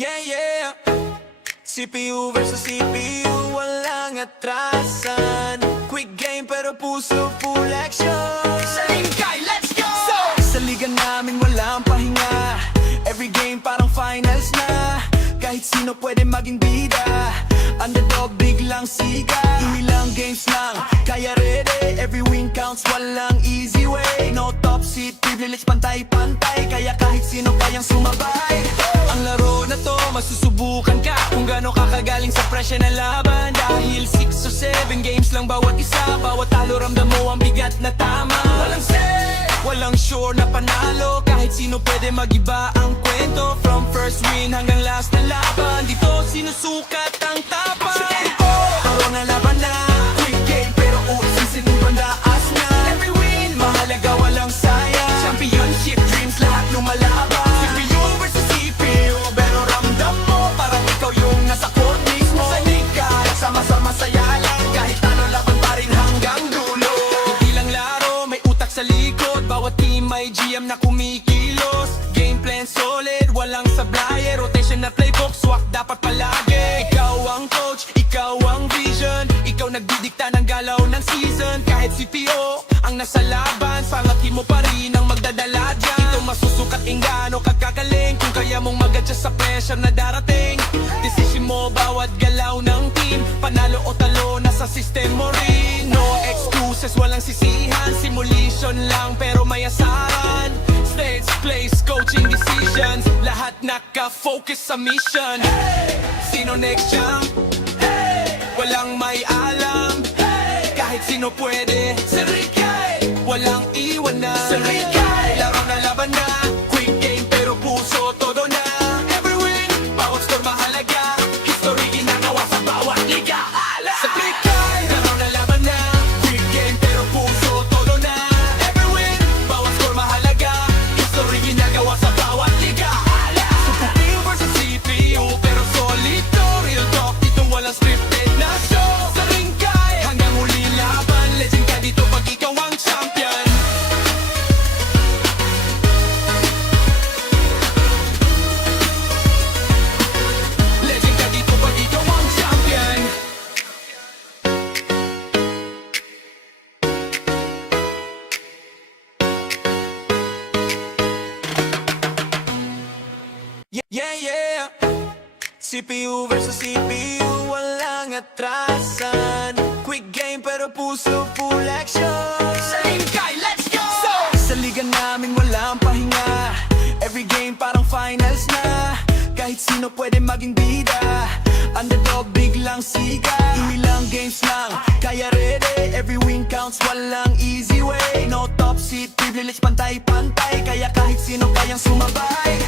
Yeah, yeah. CPU versus CPU, walang atrasan. Quick game pero puso full action. Sa lingkay, let's go! Sa liga namin walang pahinga. Every game parang finals na. Kahit sino pwede maging bida. Underdog biglang siga. Ilang games lang, kaya ready. Every win counts, walang easy way. No top seat, privilege pantay-pantay. Kaya kahit sino kayang sumabay. Ang laro na to, masusubukan ka kung gaano kakagaling sa presya ng laban. Dahil 6 or 7 games lang bawat isa. Bawat talo ramdam mo ang bigat na tama. Walang say, walang sure na panalo. Kahit sino pwede magiba ang kwento. From first win hanggang last na laban, dito sinusukat ang tapang. Taro na laban na, quick game pero usisin mo bandaas na. Every win, mahalaga walang sayang. Championship dreams, lahat lumalaban. CPU versus CPU, pero ramdam mo parang ikaw yung nasa court mismo. Sa liga, sama-sama saya lang. Kahit ano laban pa rin hanggang dulo. Hindi lang laro, may utak sa likod. Bawat team may GM na kumikilos. Game plan solid, walang sablay. Rotation na playbook, swak dapat palagi. Ikaw ang coach, ikaw ang vision. Ikaw nagdidikta ng galaw ng season. Kahit CPO ang nasa laban, pangatin mo pa rin ang magdadala dyan. Ito masusukat ingano kagkagaling. Kung kaya mong mag-adjust sa pressure na darating. Decision mo bawat galaw ng team. Panalo o talo, nasa system mo rin. No excuses, walang sisihan. Simulation lang pero may asaran. Stage, place, coaching decisions. Lahat naka-focus sa mission. Sino next champ? Walang may alam. Kahit sino pwede. Sa Rikay, walang iwanan. Sa Rikay, laro na laban na. Quick game pero puso todo na. Every win, bawat score mahalaga. History ginagawa sa bawat liga. Sa Rikay, laro na laban na. Quick game pero puso todo na. Every win, bawat score mahalaga. History ginagawa sa bawat liga. CPU versus CPU pero solid to. Real talk, dito walang scripted na show. Sa Rikay, hanggang huli laban. Legend ka dito pag ikaw ang champion. Legend ka dito pag ikaw ang champion. Yeah, yeah. CPU versus CPU, walang atrasan. Quick game pero puso full action. Sa lingkay, let's go! Sa liga namin walang pahinga. Every game parang finals na. Kahit sino pwede maging bida. Underdog biglang siga. Ilang games lang, kaya ready. Every win counts, walang easy way. No top seat, privilege pantay-pantay. Kaya kahit sino kayang sumabay.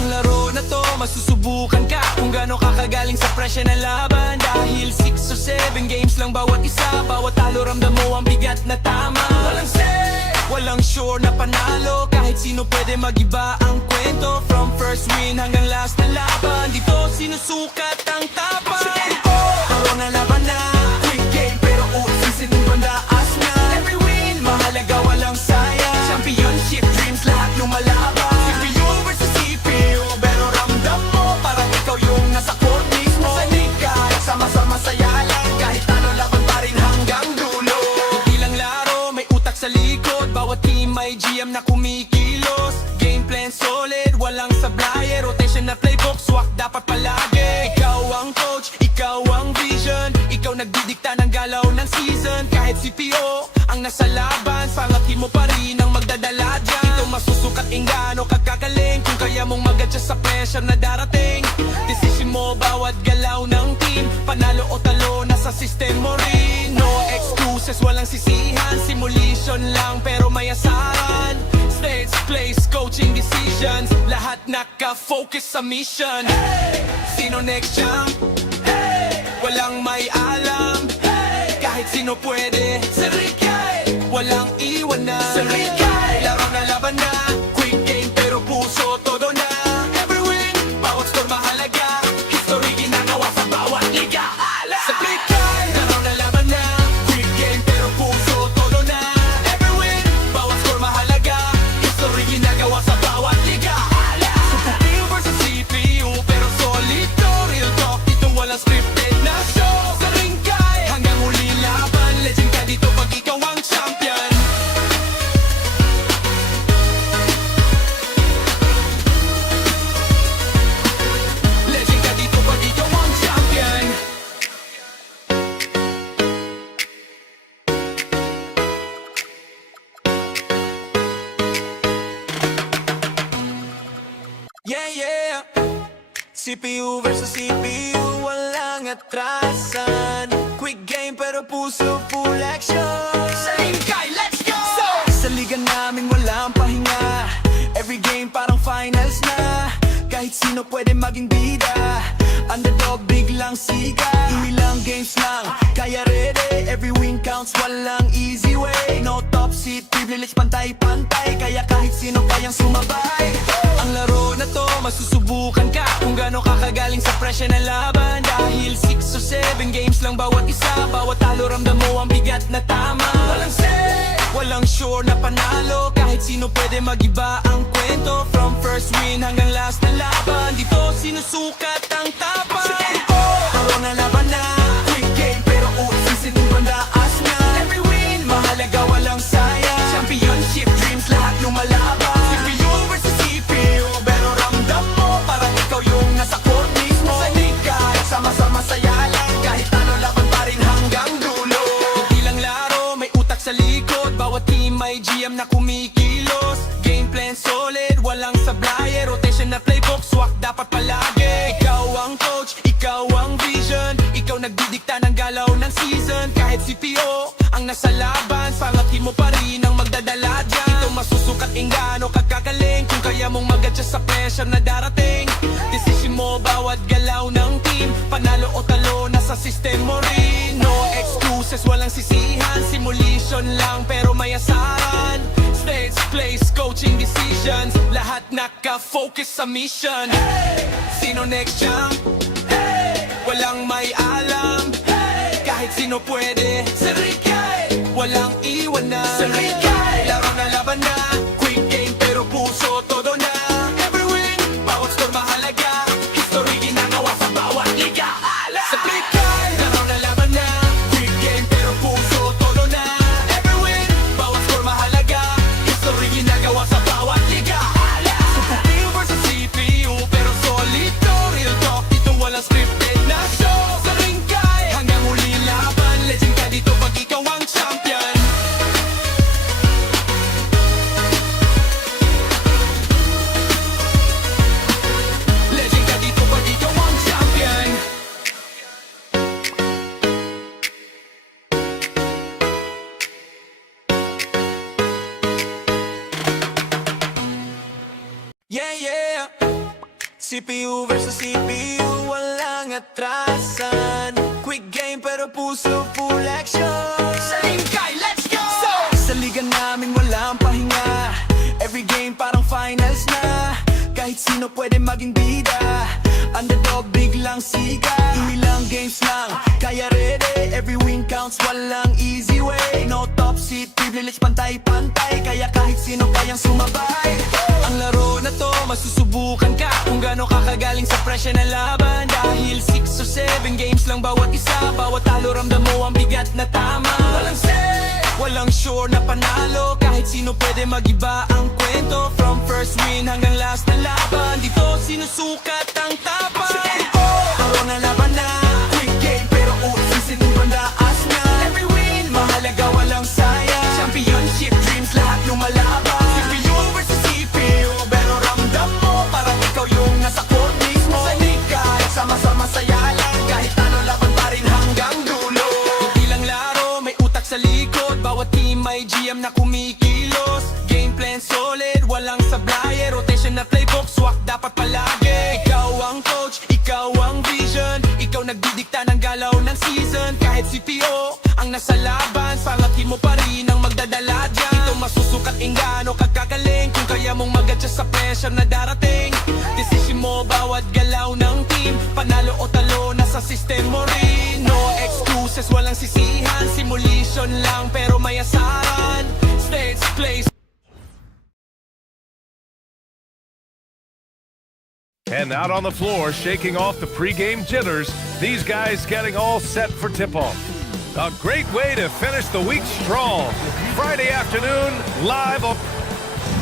Ang laro na to, masusubukan ka kung gaano kakagaling sa presya ng laban. Dahil 6 or 7 games lang bawat isa. Bawat talo ramdam mo ang bigat na tama. Walang say, walang sure na panalo. Kahit sino pwede magiba ang kwento. From first win hanggang last na laban, dito sinusukat ang tapang. Taro na laban na, quick game pero usisin mo bandaas na. Every win, mahalaga walang sayang. Championship dreams, lahat lumalaban. CPU versus CPU, pero ramdam mo parang ikaw yung nasa court mismo. Sa liga, sama-sama saya lang. Kahit ano laban pa rin hanggang dulo. Hindi lang laro, may utak sa likod. Bawat team may GM na kumikilos. Game plan solid, walang sablay. Rotation na playbook, swak dapat palagi. Ikaw ang coach, ikaw ang vision. Ikaw nagdidikta ng galaw ng season. Kahit CPO ang nasa laban, pangatin mo pa rin ang magdadala dyan. Ito masusukat ingano kagkagaling. Kung kaya mong mag-adjust sa pressure na darating. Decision mo bawat galaw ng team. Panalo o talo, nasa system mo rin. No excuses, walang sisihan. Simulation lang pero may asaran. Stage, place, coaching decisions. Lahat naka-focus sa mission. Sino next champ? Walang may alam. Kahit sino pwede. Sa Rikay, walang iwanan. Sa Rikay, laro na laban na. Quick game pero puso todo na. Every win, bawat score mahalaga. History ginagawa sa bawat liga. Sa Rikay, laro na laban na. Quick game pero puso todo na. Every win, bawat score mahalaga. History ginagawa sa bawat liga. CPU versus CPU pero solid Yeah, yeah. CPU versus CPU, walang atrasan. Quick game pero puso full action. Sa lingkay, let's go! Sa liga namin walang pahinga. Every game parang finals na. Kahit sino pwede maging bida. Underdog biglang siga. Ilang games lang, kaya ready. Every win counts, walang easy way. No top seat, privilege pantay-pantay. Kaya kahit sino kayang sumabay. Ang laro na to, masusubukan ka kung gaano kakagaling sa presya ng laban. Dahil 6 or 7 games lang bawat isa. Bawat talo ramdam mo ang bigat na tama. Walang say, walang sure na panalo. Kahit sino pwede magiba ang kwento. From first win hanggang last na laban, dito sinusukat ang tapan. Laro na laban na, quick game pero usisin yung bandaas na. Every win, mahalaga walang sayang. Championship dreams, lahat lumalaban. CPU versus CPU, pero ramdam mo parang ikaw yung nasa court mismo. Sa liga, sama-sama saya lang. Kahit ano laban pa rin hanggang dulo. Hindi lang laro, may utak sa likod. Bawat team may GM na kumikilos. Game plan solid, walang sablay. Rotation na playbook, swak dapat palagi. Ikaw ang coach, ikaw ang vision. Ikaw nagdidikta ng galaw ng season. Kahit CPO ang nasa laban, pangatin mo pa rin ang magdadala dyan. Ito masusukat ingano kagagaling. Kung kaya mong mag-adjust sa pressure na darating. Decision mo bawat galaw ng team. Panalo o talo, nasa system mo rin. No excuses, walang sisihan. Simulation lang pero may asaran. Stage, place, coaching decisions. Lahat naka-focus sa mission. Sino next champ? Walang may alam. Kahit sino pwede. Sa Rikay, walang iwanan. Sa Rikay, laro na laban na. Quick game pero puso todo na. Every win, bawat score mahalaga. History ginagawa sa bawat liga. Sa Rikay, laro na laban na. Quick game pero puso todo na. Every win, bawat score mahalaga. History ginagawa sa bawat liga. CPU versus CPU pero solid to. Real talk, dito walang scripted na show. Sa Rikay, hanggang huli laban. Legend ka dito pag ikaw ang champion. Legend ka dito pag ikaw ang champion. Yeah, yeah. CPU versus CPU, walang atrasan. Quick game pero puso full action. Sa lingkay, let's go! Sa liga namin walang pahinga. Every game parang finals na. Kahit sino pwede maging bida. Underdog biglang siga. Ilang games lang, kaya ready. Every win counts, walang easy way. No top seat, privilege pantay-pantay. Kaya kahit sino kayang sumabay. Ang laro na to, masusubukan ka kung gaano kakagaling sa presya ng laban. Dahil 6 or 7 games lang bawat isa. Bawat talo ramdam mo ang bigat na tama. Walang say, walang sure na panalo. Kahit sino pwede magiba ang kwento. From first win hanggang last na laban, dito sinusukat ang tapan. Laro na laban na, quick game pero usisin yung bandaas na. Every win, mahalaga walang sayang. Championship dreams, lahat lumalaban. CPU versus CPU, pero ramdam mo parang ikaw yung nasa court mismo. Sa liga, sama-sama saya lang. Kahit ano laban pa rin hanggang dulo. Hindi lang laro, may utak sa likod. Bawat team may GM na kumikilos. Game plan solid, walang sablay. Rotation na playbook, swak dapat palagi. Ikaw ang coach, ikaw ang vision. Ikaw nagdidikta ng galaw ng season. Kahit CPO ang nasa laban, pangatin mo pa rin ang magdadala dyan. Ito masusukat ingano kagagaling. Kung kaya mong mag-adjust sa pressure na darating. Decision mo bawat galaw ng team. Panalo o talo, nasa system mo rin. No excuses, walang sisihan. Simulation lang pero may asaran. Stage, place. And out on the floor, shaking off the pregame jitters, these guys getting all set for tip-off. A great way to finish the week strong. Friday afternoon, live on...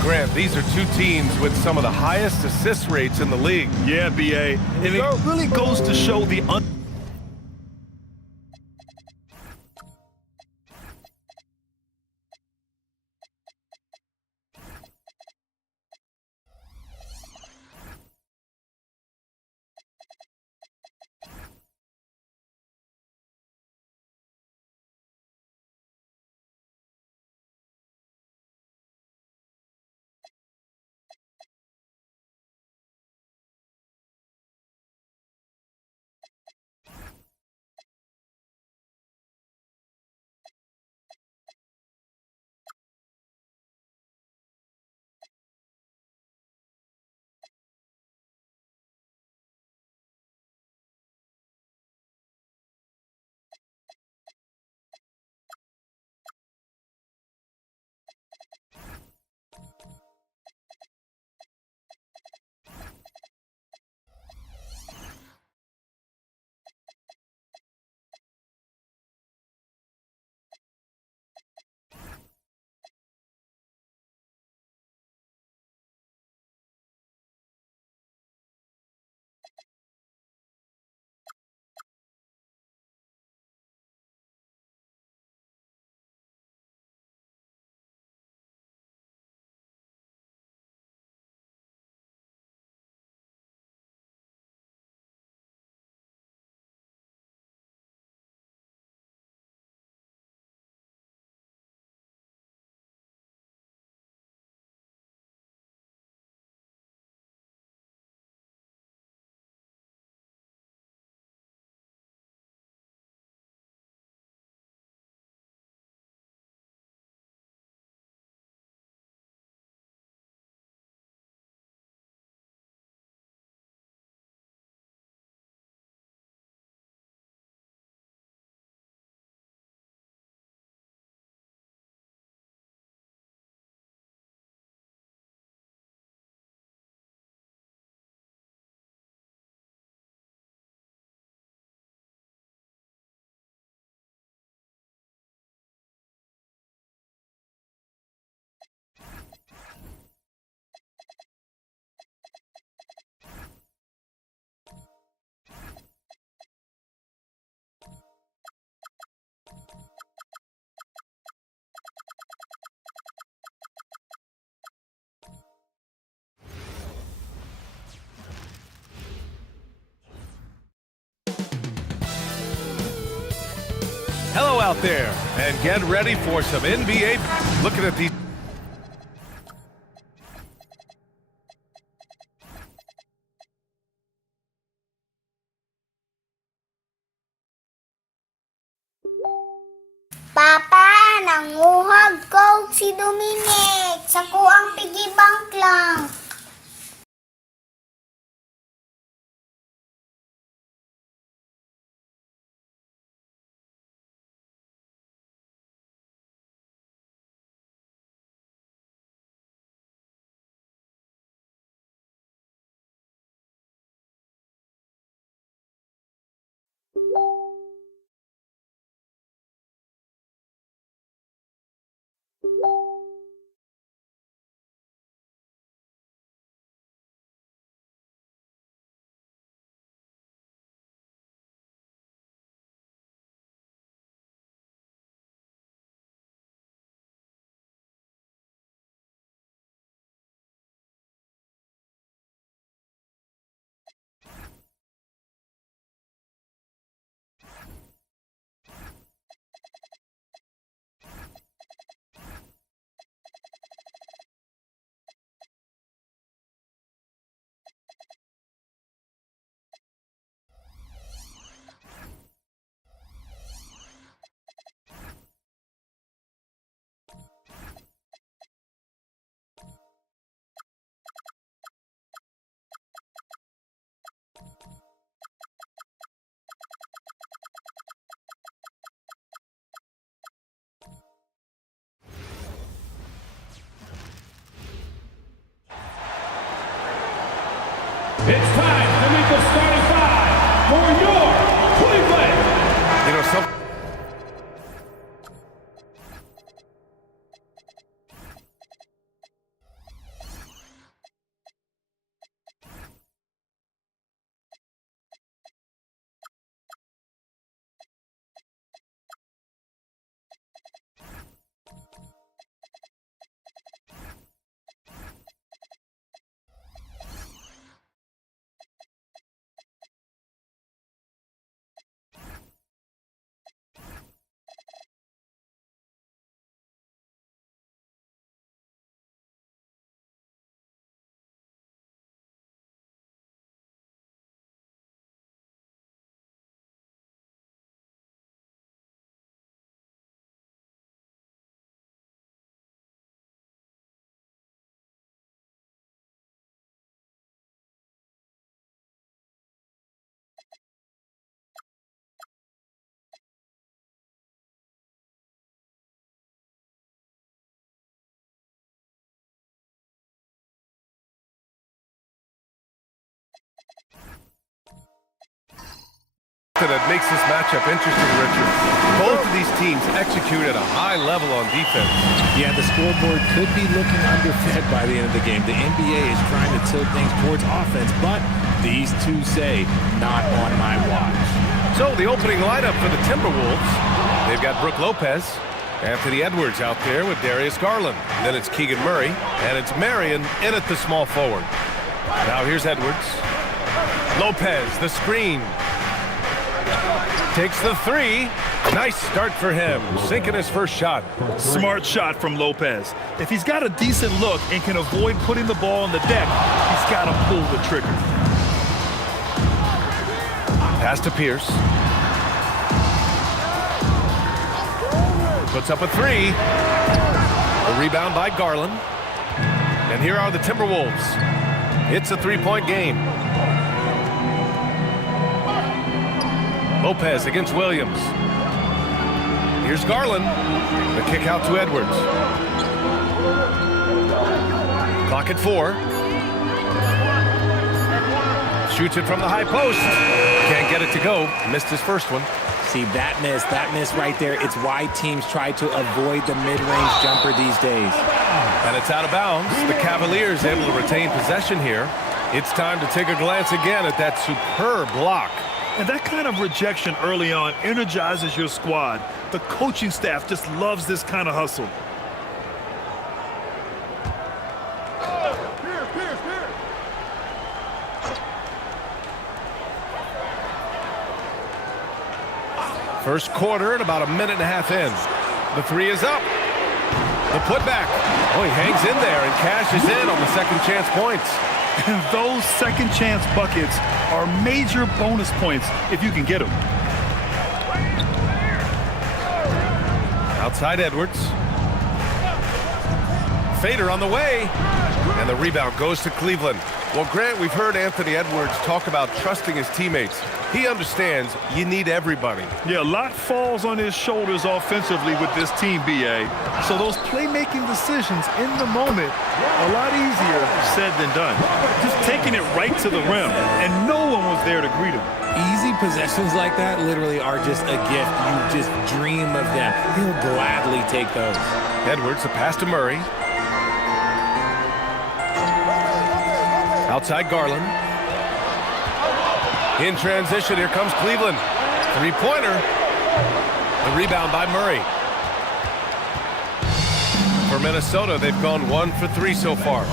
Grant, these are two teams with some of the highest assist rates in the league. Yeah, BA. And it really goes to show the out there and get ready for some NBA. Looking at these. Papa, nanguhag coke si Dominic. Sa kuang piggy bank lang. It's time to meet the starting five for your Cleveland. You know, some. That makes this matchup interesting, Richard. Both of these teams execute at a high level on defense. Yeah, the scoreboard could be looking underfed by the end of the game. The NBA is trying to tilt things towards offense, but these two say, not on my watch. So the opening lineup for the Timberwolves, they've got Brook Lopez, Anthony Edwards out there with Darius Garland. Then it's Keegan Murray, and it's Marion in at the small forward. Now here's Edwards. Lopez, the screen. Takes the three. Nice start for him, sinking his first shot. Smart shot from Lopez. If he's got a decent look and can avoid putting the ball on the deck, he's got to pull the trigger. Pass to Pierce. Puts up a three. A rebound by Garland. And here are the Timberwolves. It's a three-point game. Lopez against Williams. Here's Garland. The kick out to Edwards. Clock at 4. Shoots it from the high post. Can't get it to go. Missed his first one. See, that miss right there, it's why teams try to avoid the mid-range jumper these days. And it's out of bounds. The Cavaliers able to retain possession here. It's time to take a glance again at that superb block. And that kind of rejection early on energizes your squad. The coaching staff just loves this kind of hustle. First quarter and about a minute and a half in. The three is up. The putback. Oh, he hangs in there and cashes in on the second chance points. And those second chance buckets are major bonus points if you can get them. Outside Edwards. Fader on the way. And the rebound goes to Cleveland. Well, Grant, we've heard Anthony Edwards talk about trusting his teammates. He understands you need everybody. Yeah, a lot falls on his shoulders offensively with this team, BA. So those playmaking decisions in the moment, a lot easier said than done. Just taking it right to the rim, and no one was there to greet him. Easy possessions like that literally are just a gift. You just dream of them. He'll gladly take those. Edwards, the pass to Murray. Outside Garland. In transition, here comes Cleveland. Three-pointer. The rebound by Murray. For Minnesota, they've gone 1 for 3 so far.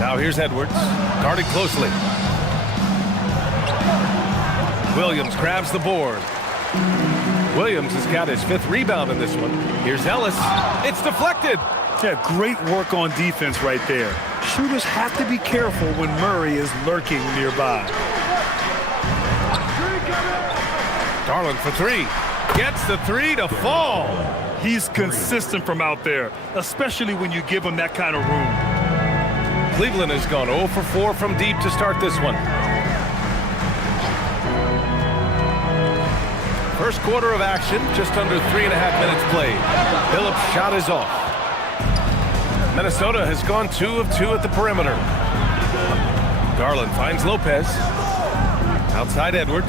Now here's Edwards, guarded closely. Williams grabs the board. Williams has got his 5th rebound in this one. Here's Ellis. It's deflected. Yeah, great work on defense right there. Shooters have to be careful when Murray is lurking nearby. Garland for 3. Gets the 3 to fall. He's consistent from out there, especially when you give him that kind of room. Cleveland has gone 0 for 4 from deep to start this one. First quarter of action, just under 3.5 minutes played. Phillips' shot is off. Minnesota has gone 2 of 2 at the perimeter. Garland finds Lopez. Outside Edwards.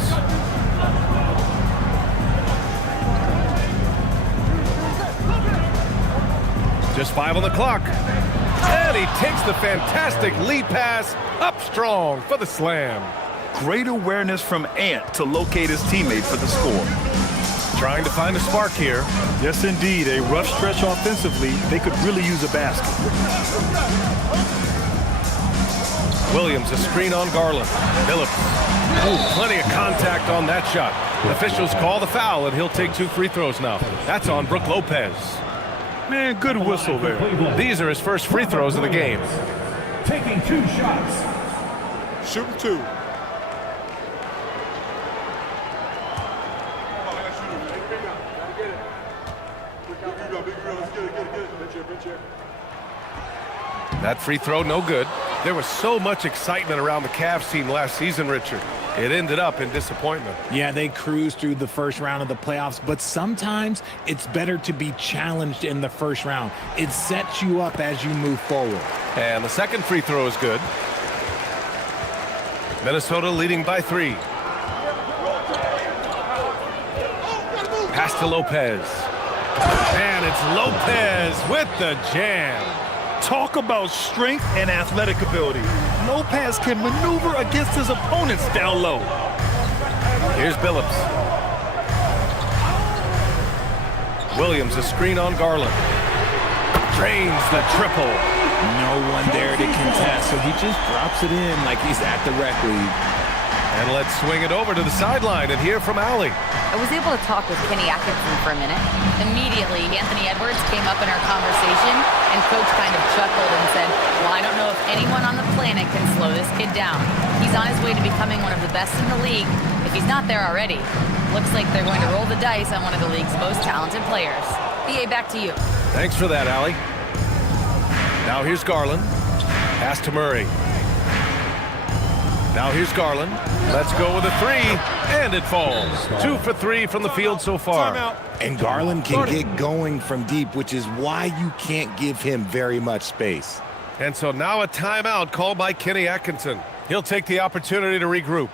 Just 5 on the clock. And he takes the fantastic lead pass up strong for the slam. Great awareness from Ant to locate his teammate for the score. Trying to find a spark here. Yes, indeed. A rough stretch offensively. They could really use a basket. Williams, a screen on Garland. Phillips. Ooh, plenty of contact on that shot. Officials call the foul, and he'll take 2 free throws now. That's on Brook Lopez. Man, good whistle there. These are his first free throws of the game. Taking 2 shots. Shooting 2. That free throw, no good. There was so much excitement around the Cavs team last season, Richard. It ended up in disappointment. Yeah, they cruised through the first round of the playoffs, but sometimes it's better to be challenged in the first round. It sets you up as you move forward. And the second free throw is good. Minnesota leading by 3. Pass to Lopez. And it's Lopez with the jam. Talk about strength and athletic ability. Lopez can maneuver against his opponents down low. Here's Billups. Williams, a screen on Garland. Drains the triple. No one there to contest, so he just drops it in like he's at the rec league. And let's swing it over to the sideline and hear from Allie. I was able to talk with Kenny Atkinson for a minute. Immediately, Anthony Edwards came up in our conversation, and Coach kind of chuckled and said, well, I don't know if anyone on the planet can slow this kid down. He's on his way to becoming one of the best in the league, if he's not there already. Looks like they're going to roll the dice on one of the league's most talented players. BA, back to you. Thanks for that, Allie. Now here's Garland. Pass to Murray. Now here's Garland. Let's go with a 3, and it falls. 2 for 3 from the field so far. And Garland can get going from deep, which is why you can't give him very much space. And so now a timeout called by Kenny Atkinson. He'll take the opportunity to regroup.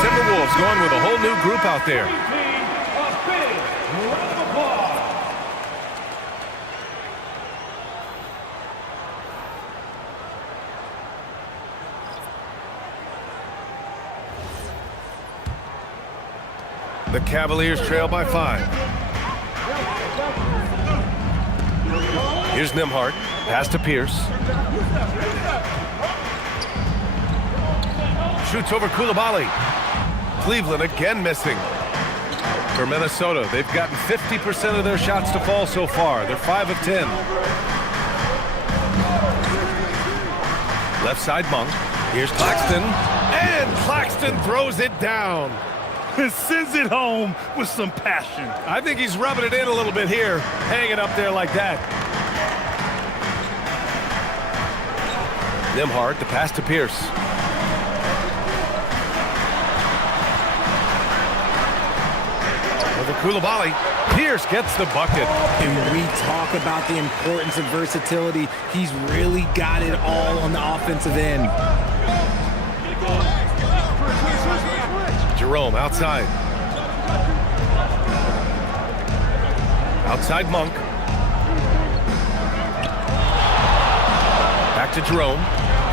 Timberwolves going with a whole new group out there. A big round of applause. The Cavaliers trail by 5. Here's Nembhard. Pass to Pierce. Shoots over Coulibaly. Cleveland again missing. For Minnesota, they've gotten 50% of their shots to fall so far. They're 5 of 10. Left side Monk. Here's Claxton. And Claxton throws it down. And sends it home with some passion. I think he's rubbing it in a little bit here, hanging up there like that. Nembhard, the pass to Pierce. Over Coulibaly. Pierce gets the bucket. And we talk about the importance of versatility. He's really got it all on the offensive end. Jerome outside. Outside Monk. Back to Jerome.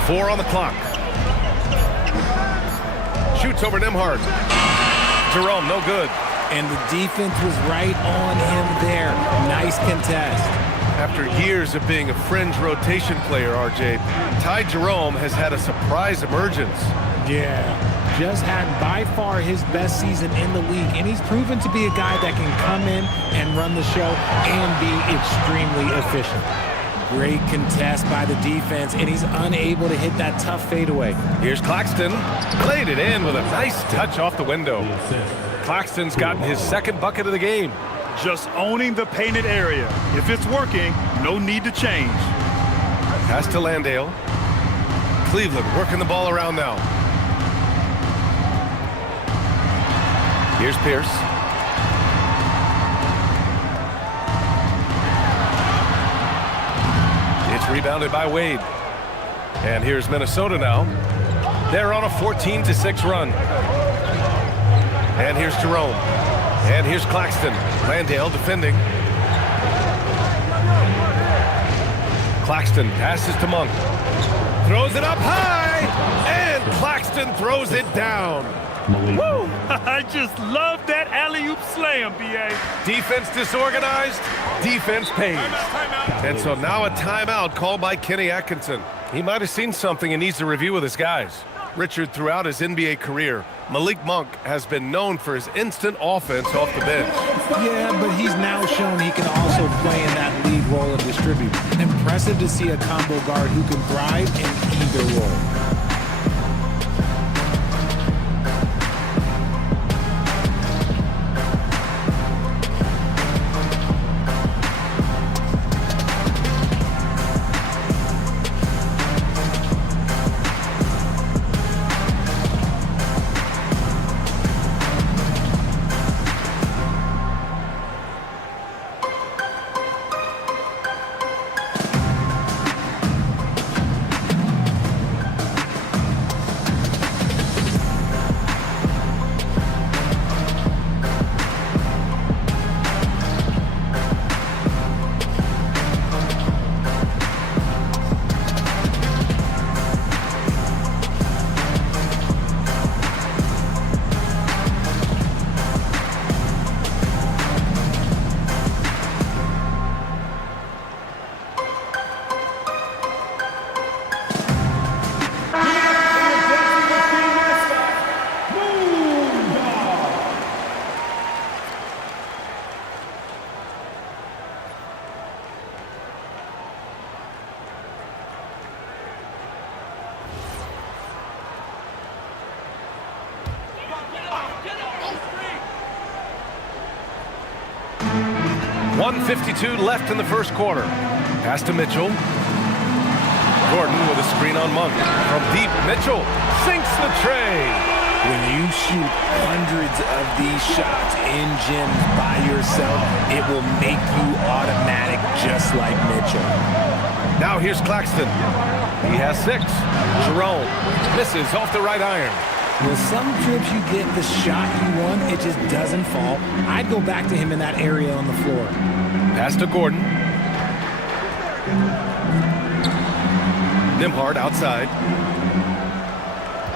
4 on the clock. Shoots over Nembhard. Jerome, no good. And the defense was right on him there. Nice contest. After years of being a fringe rotation player, RJ, Ty Jerome has had a surprise emergence. Yeah, just had by far his best season in the league, and he's proven to be a guy that can come in and run the show and be extremely efficient. Great contest by the defense, and he's unable to hit that tough fadeaway. Here's Claxton. Played it in with a nice touch off the window. Claxton's gotten his second bucket of the game. Just owning the painted area. If it's working, no need to change. Pass to Landale. Cleveland working the ball around now. Here's Pierce. It's rebounded by Wade. And here's Minnesota now. They're on a 14-6 run. And here's Jerome. And here's Claxton. Landale defending. Claxton passes to Monk. Throws it up high. And Claxton throws it down. Woo! I just love that alley-oop slam, B.A. Defense disorganized, defense pays. And so now a timeout called by Kenny Atkinson. He might have seen something and needs to review with his guys. Richard, throughout his NBA career, Malik Monk has been known for his instant offense off the bench. Yeah, but he's now shown he can also play in that lead role and distribute. Impressive to see a combo guard who can thrive in either role. .152 left in the first quarter. Pass to Mitchell. Gordon with a screen on Monk. From deep, Mitchell sinks the tray. When you shoot hundreds of these shots in gyms by yourself, it will make you automatic just like Mitchell. Now here's Claxton. He has 6. Jerome misses off the right iron. Well, some trips you get the shot you want, it just doesn't fall. I'd go back to him in that area on the floor. Pass to Gordon. Nimhard outside.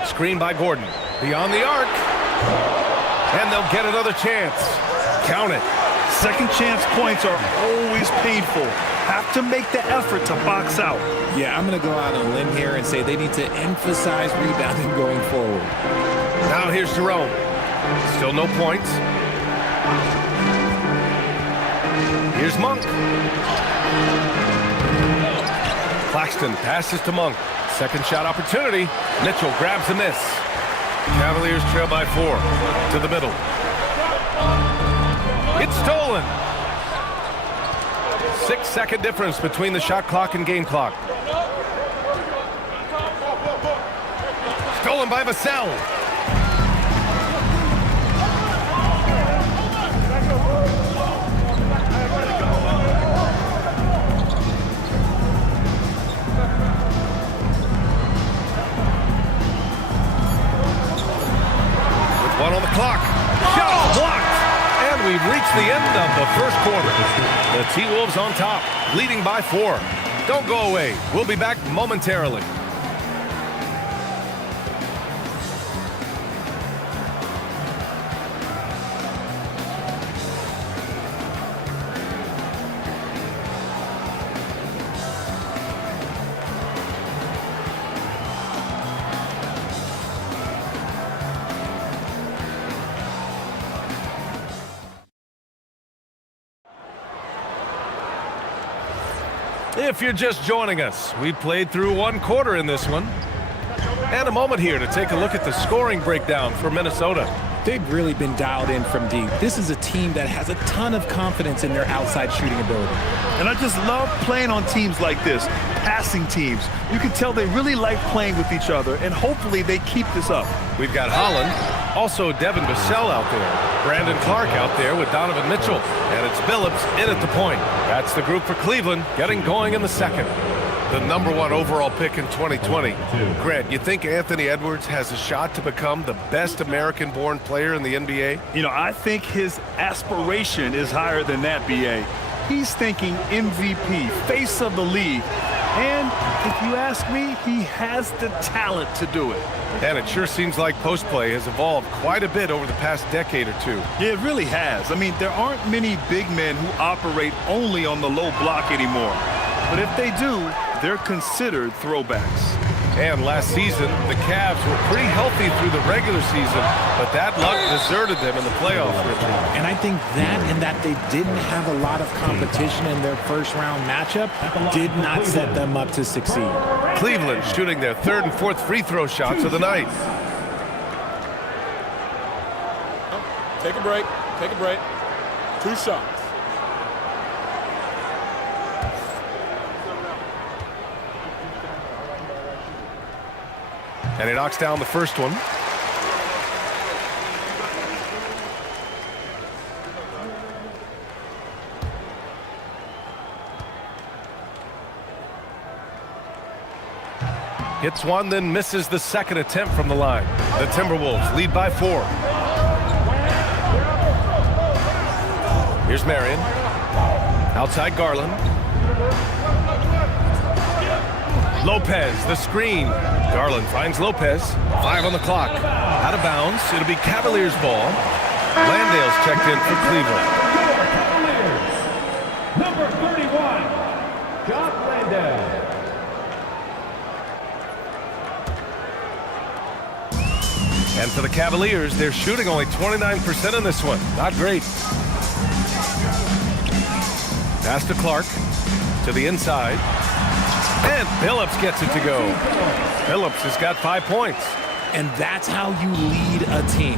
Screen by Gordon. Beyond the arc. And they'll get another chance. Count it. Second chance points are always painful. Have to make the effort to box out. Yeah, I'm going to go out on a limb here and say they need to emphasize rebounding going forward. Now here's Jerome. Still no points. Here's Monk. Claxton passes to Monk. Second shot opportunity. Mitchell grabs a miss. Cavaliers trail by 4. To the middle. It's stolen. 6-second difference between the shot clock and game clock. Stolen by Vassell. With 1 on the clock. Shot blocked. And we've reached the end of the first quarter. The T-Wolves on top, leading by 4. Don't go away. We'll be back momentarily. If you're just joining us, we played through 1 quarter in this one. And a moment here to take a look at the scoring breakdown for Minnesota. They've really been dialed in from deep. This is a team that has a ton of confidence in their outside shooting ability. And I just love playing on teams like this, passing teams. You can tell they really like playing with each other, and hopefully they keep this up. We've got Holland, also Devin Vassell out there, Brandon Clark out there with Donovan Mitchell, and it's Billups in at the point. That's the group for Cleveland, getting going in the second. The #1 overall pick in 2020. Grant, you think Anthony Edwards has a shot to become the best American-born player in the NBA? You know, I think his aspiration is higher than that, B.A. He's thinking MVP, face of the league. And if you ask me, he has the talent to do it. And it sure seems like post play has evolved quite a bit over the past decade or two. Yeah, it really has. I mean, there aren't many big men who operate only on the low block anymore. But if they do, they're considered throwbacks. And last season, the Cavs were pretty healthy through the regular season, but that luck deserted them in the playoffs. And I think that and that they didn't have a lot of competition in their first-round matchup did not set them up to succeed. Cleveland shooting their 3rd and 4th free throw shots of the night. Take a break. Take a break. 2 shots. And he knocks down the first one. Hits one, then misses the second attempt from the line. The Timberwolves lead by 4. Here's Marion. Outside Garland. Lopez, the screen. Garland finds Lopez. 5 on the clock. Out of bounds. It'll be Cavaliers ball. Landale's checked in for Cleveland. Cavaliers, number 31, John Landale. And for the Cavaliers, they're shooting only 29% in this one. Not great. Pass to Clark. To the inside. And Billups gets it to go. Billups has got 5 points. And that's how you lead a team,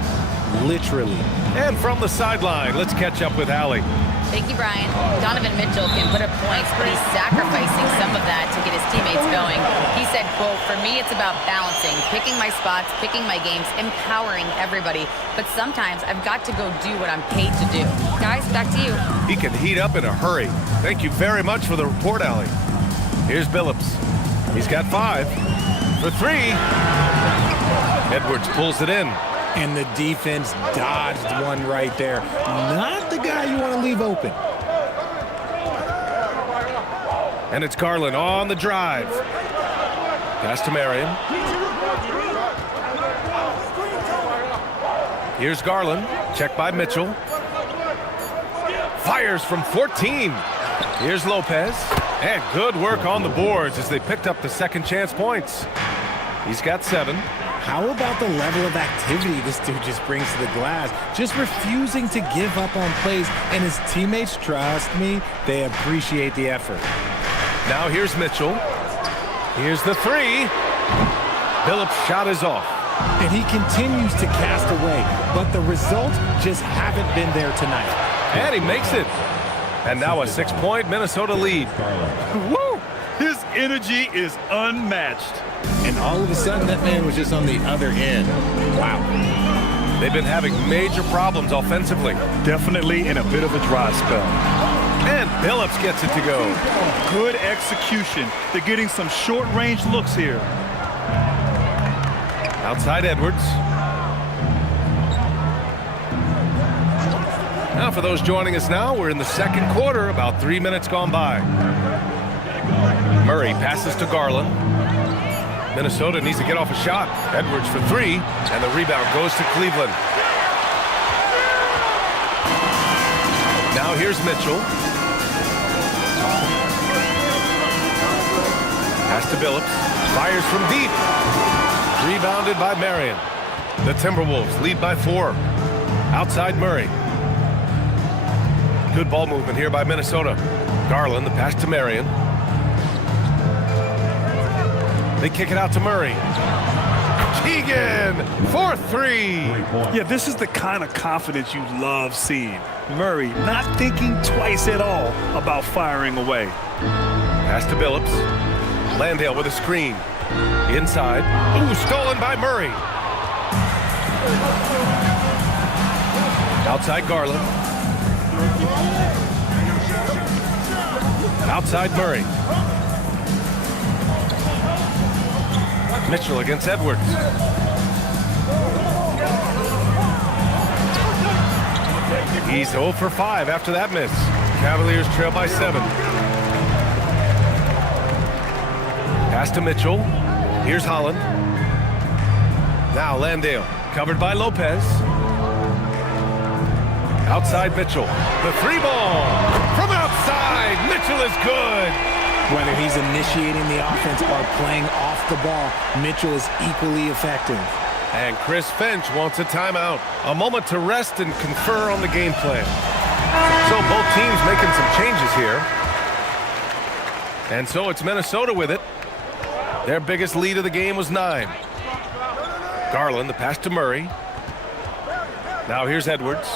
literally. And from the sideline, let's catch up with Allie. Thank you, Brian. Donovan Mitchell can put up points, but he's sacrificing some of that to get his teammates going. He said, quote, "For me, it's about balancing, picking my spots, picking my games, empowering everybody. But sometimes I've got to go do what I'm paid to do." Guys, back to you. He can heat up in a hurry. Thank you very much for the report, Allie. Here's Billups. He's got 5 for 3. Edwards pulls it in. And the defense dodged one right there. Not the guy you want to leave open. And it's Garland on the drive. Pass to Marion. Here's Garland. Checked by Mitchell. Fires from 14. Here's Lopez. And good work on the boards as they picked up the second chance points. He's got 7. How about the level of activity this dude just brings to the glass? Just refusing to give up on plays. And his teammates, trust me, they appreciate the effort. Now here's Mitchell. Here's the 3. Phillips' shot is off. And he continues to cast away. But the results just haven't been there tonight. And he makes it. And now a 6-point Minnesota lead. Woo! His energy is unmatched. And all of a sudden, that man was just on the other end. Wow. They've been having major problems offensively. Definitely in a bit of a dry spell. And Phillips gets it to go. Good execution. They're getting some short-range looks here. Outside Edwards. Now for those joining us now, we're in the second quarter, about 3 minutes gone by. Murray passes to Garland. Minnesota needs to get off a shot. Edwards for 3, and the rebound goes to Cleveland. Now here's Mitchell. Pass to Phillips. Fires from deep. Rebounded by Marion. The Timberwolves lead by 4. Outside Murray. Good ball movement here by Minnesota. Garland, the pass to Marion. They kick it out to Murray. Keegan for 3. Yeah, this is the kind of confidence you love seeing. Murray not thinking twice at all about firing away. Pass to Phillips. Landale with a screen. Inside. Ooh, stolen by Murray. Outside Garland. Outside Murray. Mitchell against Edwards. He's 0 for 5 after that miss. Cavaliers trail by 7. Pass to Mitchell. Here's Holland. Now Landale, covered by Lopez. Outside Mitchell. The 3 ball from outside. Mitchell is good. Whether he's initiating the offense or playing off the ball, Mitchell is equally effective. And Chris Finch wants a timeout. A moment to rest and confer on the game plan. So both teams making some changes here. And so it's Minnesota with it. Their biggest lead of the game was 9. Garland, the pass to Murray. Now here's Edwards.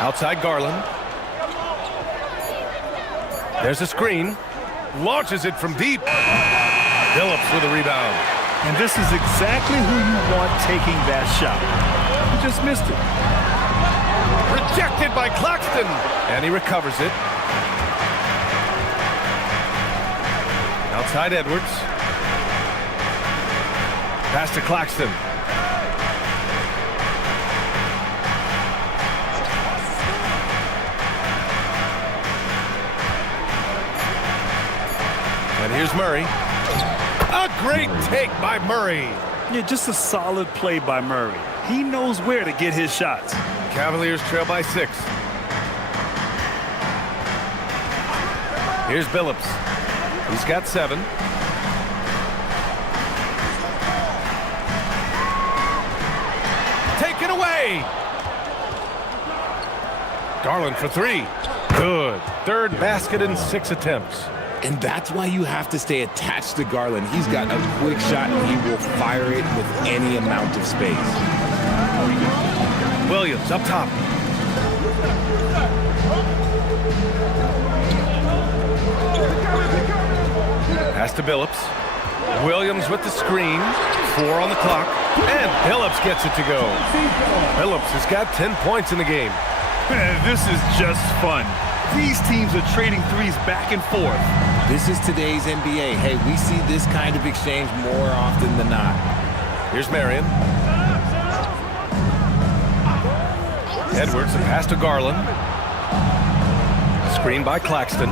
Outside Garland. There's a screen. Launches it from deep. Phillips with a rebound. And this is exactly who you want taking that shot. He just missed it. Rejected by Claxton. And he recovers it. Outside Edwards. Pass to Claxton. And here's Murray. A great take by Murray. Yeah, just a solid play by Murray. He knows where to get his shots. Cavaliers trail by 6. Here's Phillips. He's got 7. Taken away. Garland for 3. Good. Third basket in 6 attempts. And that's why you have to stay attached to Garland. He's got a quick shot, and he will fire it with any amount of space. Williams up top. Pass to Phillips. Williams with the screen. 4 on the clock. And Phillips gets it to go. Phillips has got 10 points in the game. This is just fun. These teams are trading threes back and forth. This is today's NBA. Hey, we see this kind of exchange more often than not. Here's Marion. Edwards, a pass to Garland. Screen by Claxton.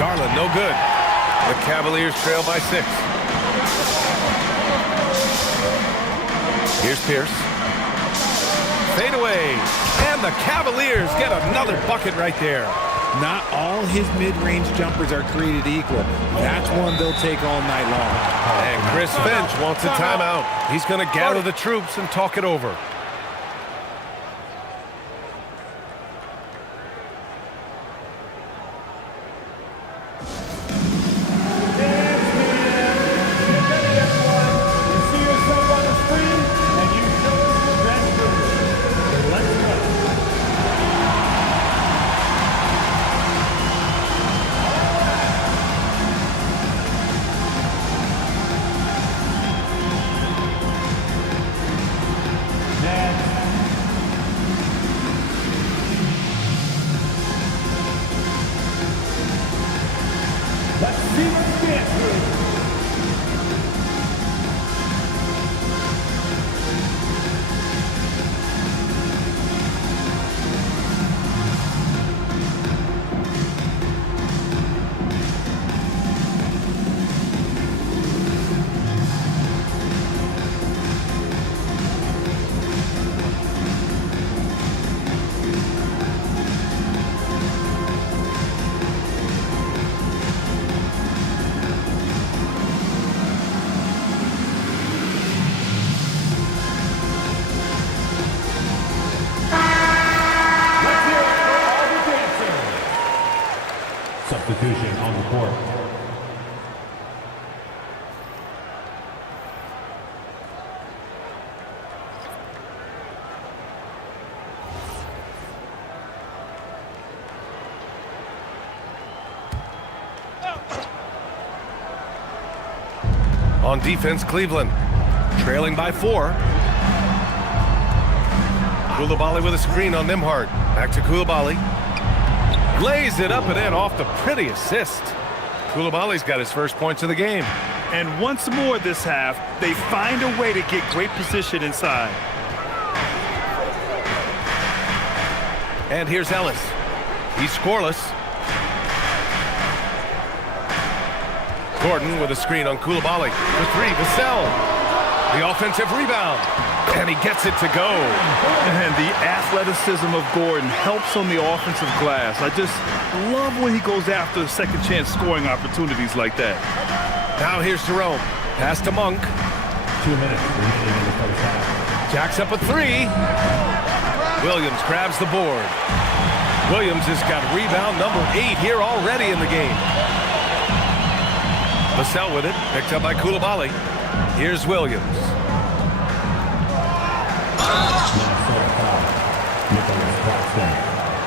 Garland, no good. The Cavaliers trail by 6. Here's Pierce. Fade away. And the Cavaliers get another bucket right there. Not all his mid-range jumpers are created equal. That's one they'll take all night long. And Chris Finch wants a timeout. He's going to gather the troops and talk it over. Let's see what's dancing. Substitution on the court. On defense, Cleveland trailing by 4. Koulibaly with a screen on Nembhard. Back to Koulibaly. Lays it up and in off the pretty assist. Koulibaly's got his first points of the game. And once more this half, they find a way to get great position inside. And here's Ellis. He's scoreless. Gordon with a screen on Koulibaly. For 3, Vassell. The offensive rebound. And he gets it to go. And the athleticism of Gordon helps on the offensive glass. I just love when he goes after second chance scoring opportunities like that. Now here's Jerome. Pass to Monk. 2 minutes remaining in the first half. Jacks up a 3. Williams grabs the board. Williams has got rebound number 8 here already in the game. Vassell with it. Picked up by Koulibaly. Here's Williams.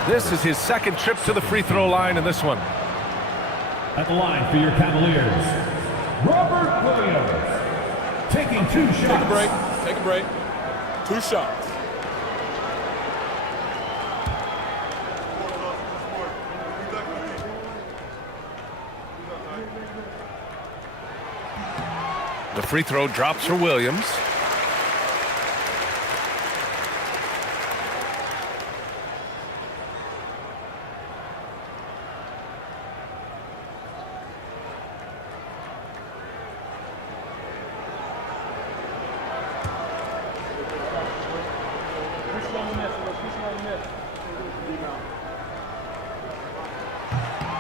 This is his second trip to the free throw line in this one. At the line for your Cavaliers, Robert Williams. Taking 2 shots. Take a break. Take a break. 2 shots. The free throw drops for Williams.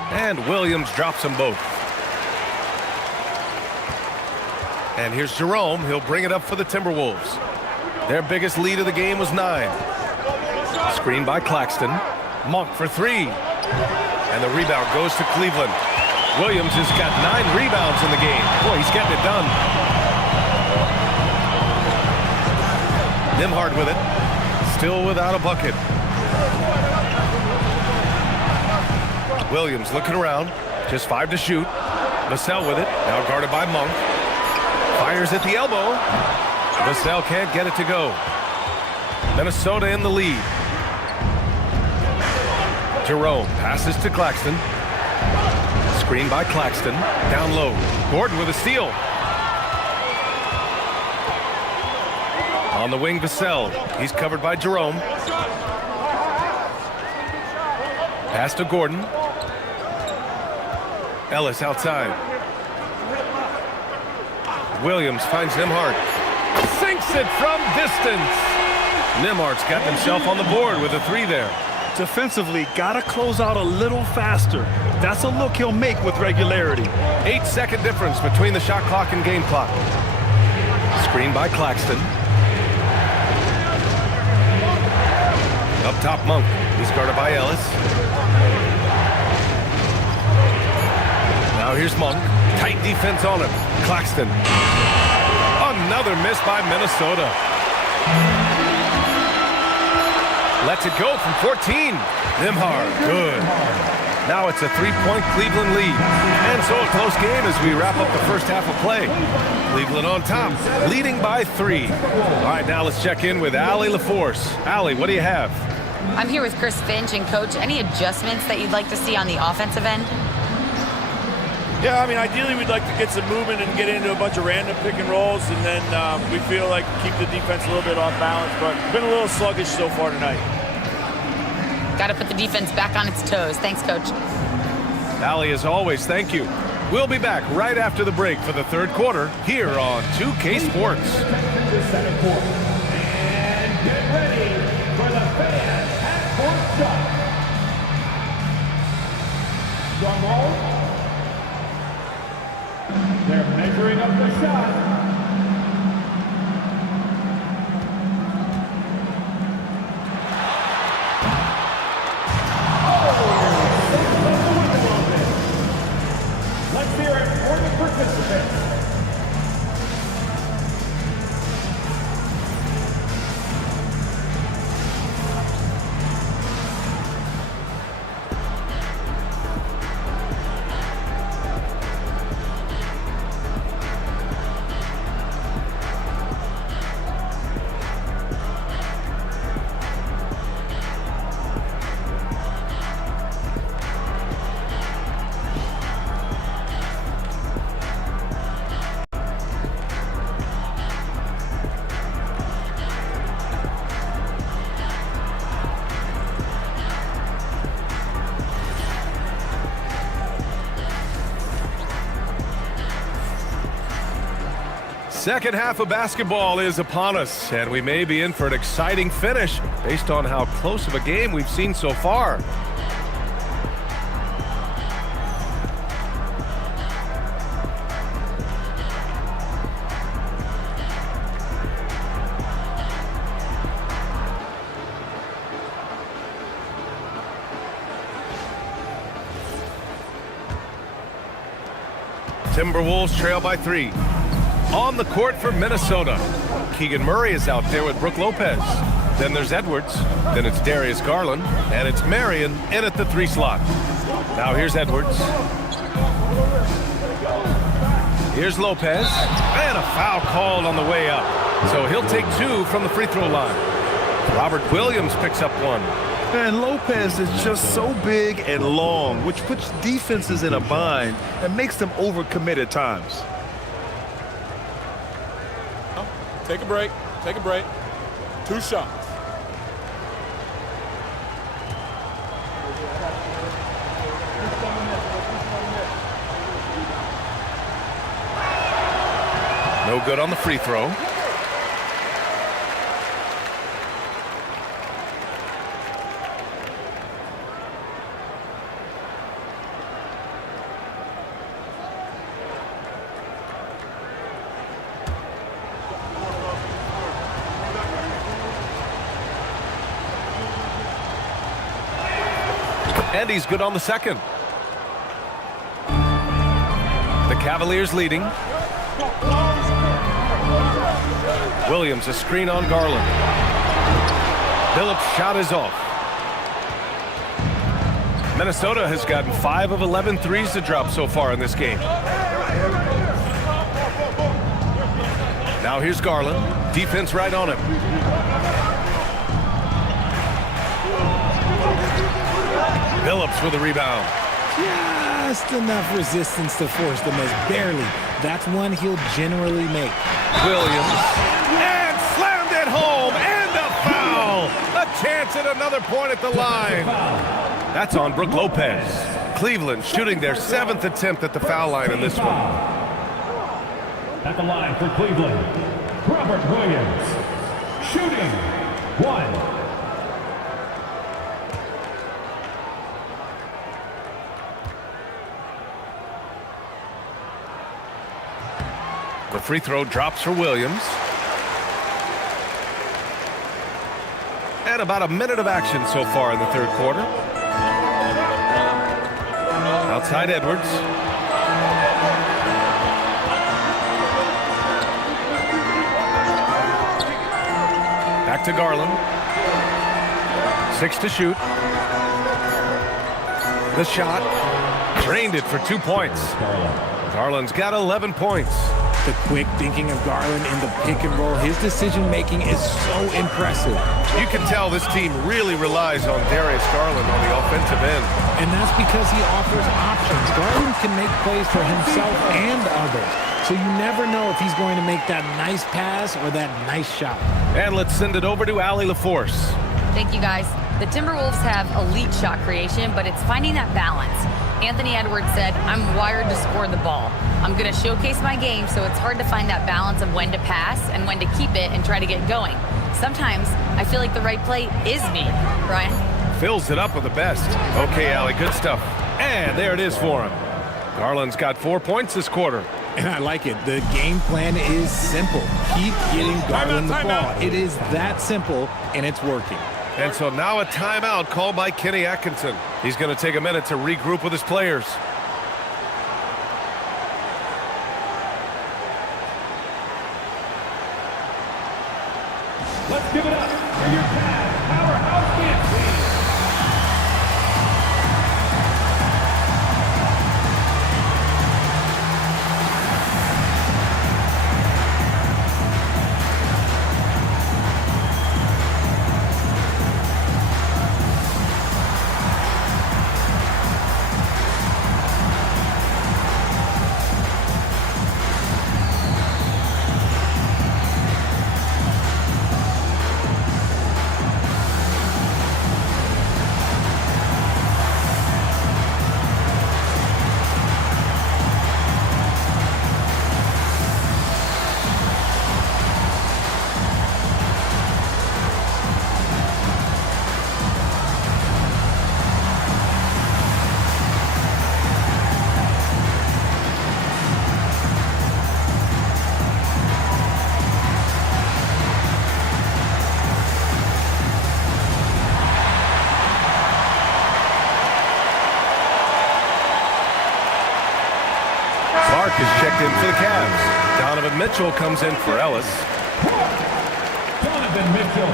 And Williams drops them both. And here's Jerome. He'll bring it up for the Timberwolves. Their biggest lead of the game was 9. Screen by Claxton. Monk for 3. And the rebound goes to Cleveland. Williams has got 9 rebounds in the game. Boy, he's getting it done. Nembhard with it. Still without a bucket. Williams looking around. Just 5 to shoot. Vassell with it. Now guarded by Monk. Fires at the elbow. Vassell can't get it to go. Minnesota in the lead. Jerome passes to Claxton. Screen by Claxton. Down low. Gordon with a steal. On the wing, Vassell. He's covered by Jerome. Pass to Gordon. Ellis outside. Williams finds Nembhard. Sinks it from distance. Nembhard's got himself on the board with a 3 there. Defensively, got to close out a little faster. That's a look he'll make with regularity. 8-second difference between the shot clock and game clock. Screen by Claxton. Up top, Monk. He's guarded by Ellis. Now here's Monk. Tight defense on him. Claxton. Another miss by Minnesota. Lets it go from 14. Nembhard, good. Now it's a 3-point Cleveland lead. And so a close game as we wrap up the first half of play. Cleveland on top, leading by 3. All right, now let's check in with Allie LaForce. Allie, what do you have? I'm here with Chris Finch, and Coach, any adjustments that you'd like to see on the offensive end? Yeah, I mean, ideally we'd like to get some movement and get into a bunch of random pick and rolls, and then we feel like keep the defense a little bit off balance, but been a little sluggish so far tonight. Got to put the defense back on its toes. Thanks, Coach. Allie, as always, thank you. We'll be back right after the break for the third quarter here on 2K Sports. And get ready for the fan half-court shot. Drum roll. They're measuring up the shot. Let's hear it for the participants. Second half of basketball is upon us, and we may be in for an exciting finish based on how close of a game we've seen so far. Timberwolves trail by 3. On the court for Minnesota. Keegan Murray is out there with Brook Lopez. Then there's Edwards. Then it's Darius Garland. And it's Marion in at the 3 slot. Now here's Edwards. Here's Lopez. And a foul called on the way up. So he'll take 2 from the free throw line. Robert Williams picks up 1. And Lopez is just so big and long, which puts defenses in a bind and makes them overcommit at times. Take a break. Take a break. 2 shots. No good on the free throw. And he's good on the second. The Cavaliers leading. Williams, a screen on Garland. Phillips' shot is off. Minnesota has gotten 5 of 11 threes to drop so far in this game. Now here's Garland. Defense right on him. Phillips with a rebound. just enough resistance to force the miss. Barely. That's one he'll generally make. Williams. And slammed it home. And a foul. A chance at another point at the line. That's on Brook Lopez. Cleveland shooting their 7th attempt at the foul line in this one. At the line for Cleveland, Robert Williams. Shooting. 1. The free throw drops for Williams. And about a minute of action so far in the third quarter. Outside Edwards. Back to Garland. 6 to shoot. The shot. Drained it for 2 points. Garland's got 11 points. The quick thinking of Garland in the pick and roll. His decision-making is so impressive. You can tell this team really relies on Darius Garland on the offensive end. And that's because he offers options. Garland can make plays for himself and others. So you never know if he's going to make that nice pass or that nice shot. And let's send it over to Allie LaForce. Thank you, guys. The Timberwolves have elite shot creation, but it's finding that balance. Anthony Edwards said, "I'm wired to score the ball. I'm going to showcase my game, so it's hard to find that balance of when to pass and when to keep it and try to get going. Sometimes I feel like the right play is me." Brian? Fills it up with the best. Okay, Allie, good stuff. And there it is for him. Garland's got 4 points this quarter. And I like it. The game plan is simple. Keep getting Garland the ball. It is that simple, and it's working. And so now a timeout called by Kenny Atkinson. He's going to take a minute to regroup with his players. Let's give it up for your Cavs powerhouse dance team. Clark is checked in for the Cavs. Donovan Mitchell comes in for Ellis. Donovan Mitchell.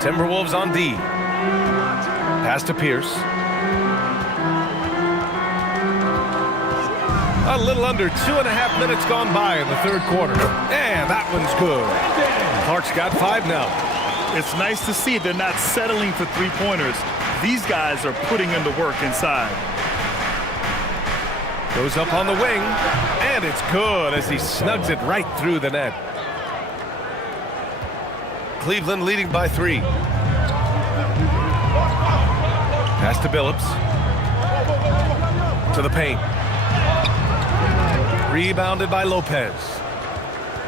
Timberwolves on D. Pass to Pierce. A little under 2.5 minutes gone by in the third quarter. And that one's good. Clark's got 5 now. It's nice to see they're not settling for three-pointers. These guys are putting in the work inside. Goes up on the wing. And it's good as he snugs it right through the net. Cleveland leading by 3. Pass to Billups. To the paint. Rebounded by Lopez.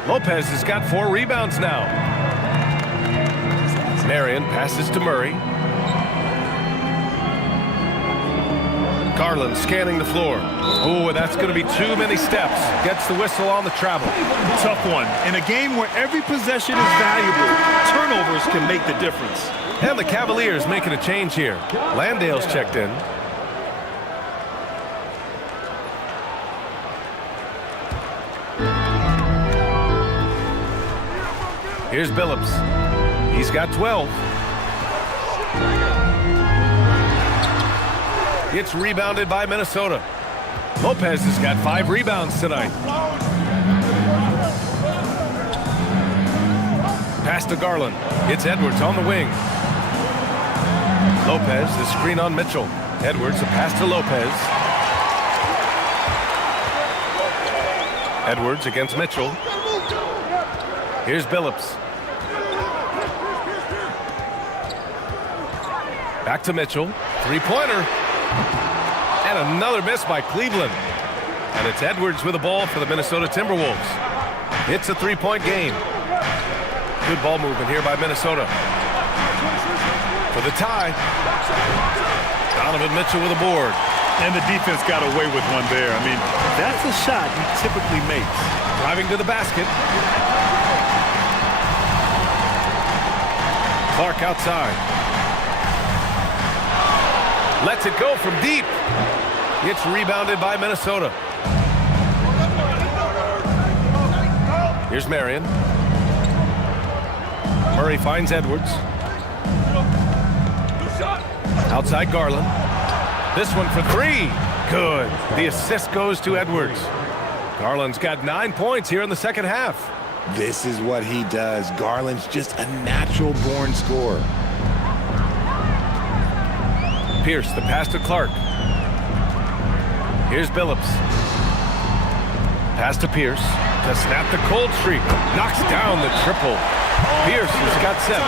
Lopez has got 4 rebounds now. Marion passes to Murray. Garland scanning the floor. Oh, and that's going to be too many steps. Gets the whistle on the travel. Tough one. In a game where every possession is valuable, turnovers can make the difference. And the Cavaliers making a change here. Landale's checked in. Here's Billups. He's got 12. It's rebounded by Minnesota. Lopez has got 5 rebounds tonight. Pass to Garland. It's Edwards on the wing. Lopez, the screen on Mitchell. Edwards, a pass to Lopez. Edwards against Mitchell. Here's Billups. Back to Mitchell. Three-pointer. And another miss by Cleveland. And it's Edwards with the ball for the Minnesota Timberwolves. It's a three-point game. Good ball movement here by Minnesota. For the tie. Donovan Mitchell with a board. And the defense got away with one there. I mean, that's a shot he typically makes. Driving to the basket. Clark outside. Lets it go from deep. It's rebounded by Minnesota. Here's Marion. Murray finds Edwards. Outside Garland. This one for 3. Good. The assist goes to Edwards. Garland's got 9 points here in the second half. This is what he does. Garland's just a natural-born scorer. Pierce, the pass to Clark. Here's Billups. Pass to Pierce to snap the cold streak. Knocks down the triple. Pierce has got 7.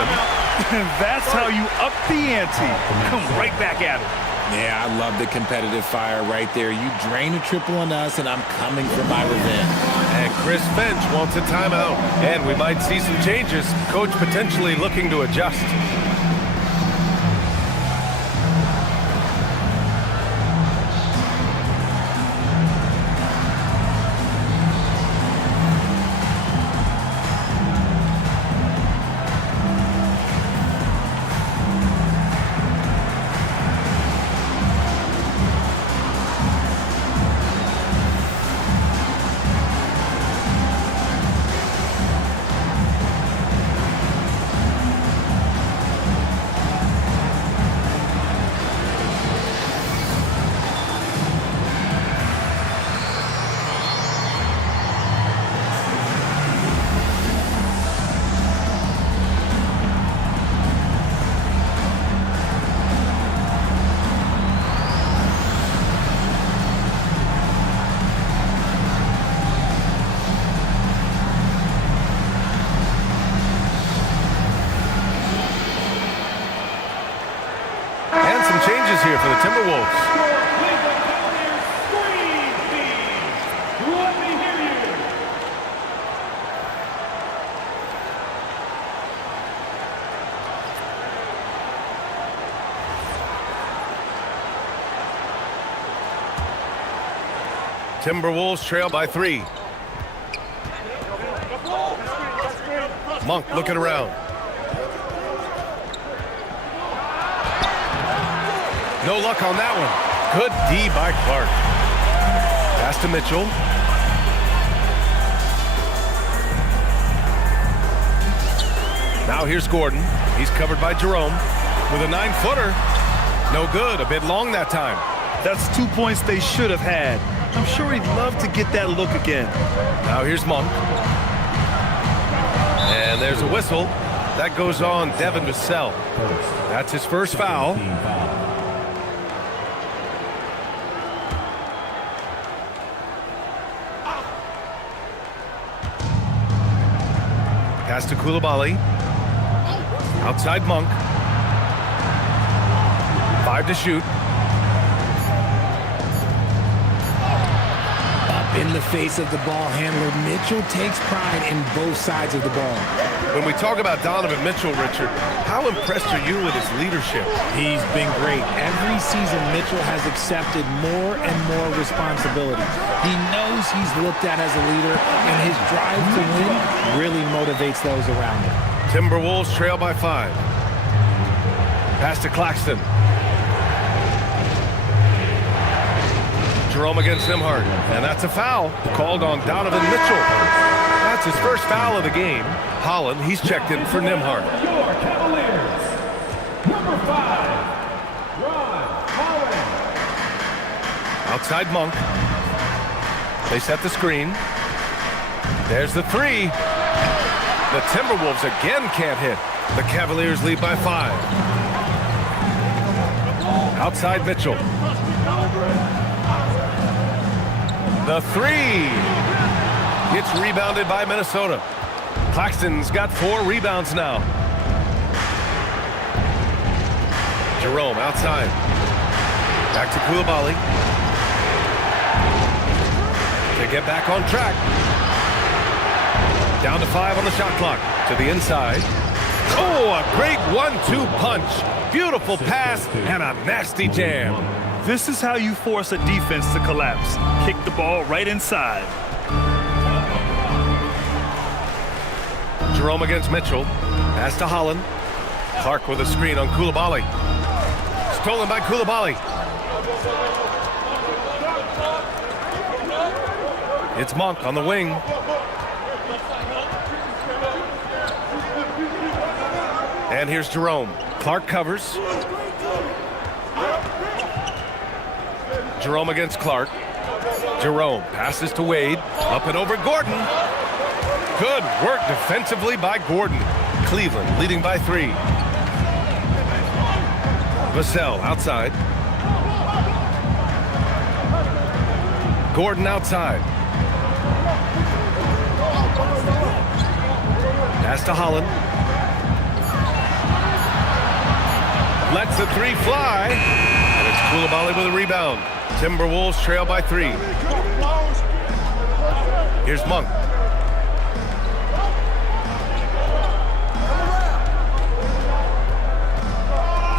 That's how you up the ante. Come right back at it. Yeah, I love the competitive fire right there. You drain a triple on us, and I'm coming for my revenge. And Chris Finch wants a timeout. And we might see some changes. Coach potentially looking to adjust. Changes here for the Timberwolves. Timberwolves trail by 3. Monk looking around. No luck on that one. Good D by Clark. Pass to Mitchell. Now here's Gordon. He's covered by Jerome with a 9-footer. No good. A bit long that time. That's 2 points they should have had. I'm sure he'd love to get that look again. Now here's Monk. And there's a whistle. That goes on Devin Vassell. That's his first foul. Pass to Coulibaly. Outside Monk. 5 to shoot. Up in the face of the ball handler, Mitchell takes pride in both sides of the ball. When we talk about Donovan Mitchell, Richard, how impressed are you with his leadership? He's been great. Every season, Mitchell has accepted more and more responsibility. He knows he's looked at as a leader, and his drive to win really motivates those around him. Timberwolves trail by 5. Pass to Claxton. Jerome against Nembhard, and that's a foul called on Donovan Mitchell. That's his first foul of the game. Holland, he's checked in for Nembhard. Your Cavaliers, number 5, Ron Holland. Outside Monk. They set the screen. There's the three. The Timberwolves again can't hit. The Cavaliers lead by 5. Outside Mitchell. The three. It's rebounded by Minnesota. Claxton's got 4 rebounds now. Jerome outside. Back to Koulibaly. To get back on track. Down to 5 on the shot clock. To the inside. Oh, a great 1-2 punch. Beautiful pass and a nasty jam. This is how you force a defense to collapse. Kick the ball right inside. Jerome against Mitchell. Pass to Holland. Clark with a screen on Koulibaly. Stolen by Koulibaly. It's Monk on the wing. And here's Jerome. Clark covers. Jerome against Clark. Jerome passes to Wade. Up and over Gordon. Good work defensively by Gordon. Cleveland leading by 3. Vassell outside. Gordon outside. Pass to Holland. Lets the 3 fly. And it's Koulibaly with a rebound. Timberwolves trail by 3. Here's Monk.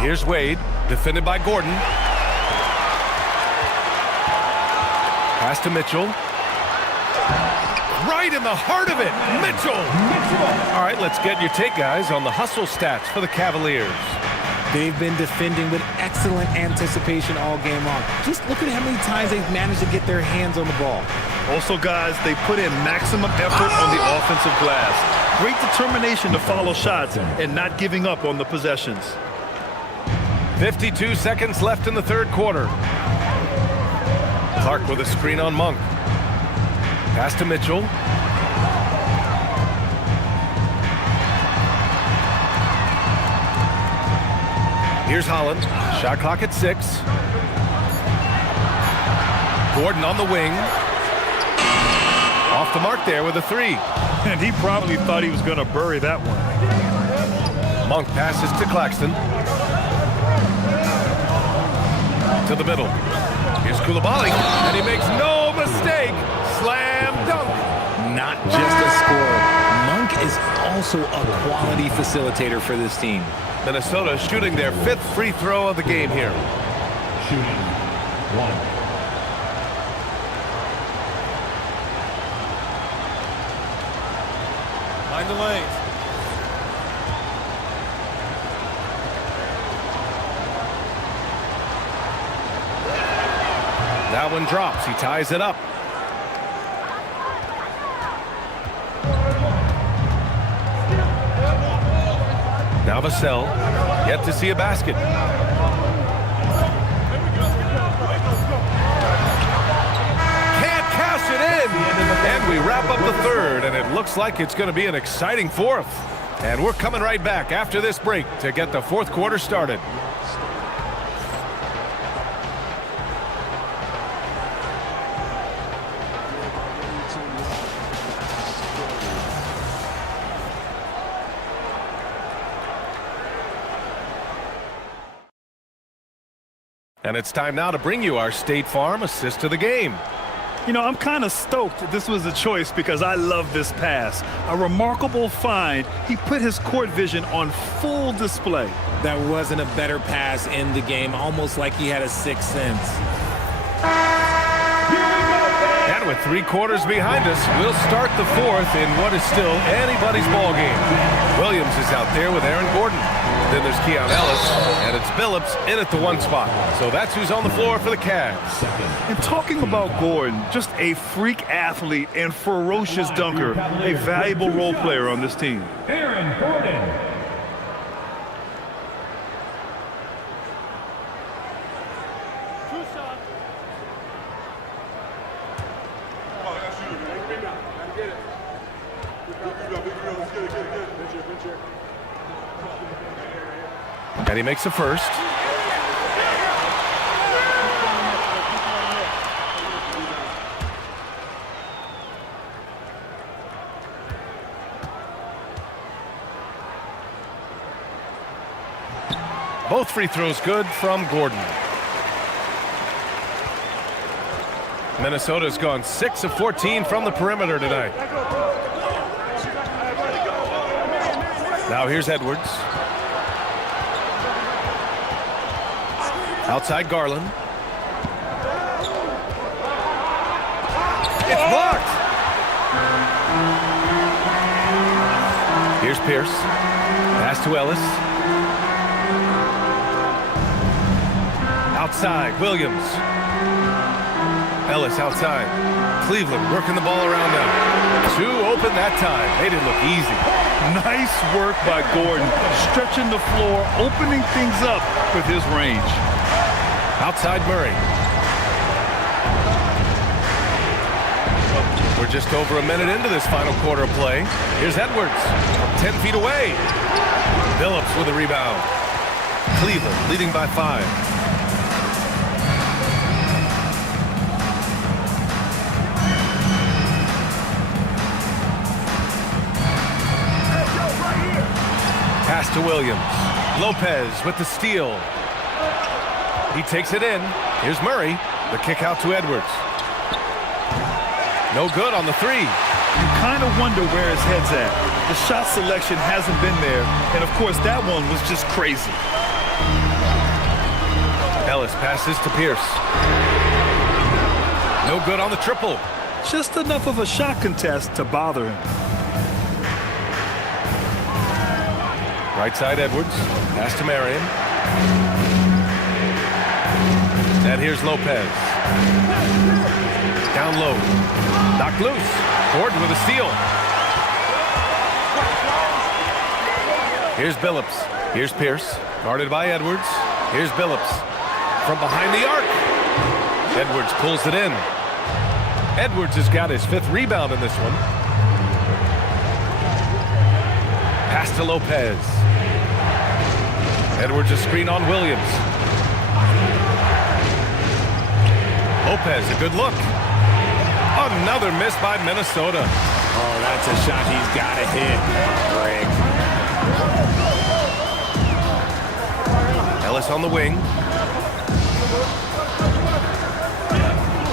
Here's Wade, defended by Gordon. Pass to Mitchell. Right in the heart of it, Mitchell. All right, let's get your take, guys, on the hustle stats for the Cavaliers. They've been defending with excellent anticipation all game long. Just look at how many times they've managed to get their hands on the ball. Also, guys, they put in maximum effort on the offensive glass. Great determination to follow shots and not giving up on the possessions. 52 seconds left in the third quarter. Clark with a screen on Monk. Pass to Mitchell. Here's Holland. Shot clock at 6. Gordon on the wing. Off the mark there with a 3. And he probably thought he was going to bury that one. Monk passes to Claxton. To the middle. Here's Koulibaly, and he makes no mistake. Slam dunk. Not just a scorer. Monk is also a quality facilitator for this team. Minnesota shooting their 5th free throw of the game here. Shooting 1. Mind the lanes. That one drops. He ties it up. Now Vassell, yet to see a basket. Can't cash it in. And we wrap up the third, and it looks like it's going to be an exciting fourth. And we're coming right back after this break to get the fourth quarter started. And it's time now to bring you our State Farm assist to the game. You know, I'm kind of stoked this was a choice because I love this pass. A remarkable find. He put his court vision on full display. That wasn't a better pass in the game, almost like he had a sixth sense. And with 3 quarters behind us, we'll start the fourth in what is still anybody's ball game. Williams is out there with Aaron Gordon. Then there's Keon Ellis, and it's Billups in at the 1 spot. So that's who's on the floor for the Cavs. And talking about Gordon, just a freak athlete and ferocious dunker, a valuable role player on this team. Aaron Gordon. And he makes a first. Both free throws good from Gordon. Minnesota's gone 6 of 14 from the perimeter tonight. Now here's Edwards. Outside Garland. It's blocked. Here's Pierce. Pass to Ellis. Outside, Williams. Ellis outside. Cleveland working the ball around them. 2 open that time. They didn't look easy. Nice work by Gordon, stretching the floor, opening things up with his range. Outside Murray. We're just over a minute into this final quarter of play. Here's Edwards from 10 feet away. Phillips with a rebound. Cleveland leading by 5. Pass to Williams. Lopez with the steal. He takes it in. Here's Murray. The kick out to Edwards. No good on the 3. You kind of wonder where his head's at. The shot selection hasn't been there, and of course that one was just crazy. Ellis passes to Pierce. No good on the triple. Just enough of a shot contest to bother him. Right side Edwards. Pass to Marion. And here's Lopez. Down low. Knocked loose. Gordon with a steal. Here's Billups. Here's Pierce. Guarded by Edwards. Here's Billups. From behind the arc. Edwards pulls it in. Edwards has got his 5th rebound in this one. Pass to Lopez. Edwards a screen on Williams. Lopez, a good look. Another miss by Minnesota. Oh, that's a shot he's got to hit, Greg. Ellis on the wing.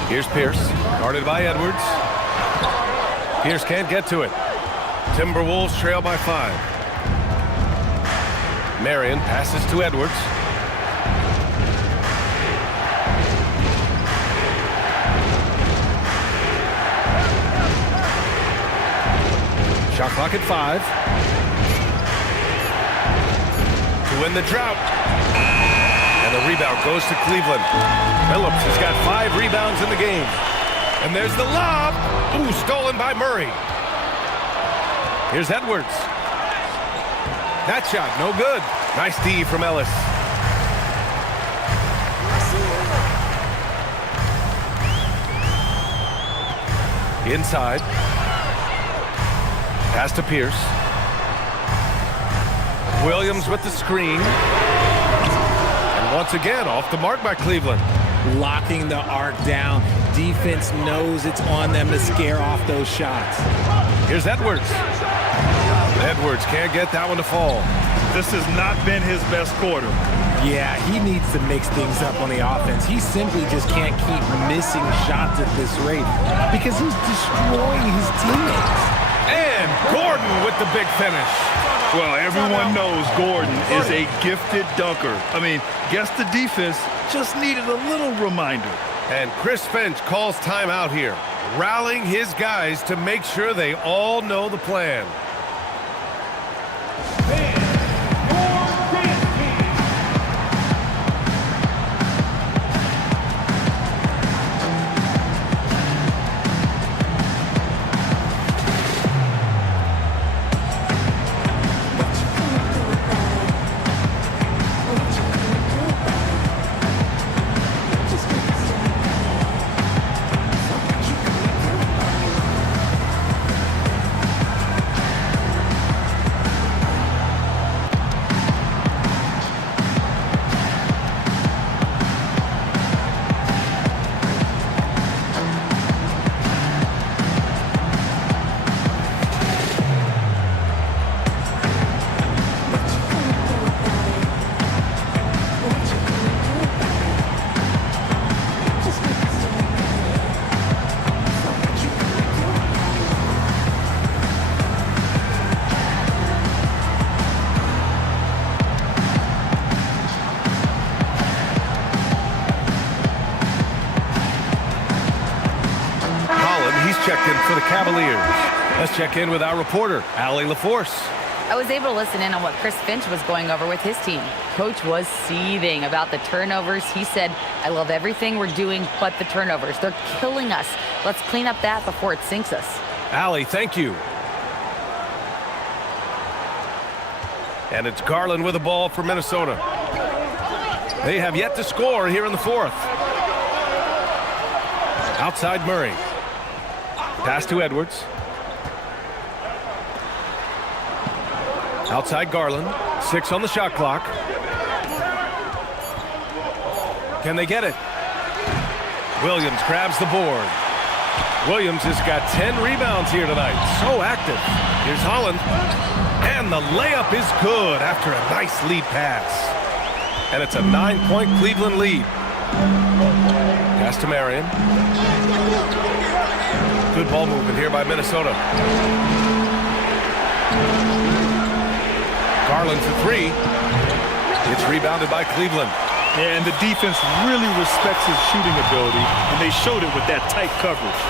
Here's Pierce, guarded by Edwards. Pierce can't get to it. Timberwolves trail by 5. Marion passes to Edwards. Shot clock at 5. To win the drought. And the rebound goes to Cleveland. Phillips has got 5 rebounds in the game. And there's the lob. Ooh, stolen by Murray. Here's Edwards. That shot, no good. Nice D from Ellis. Inside. Pass to Pierce. Williams with the screen. And once again, off the mark by Cleveland. Locking the arc down. Defense knows it's on them to scare off those shots. Here's Edwards. Edwards can't get that one to fall. This has not been his best quarter. Yeah, he needs to mix things up on the offense. He simply just can't keep missing shots at this rate because he's destroying his teammates. And Gordon with the big finish. Well, everyone knows Gordon is a gifted dunker. I mean, guess the defense just needed a little reminder. And Chris Finch calls timeout here, rallying his guys to make sure they all know the plan. the Cavaliers. Let's check in with our reporter, Allie LaForce. I was able to listen in on what Chris Finch was going over with his team. Coach was seething about the turnovers. He said, I love everything we're doing but the turnovers. They're killing us. Let's clean up that before it sinks us. Allie, thank you. And it's Garland with the ball for Minnesota. They have yet to score here in the fourth. Outside Murray. Pass to Edwards. Outside Garland. 6 on the shot clock. Can they get it? Williams grabs the board. Williams has got 10 rebounds here tonight. So active. Here's Holland. And the layup is good after a nice lead pass. And it's a 9-point Cleveland lead. Pass to Marion. Good ball movement here by Minnesota. Garland for 3. It's rebounded by Cleveland. Yeah, and the defense really respects his shooting ability, and they showed it with that tight coverage.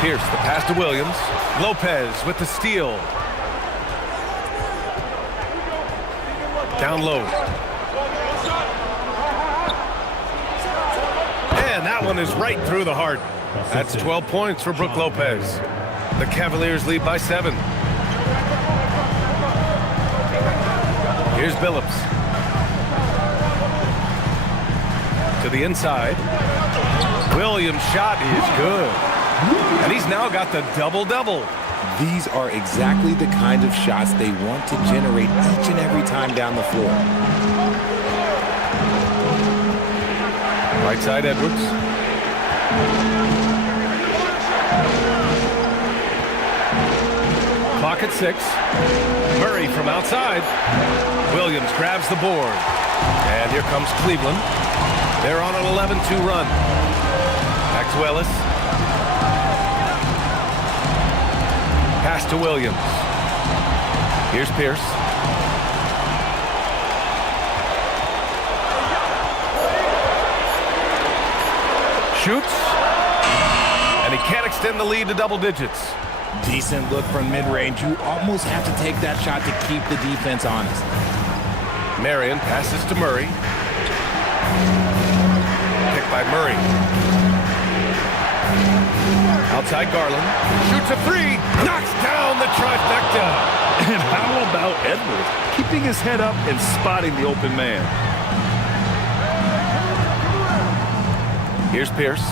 Pierce, the pass to Williams. Lopez with the steal. Down low. And that one is right through the heart. That's 12 points for Brook Lopez. The Cavaliers lead by 7. Here's Billups. To the inside. Williams' shot is good. And he's now got the double-double. These are exactly the kind of shots they want to generate each and every time down the floor. Right side, Edwards. Clock at 6. Murray from outside. Williams grabs the board. And here comes Cleveland. They're on an 11-2 run. Back to Ellis. Pass to Williams. Here's Pierce. Shoots. And he can't extend the lead to double digits. Decent look from mid-range. You almost have to take that shot to keep the defense honest. Marion passes to Murray. Picked by Murray. Outside Garland. Shoots a 3. Knocks down the trifecta. And how about Edwards? Keeping his head up and spotting the open man. Here's Pierce.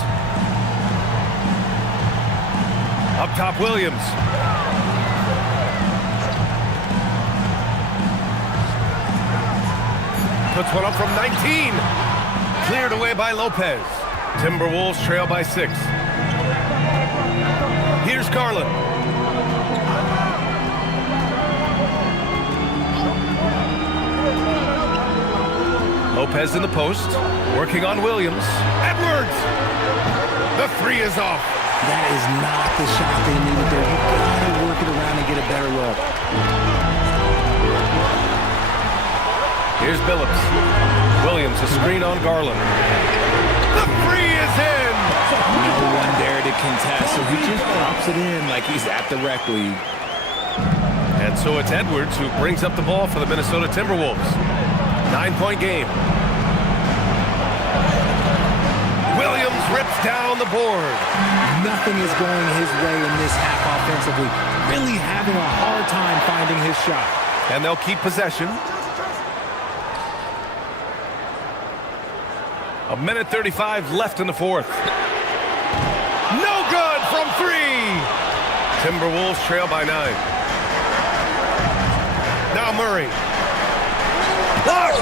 Up top, Williams. Puts one up from 19. Cleared away by Lopez. Timberwolves trail by 6. Here's Garland. Lopez in the post. Working on Williams. Edwards! The 3 is off. That is not the shot they needed there. You gotta work it around and get a better look. Here's Billups. Williams, a screen on Garland. The 3 is in! No one there to contest, so he just drops it in like he's at the rec league. And so it's Edwards who brings up the ball for the Minnesota Timberwolves. 9-point game. Williams rips down the board. Nothing is going his way in this half offensively. Really having a hard time finding his shot. And they'll keep possession. A minute 35 left in the fourth. No good from 3. Timberwolves trail by 9. Now Murray. Blocked.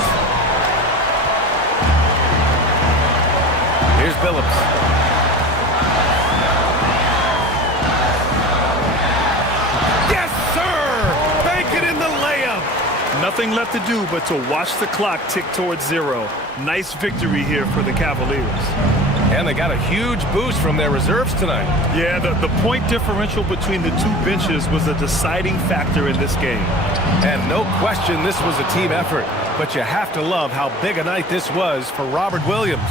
Here's Billups. Yes, sir! Bank it in the layup. Nothing left to do but to watch the clock tick towards 0. Nice victory here for the Cavaliers. And they got a huge boost from their reserves tonight. Yeah, the point differential between the two benches was a deciding factor in this game. And no question this was a team effort. But you have to love how big a night this was for Robert Williams.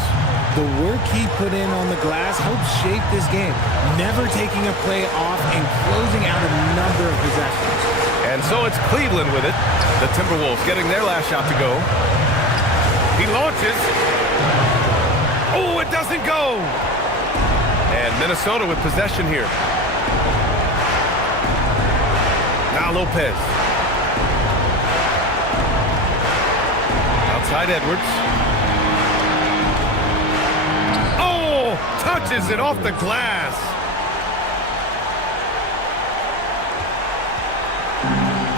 The work he put in on the glass helped shape this game, never taking a play off and closing out a number of possessions. And so it's Cleveland with it. The Timberwolves getting their last shot to go. He launches. Oh, it doesn't go. And Minnesota with possession here. Now Lopez. Outside Edwards. Oh, touches it off the glass.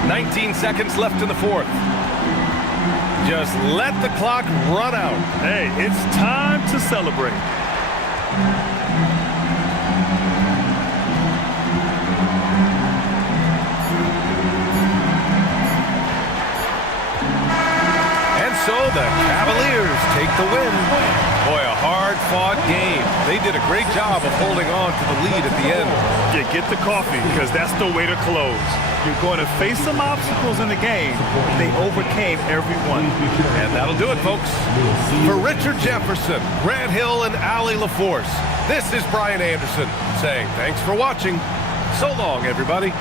"19 seconds left in the fourth. Just let the clock run out. Hey, it's time to celebrate. And so the Cavaliers take the win. Boy, a hard-fought game. They did a great job of holding on to the lead at the end. Yeah, get the coffee, because that's the way to close. You're going to face some obstacles in the game. They overcame every one. And that'll do it, folks. For Richard Jefferson, Grant Hill, and Allie LaForce, this is Brian Anderson saying thanks for watching. So long, everybody.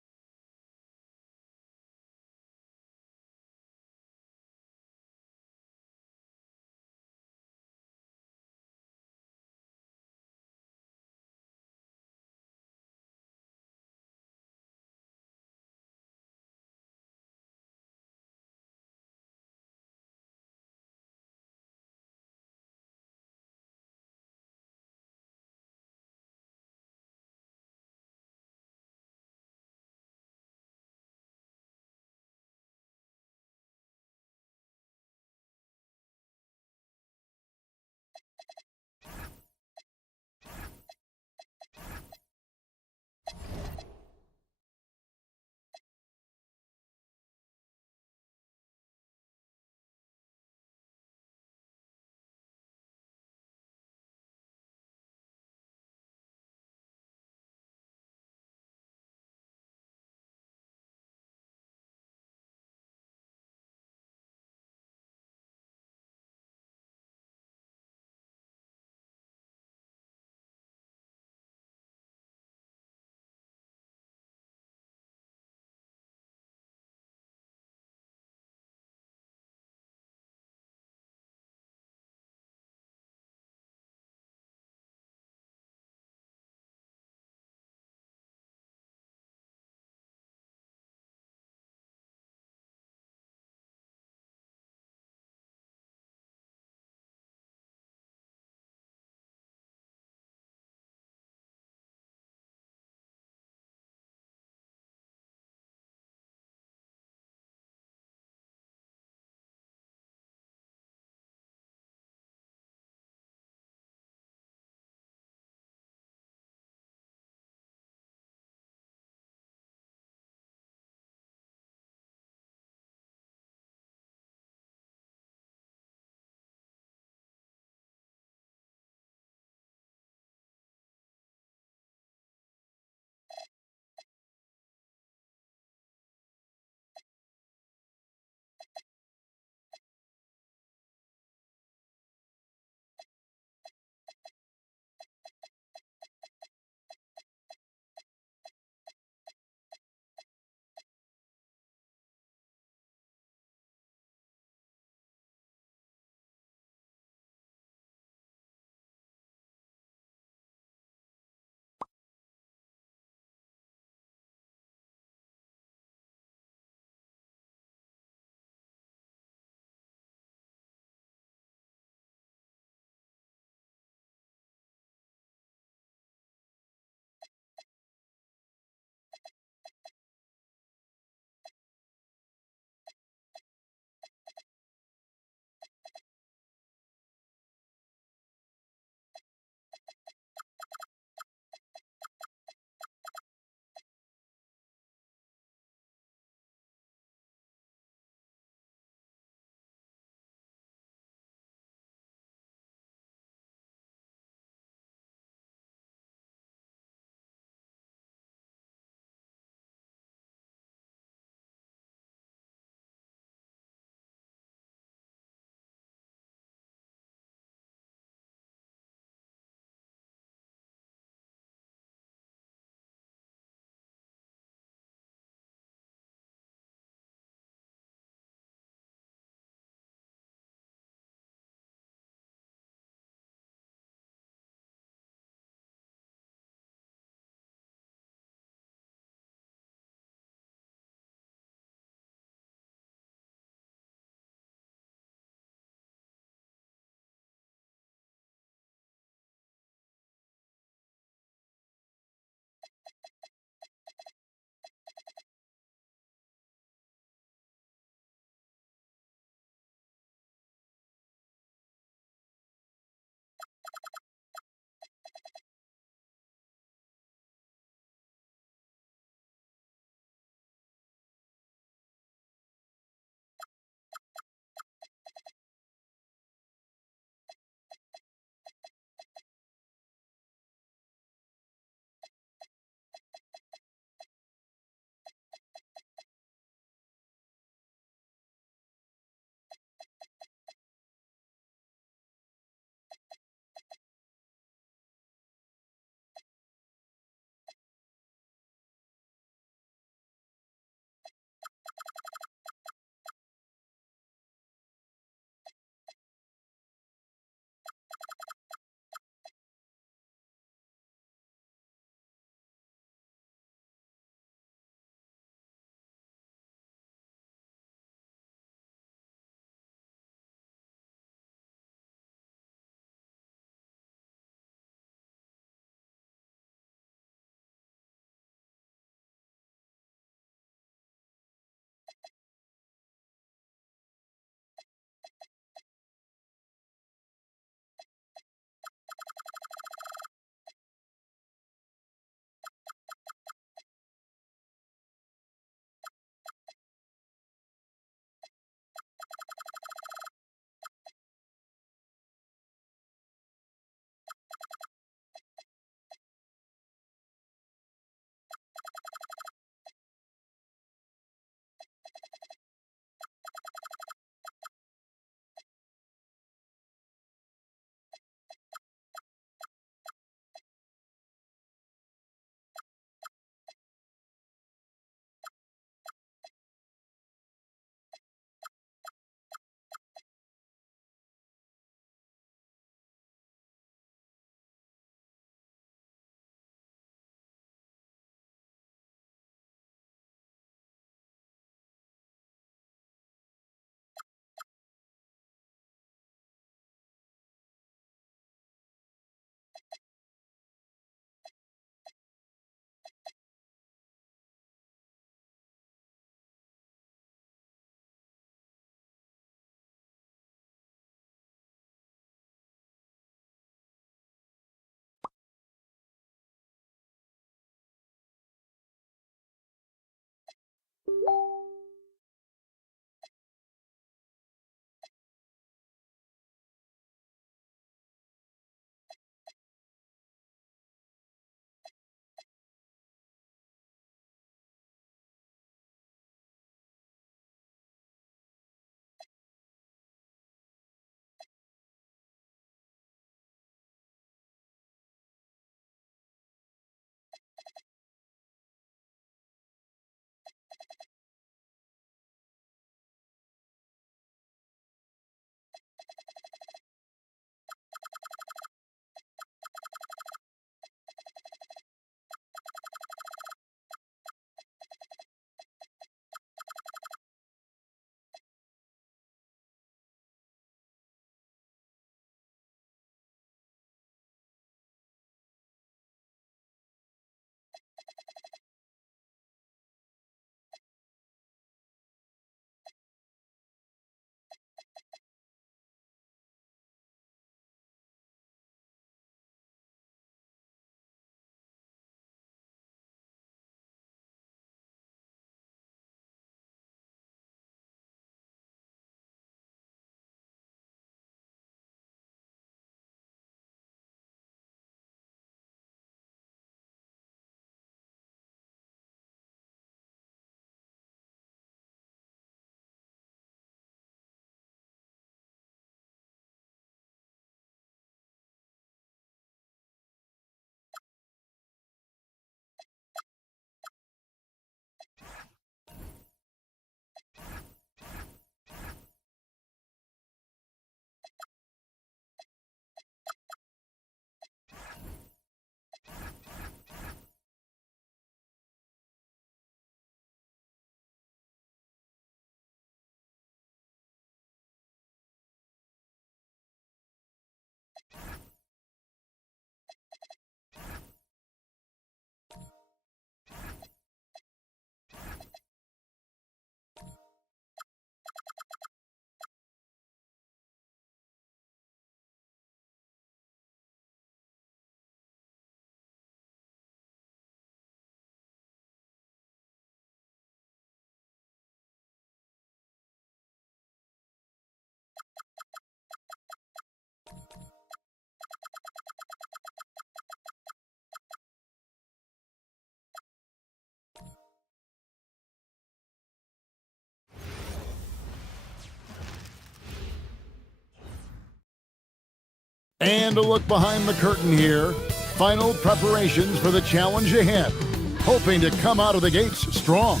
And a look behind the curtain here. Final preparations for the challenge ahead. Hoping to come out of the gates strong.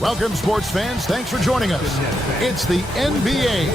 Welcome, sports fans. Thanks for joining us. It's the NBA.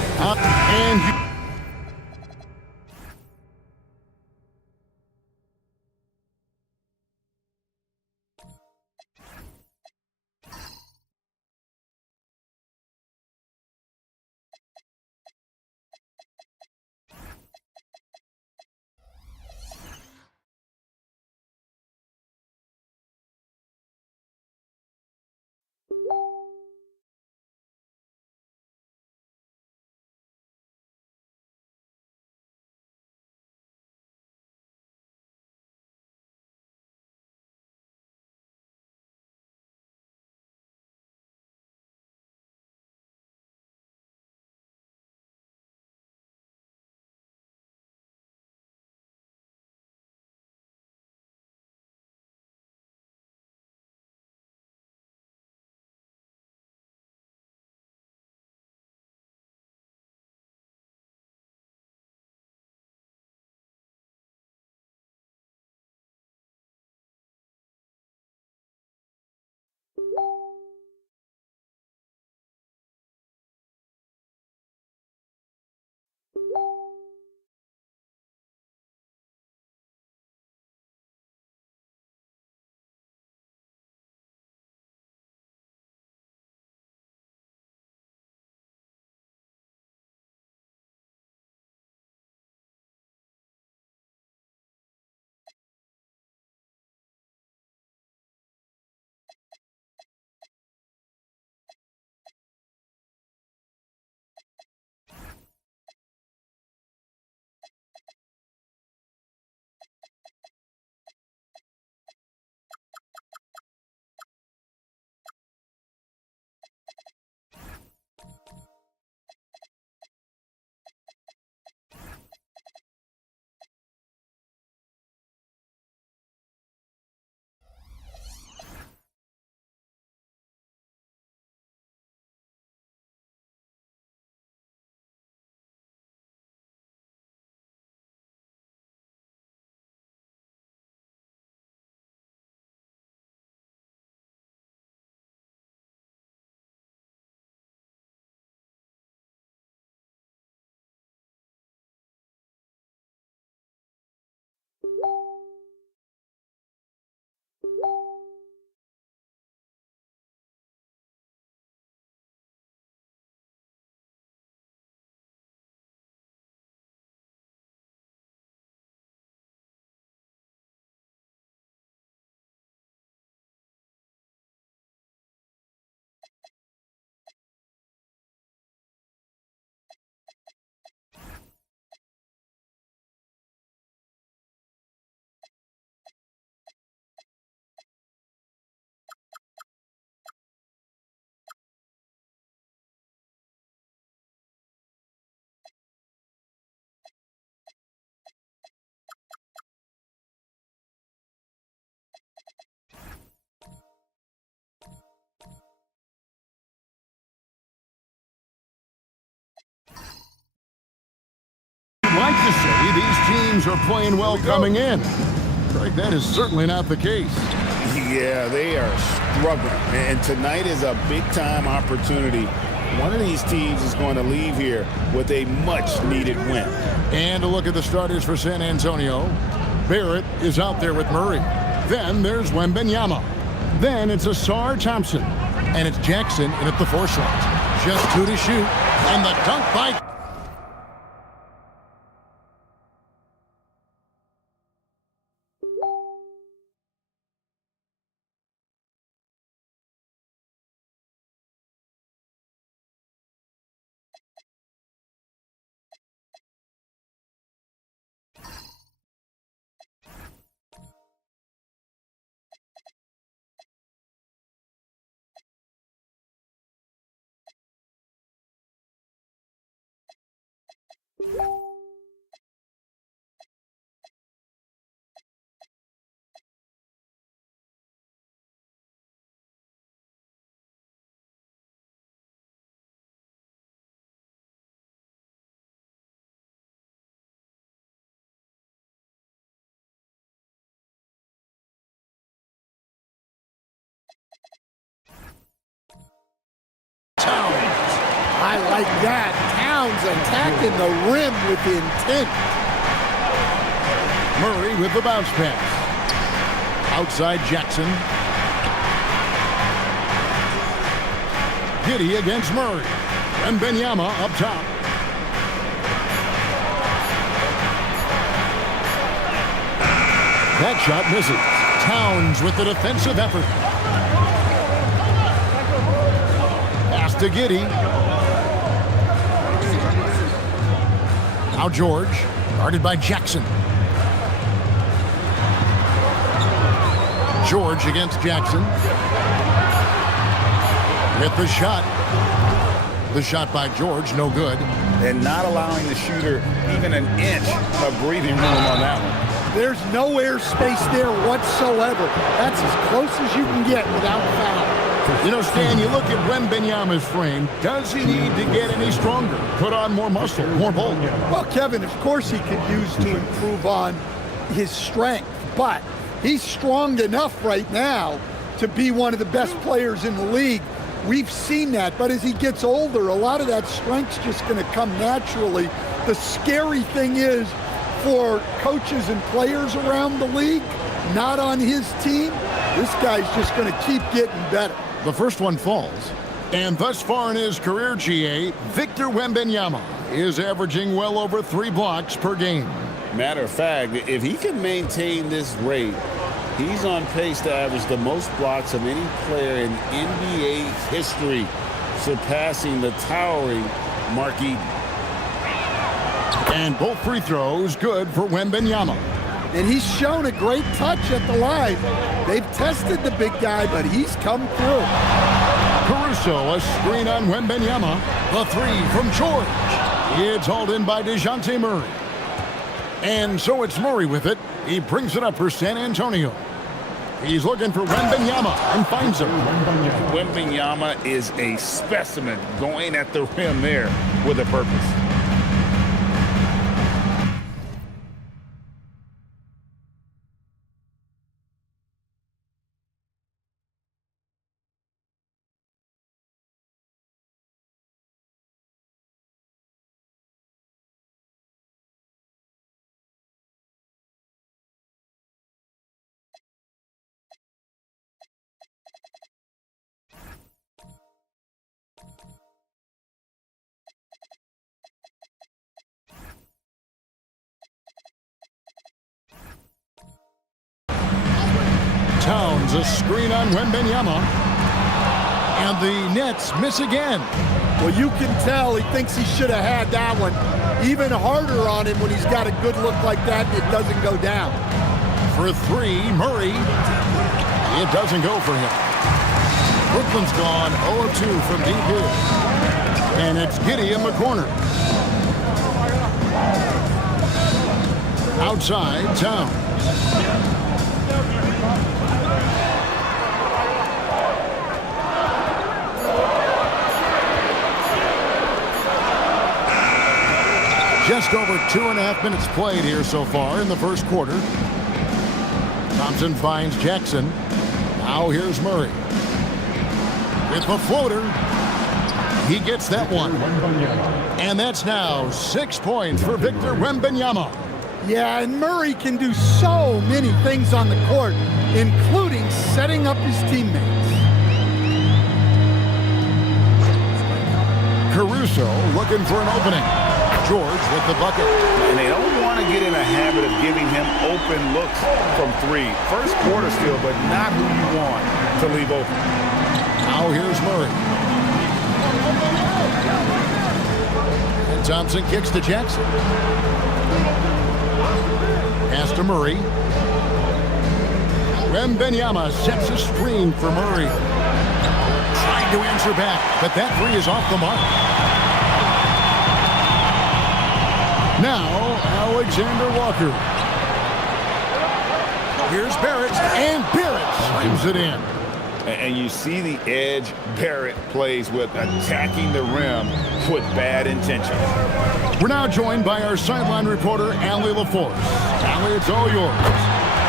Like to say these teams are playing well coming in. Right, that is certainly not the case. Yeah, they are struggling. And tonight is a big-time opportunity. One of these teams is going to leave here with a much-needed win. And a look at the starters for San Antonio. Barrett is out there with Murray. Then there's Wembanyama. Then it's Asar Thompson. And it's Jackson in at the 4 slot. Just 2 to shoot. And the dunk by like that. Towns attacking the rim with intent. Murray with the bounce pass. Outside Jackson. Giddey against Murray. And Wembanyama up top. That shot misses. Towns with the defensive effort. Pass to Giddey. Now George, guarded by Jackson. George against Jackson. With the shot. The shot by George, no good. And not allowing the shooter even an inch of breathing room on that one. There's no air space there whatsoever. That's as close as you can get without foul. You know, Stan, you look at Wembanyama's frame. Does he need to get any stronger? Put on more muscle, more bulk? Well, Kevin, of course he could use to improve on his strength, but he's strong enough right now to be one of the best players in the league. We've seen that, but as he gets older, a lot of that strength's just going to come naturally. The scary thing is, for coaches and players around the league, not on his team, this guy's just going to keep getting better. The first one falls. And thus far in his career, GA, Victor Wembanyama is averaging well over 3 blocks per game. Matter of fact, if he can maintain this rate, he's on pace to average the most blocks of any player in NBA history, surpassing the towering Mark Eaton. And both free throws good for Wembanyama. And he's shown a great touch at the line. They've tested the big guy, but he's come through. Caruso, a screen on Wembanyama. The three from George. It's hauled in by DeJounte Murray. And so it's Murray with it. He brings it up for San Antonio. He's looking for Wembanyama and finds him. Wembanyama is a specimen going at the rim there with a purpose. Towns, a screen on Wembanyama. And the Nets miss again. Well, you can tell he thinks he should have had that one. Even harder on him when he's got a good look like that and it doesn't go down. For three, Murray. It doesn't go for him. Brooklyn's gone 0-2 from deep here. And it's Giddey in the corner. Outside, Towns. Just over 2.5 minutes played here so far in the first quarter. Thompson finds Jackson. Now here's Murray. With the floater. He gets that one. And that's now 6 points for Victor Wembanyama. Yeah, and Murray can do so many things on the court, including setting up his teammates. Caruso looking for an opening. George with the bucket. And they don't want to get in a habit of giving him open looks from three. First quarter still, but not who you want to leave open. Now here's Murray. And Thompson kicks to Jackson. Pass to Murray. Wembanyama sets a screen for Murray. Trying to answer back, but that three is off the mark. Now, Alexander Walker. Here's Barrett, and Barrett slams it in. And you see the edge Barrett plays with, attacking the rim with bad intentions. We're now joined by our sideline reporter, Allie LaForce. Allie, it's all yours.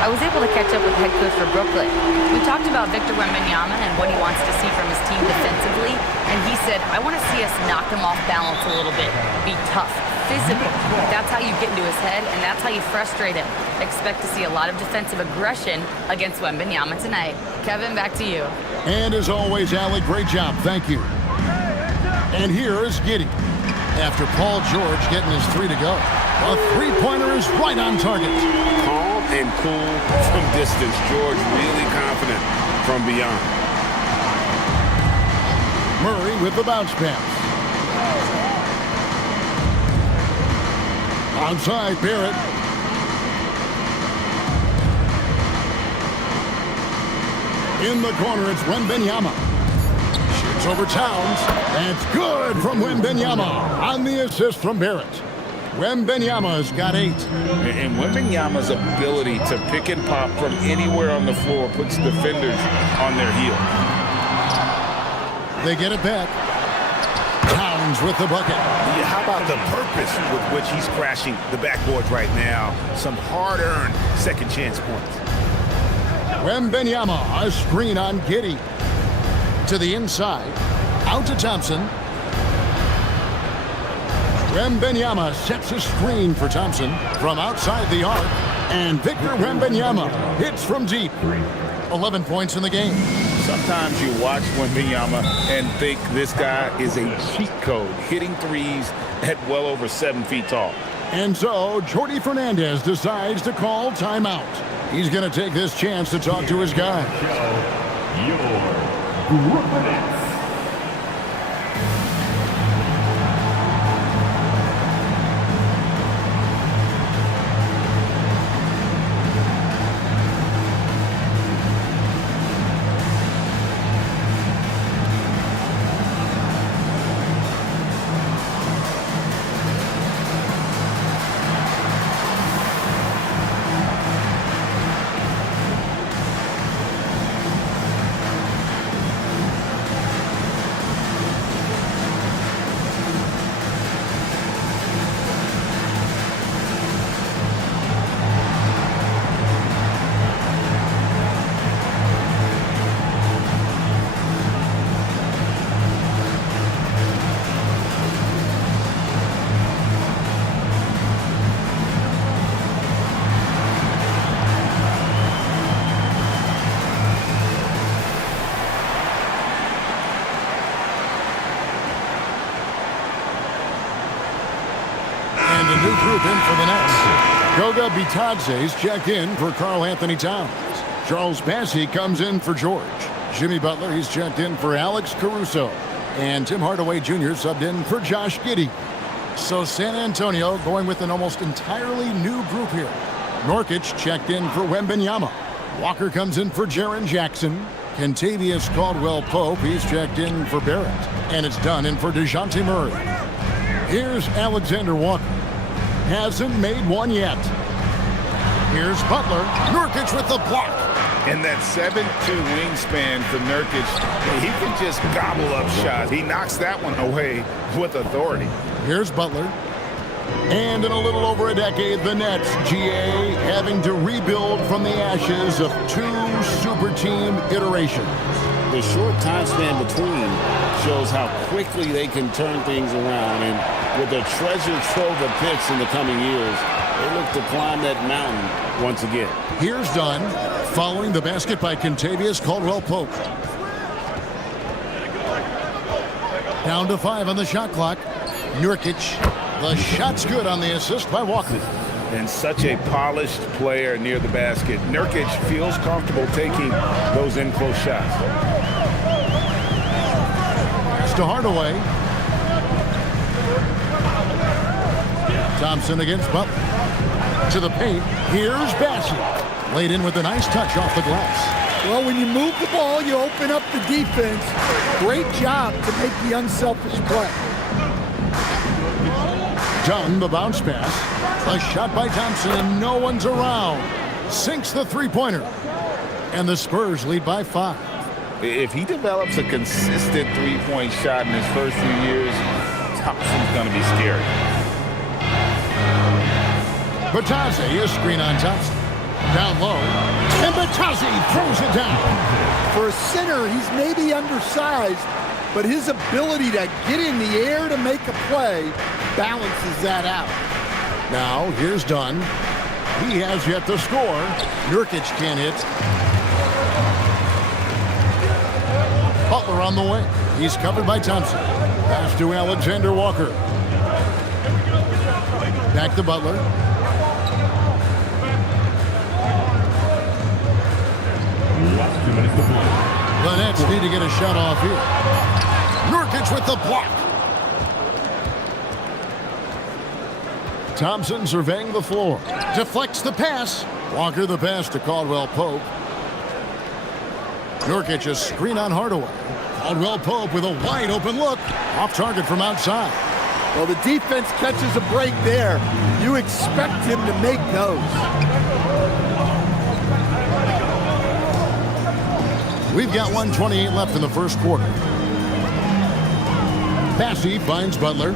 I was able to catch up with head coach for Brooklyn. We talked about Victor Wembanyama and what he wants to see from his team defensively, and he said, I want to see us knock him off balance a little bit, be tough, physical. That's how you get into his head, and that's how you frustrate him. Expect to see a lot of defensive aggression against Wembanyama tonight. Kevin, back to you. And as always, Allie, great job. Thank you. And here is Giddey. After Paul George getting his 3 to go. A three-pointer is right on target. Calm and cool from distance. George really confident from beyond. Murray with the bounce pass. Outside, Barrett. In the corner, it's Wembanyama. Shoots over Towns. That's good from Wembanyama on the assist from Barrett. Wembanyama's got 8. And Wembanyama's ability to pick and pop from anywhere on the floor puts defenders on their heels. They get it back. Towns with the bucket. Yeah, how about the purpose with which he's crashing the backboards right now? Some hard-earned second chance points. Wembanyama, a screen on Giddey. To the inside. Out to Thompson. Wembanyama sets a screen for Thompson from outside the arc. And Victor Wembanyama hits from deep. 11 points in the game. Sometimes you watch Wembanyama and think this guy is a cheat code, hitting threes at well over 7 feet tall. And so, Jordi Fernandez decides to call timeout. He's going to take this chance to talk to his guys. Your Brooklyn Nets. New group in for the Nets. Goga Bitadze's checked in for Karl Anthony Towns. Charles Bassey comes in for George. Jimmy Butler, he's checked in for Alex Caruso. And Tim Hardaway Jr. subbed in for Josh Giddey. So San Antonio going with an almost entirely new group here. Nurkic checked in for Wembanyama. Walker comes in for Jaren Jackson. Kentavious Caldwell-Pope, he's checked in for Barrett. And it's done in for DeJounte Murray. Here's Alexander Walker. Hasn't made one yet. Here's Butler. Nurkic with the block. And that 7'2" wingspan for Nurkic, he can just gobble up shots. He knocks that one away with authority. Here's Butler. And in a little over a decade, the Nets, GA, having to rebuild from the ashes of 2 super team iterations. The short time span between shows how quickly they can turn things around. And with a treasure trove of picks in the coming years, they look to climb that mountain once again. Here's Dunn, following the basket by Kentavious Caldwell-Pope. Down to 5 on the shot clock. Nurkic, the shot's good on the assist by Walker. And such a polished player near the basket. Nurkic feels comfortable taking those in-close shots. Pass to Hardaway. Thompson against Butler. To the paint. Here's Bassey. Laid in with a nice touch off the glass. Well, when you move the ball, you open up the defense. Great job to make the unselfish play. Dunn, the bounce pass. A shot by Thompson, and no one's around. Sinks the three-pointer. And the Spurs lead by 5. If he develops a consistent three-point shot in his first few years, Thompson's going to be scary. Bitadze is screen on Thompson. Down low. And Batazzi throws it down. For a center, he's maybe undersized, but his ability to get in the air to make a play balances that out. Now, here's Dunn. He has yet to score. Nurkic can't hit. Butler on the way. He's covered by Thompson. Pass to Alexander Walker. Back to Butler. Last 2 minutes to play. The Nets need to get a shot off here. Nurkic with the block. Thompson surveying the floor. Deflects the pass. Walker the pass to Caldwell Pope. Nurkic a screen on Hardaway. Caldwell Pope with a wide open look. Off target from outside. Well, the defense catches a break there. You expect him to make those. We've got 1:28 left in the first quarter. Bassey finds Butler.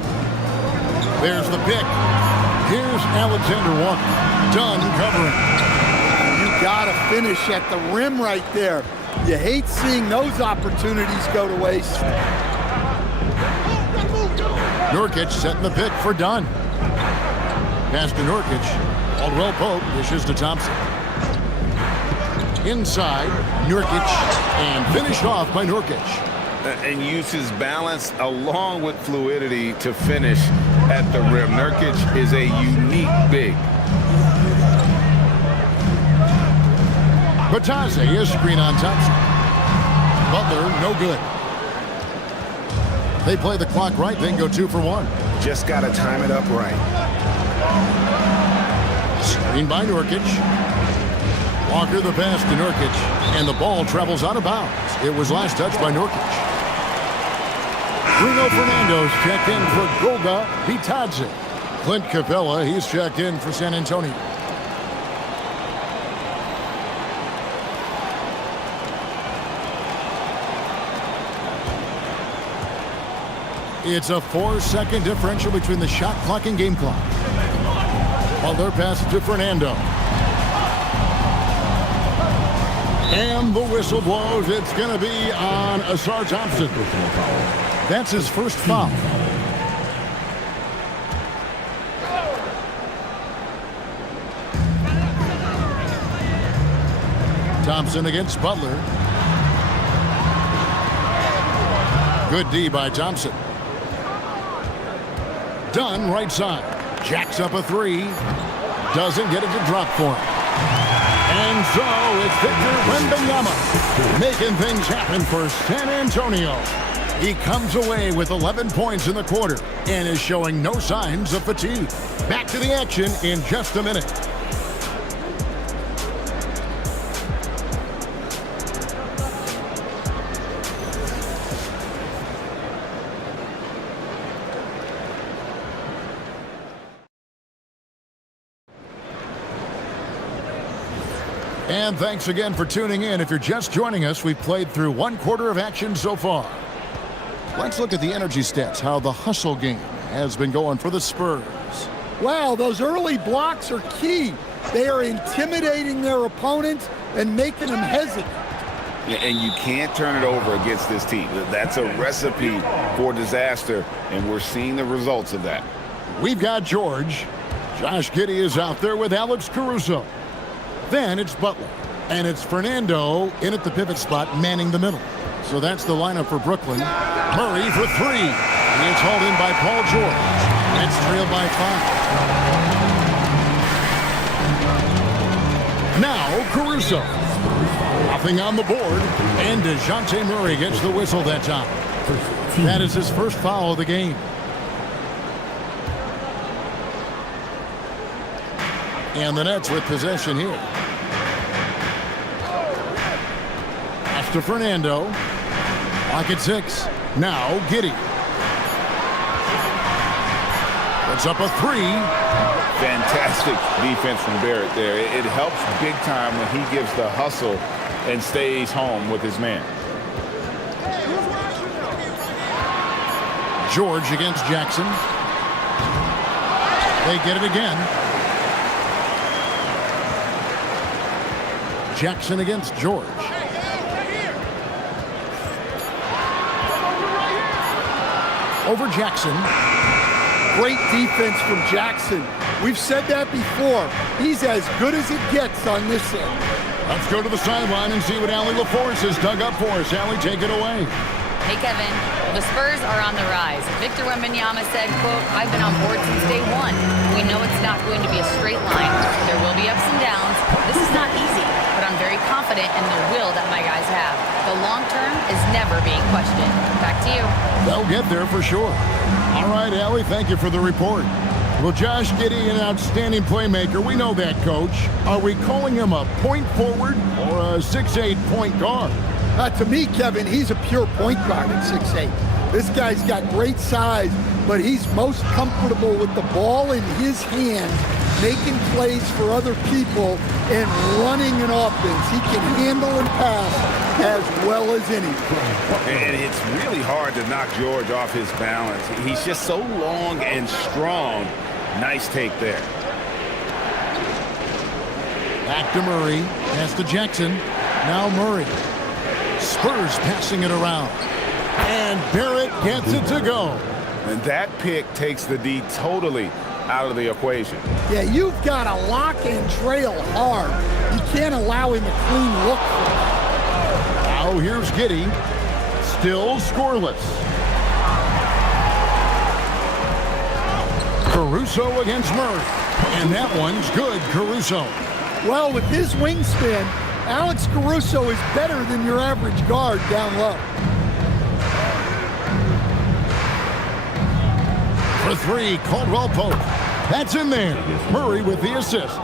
There's the pick. Here's Alexander Walker. Dunn covering. You got to finish at the rim right there. You hate seeing those opportunities go to waste. Nurkic setting the pick for Dunn. Pass to Nurkic. Caldwell Pope dishes to Thompson. Inside, Nurkic, and finished off by Nurkic. And uses balance along with fluidity to finish at the rim. Nurkic is a unique big. Batazzi is screen on Thompson. Butler, no good. They play the clock right, then go 2 for 1. Just got to time it up right. Screen by Nurkic. Walker the pass to Nurkic, and the ball travels out of bounds. It was last touched by Nurkic. Bruno Fernando's checked in for Goga Bitadze. Clint Capella, he's checked in for San Antonio. It's a 4-second differential between the shot clock and game clock. Butler passes to Fernando. And the whistle blows. It's going to be on Asar Thompson. That's his first foul. Thompson against Butler. Good D by Thompson. Dunn right side. Jacks up a 3. Doesn't get it to drop for him. And so it's Victor Wembanyama making things happen for San Antonio. He comes away with 11 points in the quarter and is showing no signs of fatigue. Back to the action in just a minute. And thanks again for tuning in. If you're just joining us, we've played through 1 quarter of action so far. Let's look at the energy stats, how the hustle game has been going for the Spurs. Wow, those early blocks are key. They are intimidating their opponents and making them hesitate. Yeah, and you can't turn it over against this team. That's a recipe for disaster, and we're seeing the results of that. We've got George. Josh Giddey is out there with Alex Caruso. Then it's Butler. And it's Fernando in at the pivot spot, manning the middle. So that's the lineup for Brooklyn. Murray for 3. He is hauled in by Paul George. That's trailed by 5. Now Caruso. Nothing on the board. And DeJounte Murray gets the whistle that time. That is his first foul of the game. And the Nets with possession here. Pass to Fernando. Clock at 6. Now Giddey. Puts up a 3. Fantastic defense from Barrett there. It helps big time when he gives the hustle and stays home with his man. George against Jackson. They get it again. Jackson against George. Over Jackson. Great defense from Jackson. We've said that before. He's as good as it gets on this end. Let's go to the sideline and see what Allie LaForce has dug up for us. Allie, take it away. Hey, Kevin. Well, the Spurs are on the rise. Victor Wembanyama said, quote, "I've been on board since day one. We know it's not going to be a straight line. There will be ups and downs. This is not easy, but I'm very confident in the will that my guys have. The long term is never being questioned." Back to you. They'll get there for sure. All right, Allie, thank you for the report. Well, Josh Giddey, an outstanding playmaker. We know that, Coach. Are we calling him a point forward or a 6'8" point guard? To me, Kevin, he's a pure point guard at 6'8". This guy's got great size, but he's most comfortable with the ball in his hands, making plays for other people and running an offense. He can handle and pass as well as any. And it's really hard to knock George off his balance. He's just so long and strong. Nice take there. Back to Murray. Pass to Jackson. Now Murray. Spurs passing it around. And Barrett gets it to go. And that pick takes the D totally out of the equation. Yeah, you've got to lock and trail hard. You can't allow him a clean look. Now here's Giddey. Still scoreless. Caruso against Murray. And that one's good, Caruso. Well, with his wingspan, Alex Caruso is better than your average guard down low. For three, Caldwell Pope. That's in there. Murray with the assist.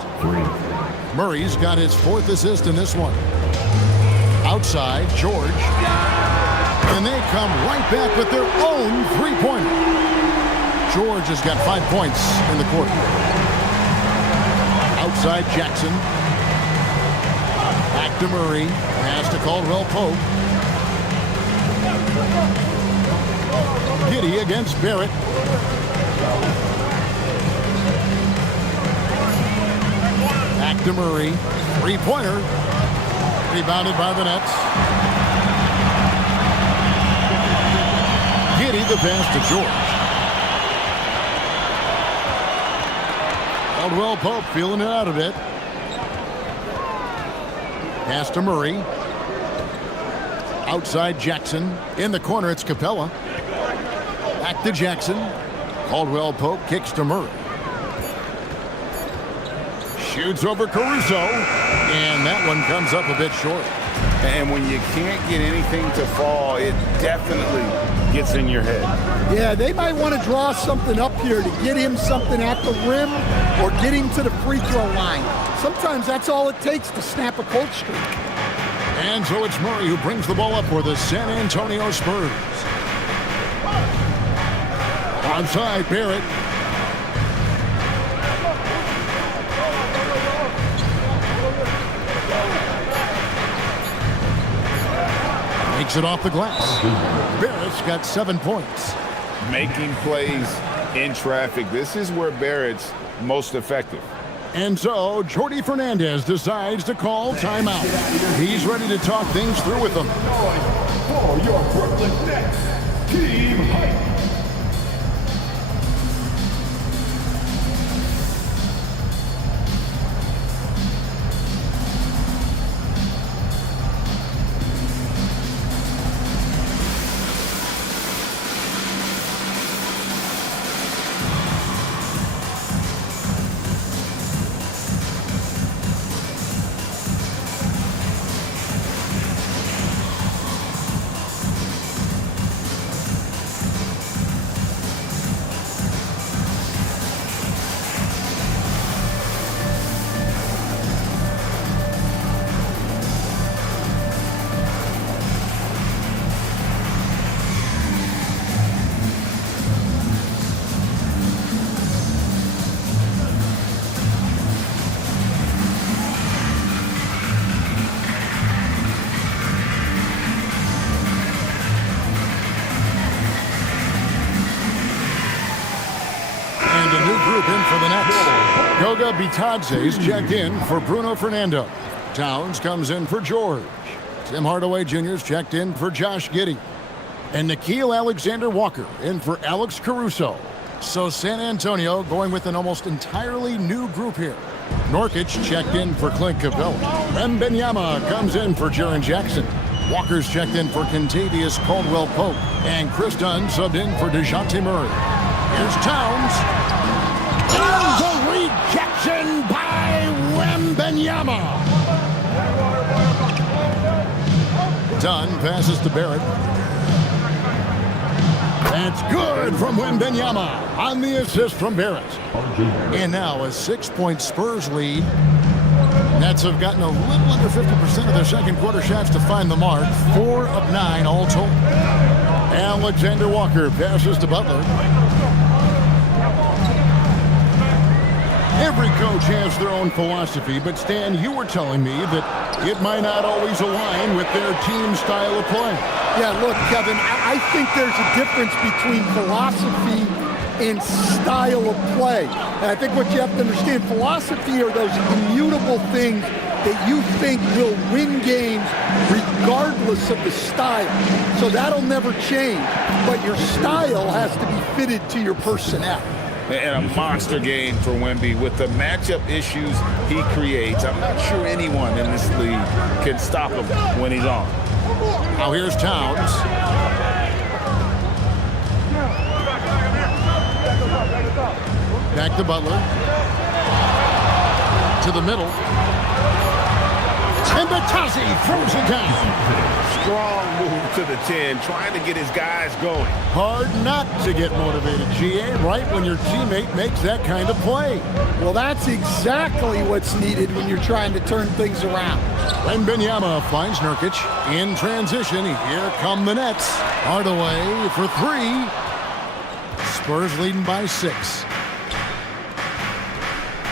Murray's got his fourth assist in this one. Outside, George. And they come right back with their own three-pointer. George has got 5 points in the quarter. Outside, Jackson. Back to Murray. Pass to Caldwell Pope. Giddey against Barrett. Back to Murray. Three-pointer. Rebounded by the Nets. Giddey the pass to George. Caldwell Pope feeling it out a bit. Pass to Murray. Outside Jackson. In the corner, it's Capella. Back to Jackson. Caldwell Pope kicks to Murray. Shoots over Caruso. And that one comes up a bit short. And when you can't get anything to fall, it definitely gets in your head. Yeah, they might want to draw something up here to get him something at the rim or get him to the free throw line. Sometimes that's all it takes to snap a cold streak. And so it's Murray who brings the ball up for the San Antonio Spurs. Onside, Barrett. Makes it off the glass. Barrett's got 7 points. Making plays in traffic. This is where Barrett's most effective. And so Jordi Fernandez decides to call timeout. He's ready to talk things through with them. For your Brooklyn Nets, Team Hype. In for the Nets. Goga Bitadze is checked in for Bruno Fernando. Towns comes in for George. Tim Hardaway Jr.'s checked in for Josh Giddey. And Nikhil Alexander-Walker in for Alex Caruso. So San Antonio going with an almost entirely new group here. Nurkic checked in for Clint Capella. Wembanyama comes in for Jaren Jackson. Walker's checked in for Kentavious Caldwell-Pope. And Chris Dunn subbed in for DeJounte Murray. Here's Towns. There's a rejection by Wembanyama. Dunn passes to Barrett. That's good from Wembanyama on the assist from Barrett. And now a 6-point Spurs lead. Nets have gotten a little under 50% of their second quarter shots to find the mark. 4 of 9 all told. Alexander Walker passes to Butler. Every coach has their own philosophy, but Stan, you were telling me that it might not always align with their team style of play. Yeah, look, Kevin, I think there's a difference between philosophy and style of play. And I think what you have to understand, philosophy are those immutable things that you think will win games regardless of the style. So that'll never change, but your style has to be fitted to your personnel. And a monster game for Wemby with the matchup issues he creates. I'm not sure anyone in this league can stop him when he's on. Now here's Towns. Back to Butler. To the middle. And Batazzi throws it down. Strong move to the 10, trying to get his guys going. Hard not to get motivated, GA, right when your teammate makes that kind of play. Well, that's exactly what's needed when you're trying to turn things around. Wembanyama finds Nurkic in transition. Here come the Nets. Hardaway for 3. Spurs leading by 6.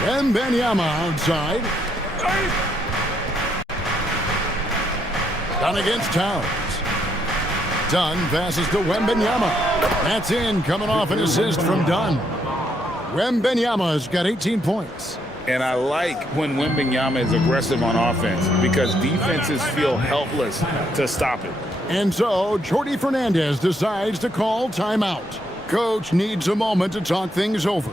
Wembanyama outside. Dunn against Towns. Dunn passes to Wembanyama. That's in, coming off an assist from Dunn. Wembanyama's got 18 points. And I like when Wembanyama is aggressive on offense because defenses feel helpless to stop it. And so Jordi Fernandez decides to call timeout. Coach needs a moment to talk things over.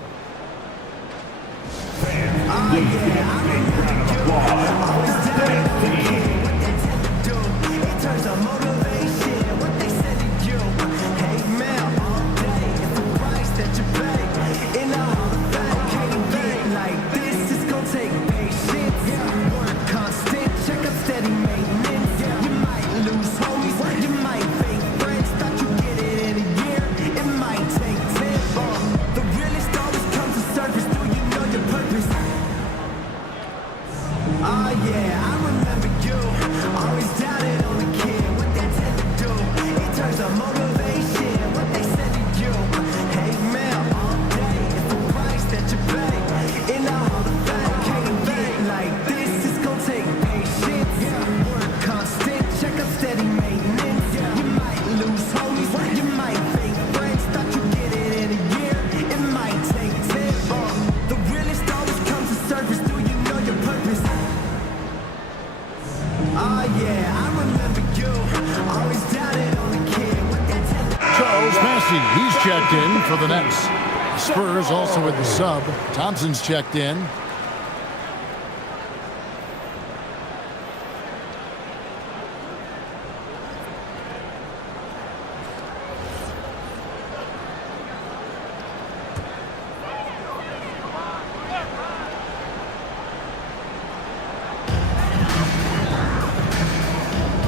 He's checked in for the Nets. Spurs also with the sub. Thompson's checked in.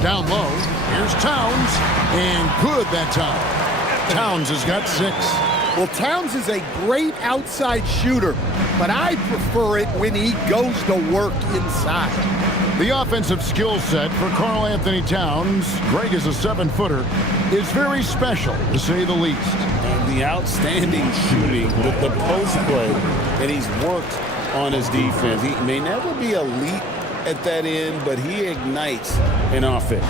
Down low, here's Towns, and good that time. Towns has got 6. Well, Towns is a great outside shooter, but I prefer it when he goes to work inside. The offensive skill set for Karl Anthony Towns, Greg is a 7-footer, is very special, to say the least. And the outstanding shooting with the post play, and he's worked on his defense. He may never be elite at that end, but he ignites an offense.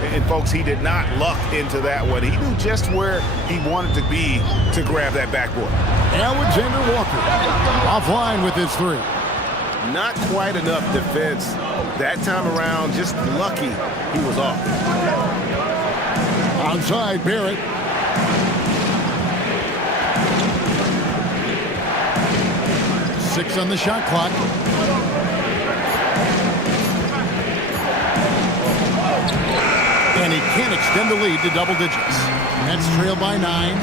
And folks, he did not luck into that one. He knew just where he wanted to be to grab that backboard. Alexander Walker offline with his 3. Not quite enough defense. That time around, just lucky he was off. Outside, Barrett. Six on the shot clock. And he can't extend the lead to double digits. Nets trail by 9.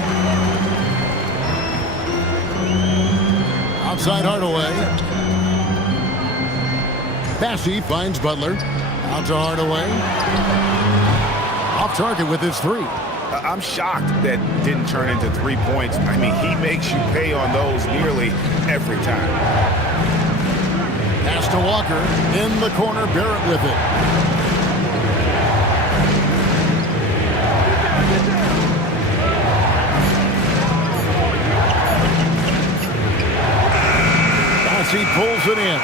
Outside Hardaway. Bassey finds Butler. Out to Hardaway. Off target with his 3. I'm shocked that didn't turn into 3 points. I mean, he makes you pay on those nearly every time. Pass to Walker. In the corner, Barrett with it. Bassey pulls it in.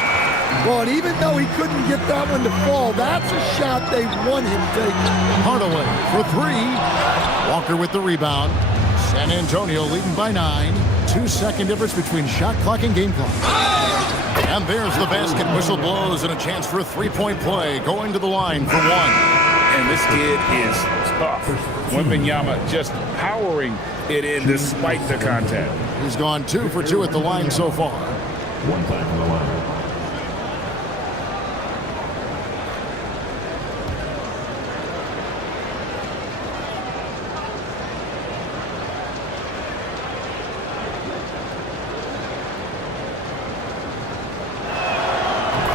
Well, and even though he couldn't get that one to fall, that's a shot they want him taking. Hardaway for 3. Walker with the rebound. San Antonio leading by 9. 2-second difference between shot clock and game clock. And there's the basket. Whistle blows and a chance for a 3-point play. Going to the line for 1. And this kid is tough. Wembanyama just powering it in despite the contact. He's gone 2 for 2 at the line so far. One time for the line.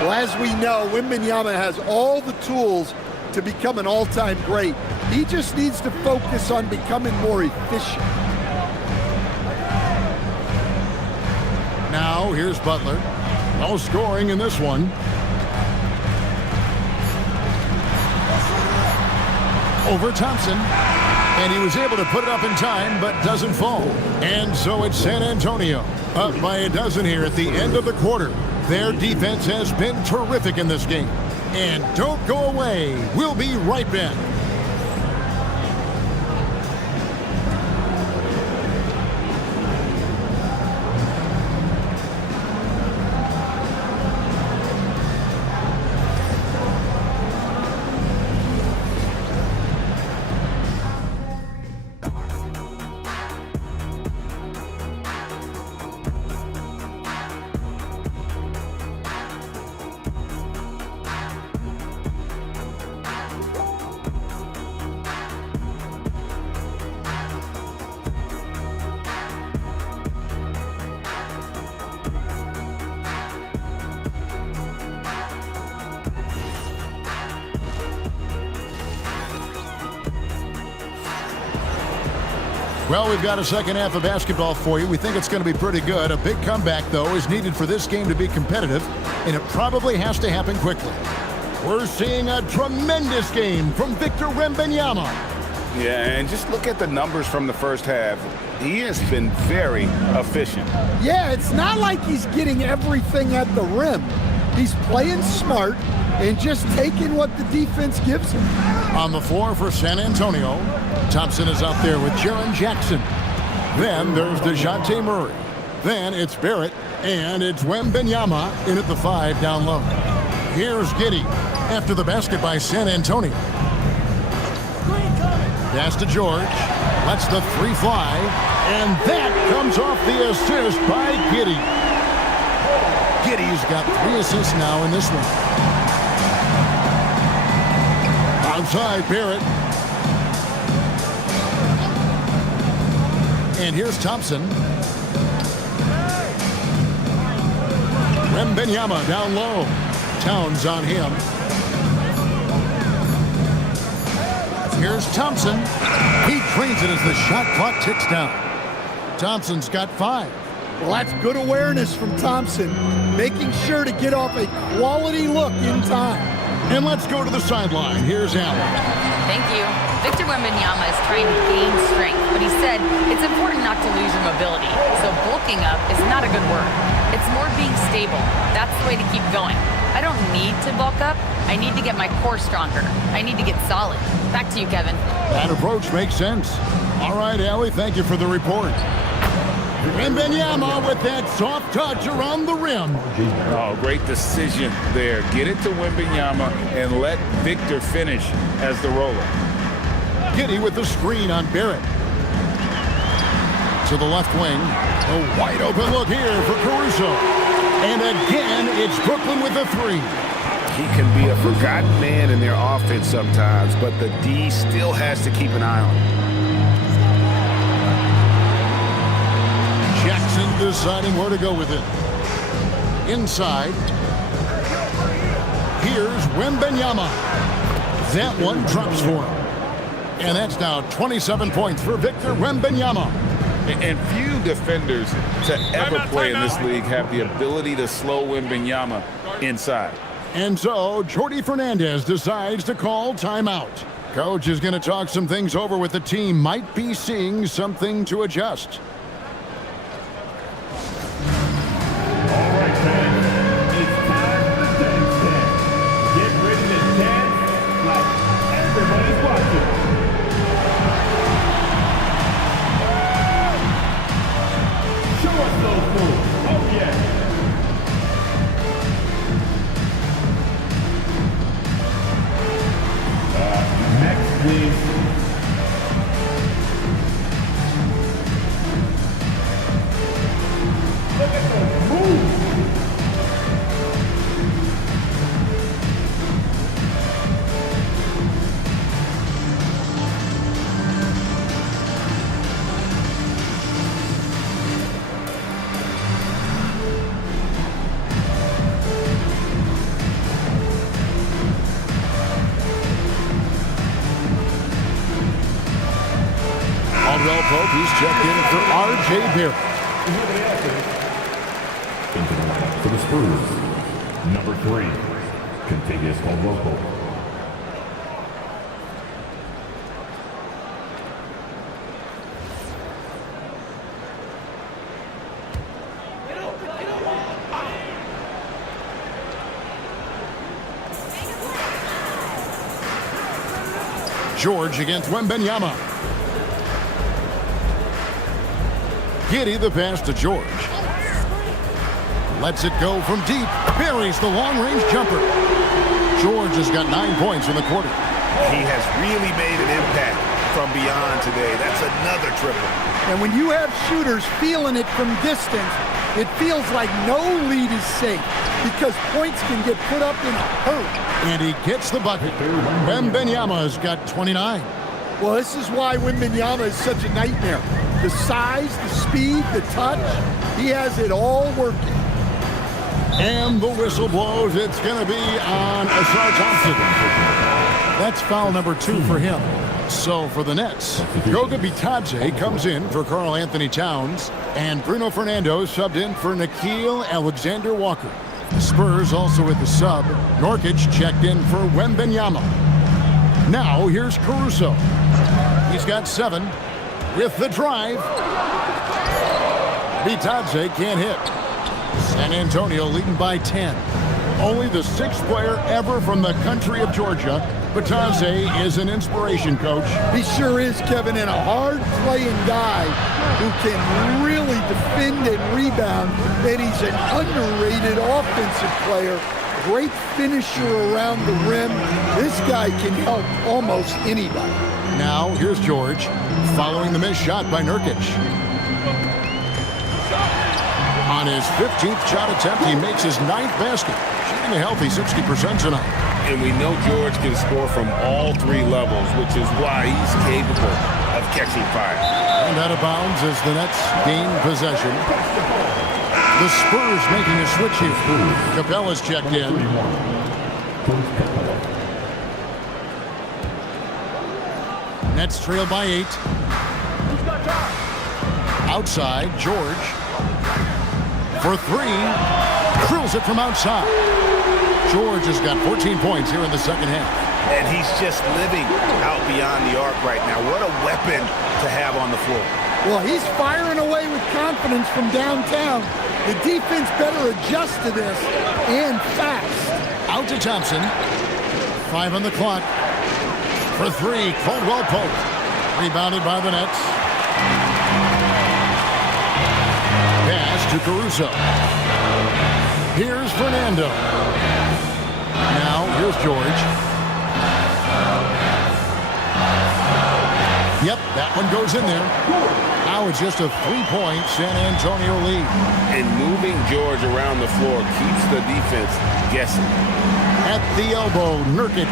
Well, as we know, Wembanyama has all the tools to become an all-time great. He just needs to focus on becoming more efficient. Now, here's Butler. No scoring in this one. Over Thompson. And he was able to put it up in time, but doesn't fall. And so it's San Antonio. Up by a dozen here at the end of the quarter. Their defense has been terrific in this game. And don't go away. We'll be right back. Well, we've got a second half of basketball for you. We think it's going to be pretty good. A big comeback, though, is needed for this game to be competitive, and it probably has to happen quickly. We're seeing a tremendous game from Victor Wembanyama. Yeah, and just look at the numbers from the first half. He has been very efficient. Yeah, it's not like he's getting everything at the rim. He's playing smart and just taking what the defense gives him. On the floor for San Antonio, Thompson is out there with Jaren Jackson. Then there's DeJounte Murray. Then it's Barrett, and it's Wembanyama in at the 5 down low. Here's Giddey after the basket by San Antonio. Pass to George. Lets the 3 fly, and that comes off the assist by Giddey. Giddey's got 3 assists now in this one. Outside Barrett. And here's Thompson. Wembanyama down low. Towns on him. Here's Thompson. He drains it as the shot clock ticks down. Thompson's got 5. Well, that's good awareness from Thompson, making sure to get off a quality look in time. And let's go to the sideline. Here's Allen. Thank you. Victor Wembanyama is trying to gain strength, but he said it's important not to lose your mobility. So bulking up is not a good word. It's more being stable. That's the way to keep going. I don't need to bulk up. I need to get my core stronger. I need to get solid. Back to you, Kevin. That approach makes sense. All right, Allie, thank you for the report. Wembanyama with that soft touch around the rim. Oh, great decision there. Get it to Wembanyama and let Victor finish as the roller. Giddey with the screen on Barrett. To the left wing. A wide open look here for Caruso. And again, it's Brooklyn with the three. He can be a forgotten man in their offense sometimes, but the D still has to keep an eye on him. Jackson deciding where to go with it. Inside. Here's Wembanyama. That one drops for him. And that's now 27 points for Victor Wembanyama. And few defenders to ever play in this league have the ability to slow Wembanyama inside. And so, Jordi Fernandez decides to call timeout. Coach is going to talk some things over with the team. Might be seeing something to adjust. All right, fans. It's time for the dance stand. Get ready to dance like everybody's watching. Show us those moves. Oh, yeah. Next, please. Look at those moves. Caldwell Pope, he's checked in for R.J. Barrett. Into the lineup for the Spurs, number 3, Contagious Caldwell Pope. George against Wembanyama. Giddey the pass to George. Lets it go from deep. Buries the long-range jumper. George has got 9 points in the quarter. He has really made an impact from beyond today. That's another triple. And when you have shooters feeling it from distance, it feels like no lead is safe because points can get put up in a hurry. And he gets the bucket. Wembanyama's got 29. Well, this is why Wembanyama is such a nightmare. The size, the speed, the touch, he has it all working. And the whistle blows. It's going to be on Asar Thompson. That's foul number 2 for him. So for the Nets, Goga Bitadze comes in for Karl Anthony Towns, and Bruno Fernando subbed in for Nickeil Alexander-Walker. The Spurs also with the sub. Nurkic checked in for Wembanyama. Now here's Caruso. He's got 7 with the drive. Bitadze can't hit. San Antonio leading by 10. Only the 6th player ever from the country of Georgia. Bitadze is an inspiration, Coach. He sure is, Kevin, and a hard-playing guy who can really defend and rebound. And he's an underrated offensive player. Great finisher around the rim. This guy can help almost anybody. Now, here's George, following the missed shot by Nurkic. On his 15th shot attempt, he makes his 9th basket, shooting a healthy 60% tonight. And we know George can score from all 3 levels, which is why he's capable of catching fire. And out of bounds as the Nets gain possession. The Spurs making a switch here. Capella's checked in. Nets trail by 8. Outside, George. For 3. Drills it from outside. George has got 14 points here in the second half. And he's just living out beyond the arc right now. What a weapon to have on the floor. Well, he's firing away with confidence from downtown. The defense better adjust to this, and fast. Out to Thompson. 5 on the clock. For 3, Caldwell Pope. Rebounded by the Nets. to Caruso. Here's Fernando. Now, here's George. Yep, that one goes in there. Now it's just a 3-point San Antonio lead. And moving George around the floor keeps the defense guessing. At the elbow, Nurkic.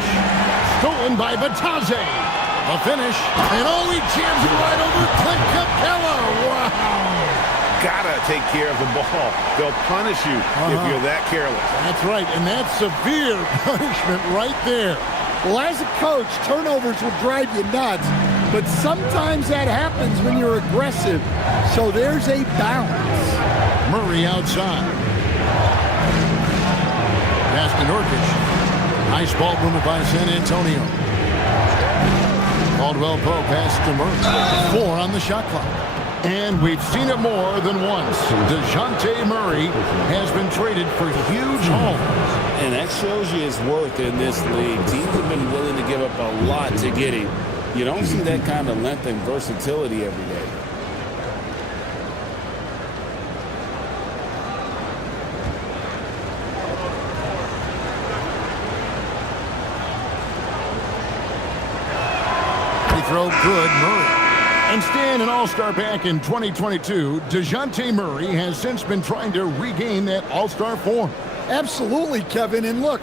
Stolen by Batadze. A finish. And oh, he jams it right over Clint Capella. Wow. Gotta take care of the ball. They'll punish you if you're that careless. That's right, and that's severe punishment right there. Well, as a coach, turnovers will drive you nuts, but sometimes that happens when you're aggressive. So there's a balance. Murray outside. Pass to Nurkic. Nice ball movement by San Antonio. Caldwell Pope pass to Murray. 4 on the shot clock. And we've seen it more than once. DeJounte Murray has been traded for huge hauls. And that shows you his worth in this league. Teams have been willing to give up a lot to get him. You don't see that kind of length and versatility every day. Free throw good, Murray. And staying an All-Star back in 2022, DeJounte Murray has since been trying to regain that All-Star form. Absolutely, Kevin. And look,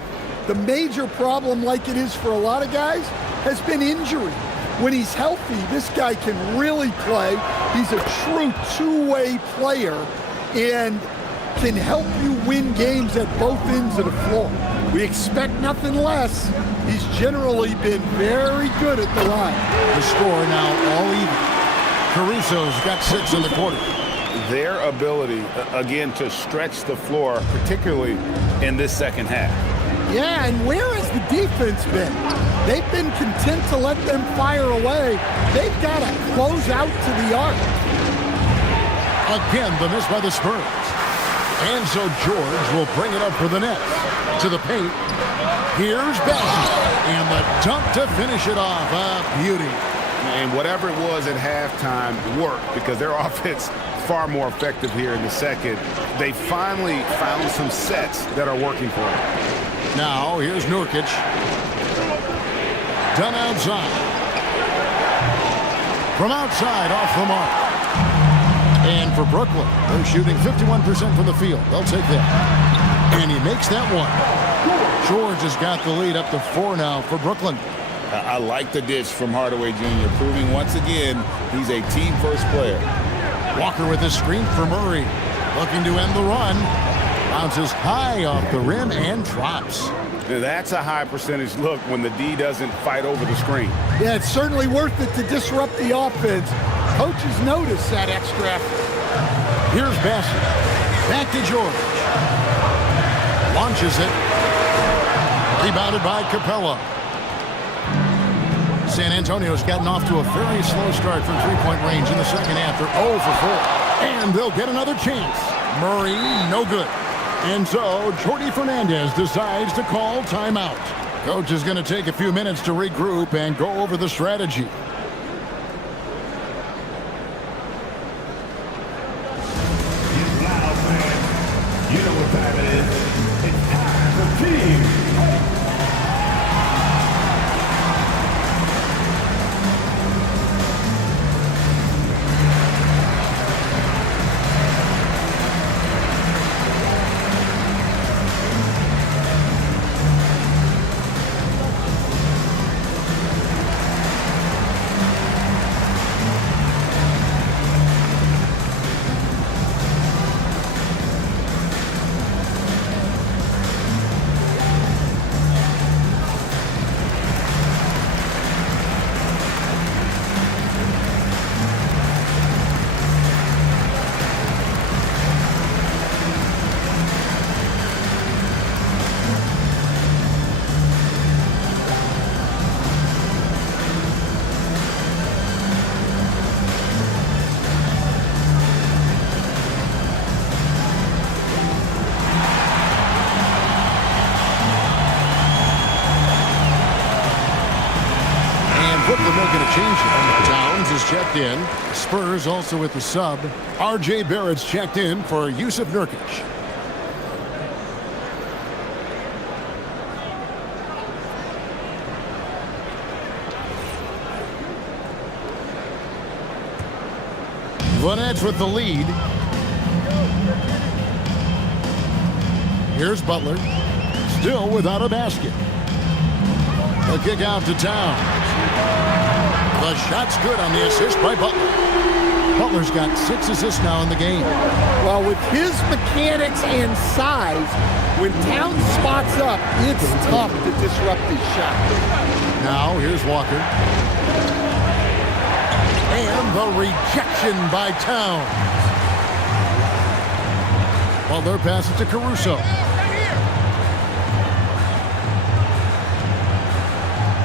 the major problem, like it is for a lot of guys, has been injury. When he's healthy, this guy can really play. He's a true two-way player and can help you win games at both ends of the floor. We expect nothing less. He's generally been very good at the line. The score now all even. Caruso's got 6 in the quarter. Their ability, again, to stretch the floor, particularly in this second half. Yeah, and where has the defense been? They've been content to let them fire away. They've got to close out to the arc. Again, the miss by the Spurs. And so George will bring it up for the Nets. To the paint. Here's Bassett. And the dunk to finish it off. A beauty. And whatever it was at halftime worked because their offense far more effective here in the second. They finally found some sets that are working for them. Now, here's Nurkic. Done outside. From outside, off the mark. And for Brooklyn, they're shooting 51% from the field. They'll take that. And he makes that one. George has got the lead up to 4 now for Brooklyn. I like the dish from Hardaway Jr., proving once again he's a team-first player. Walker with a screen for Murray. Looking to end the run. Bounces high off the rim and drops. Now that's a high percentage look when the D doesn't fight over the screen. Yeah, it's certainly worth it to disrupt the offense. Coaches notice that extra effort. Here's Bassett. Back to George. Launches it. Rebounded by Capella. San Antonio's gotten off to a very slow start from three-point range in the second half. They're 0 for 4. And they'll get another chance. Murray, no good. And so Jordi Fernandez decides to call timeout. Coach is going to take a few minutes to regroup and go over the strategy. Get loud, man. You know what time it is. It's time for team. Brooklyn making a change here. Towns is checked in. Spurs also with the sub. R.J. Barrett's checked in for Yusuf Nurkic. The Nets with the lead. Here's Butler. Still without a basket. A kick out to Towns. The shot's good on the assist by Butler. Butler's got 6 assists now in the game. Well, with his mechanics and size, when Towns spots up, it's tough to disrupt his shot. Now, here's Walker. And the rejection by Towns. Butler passes to Caruso.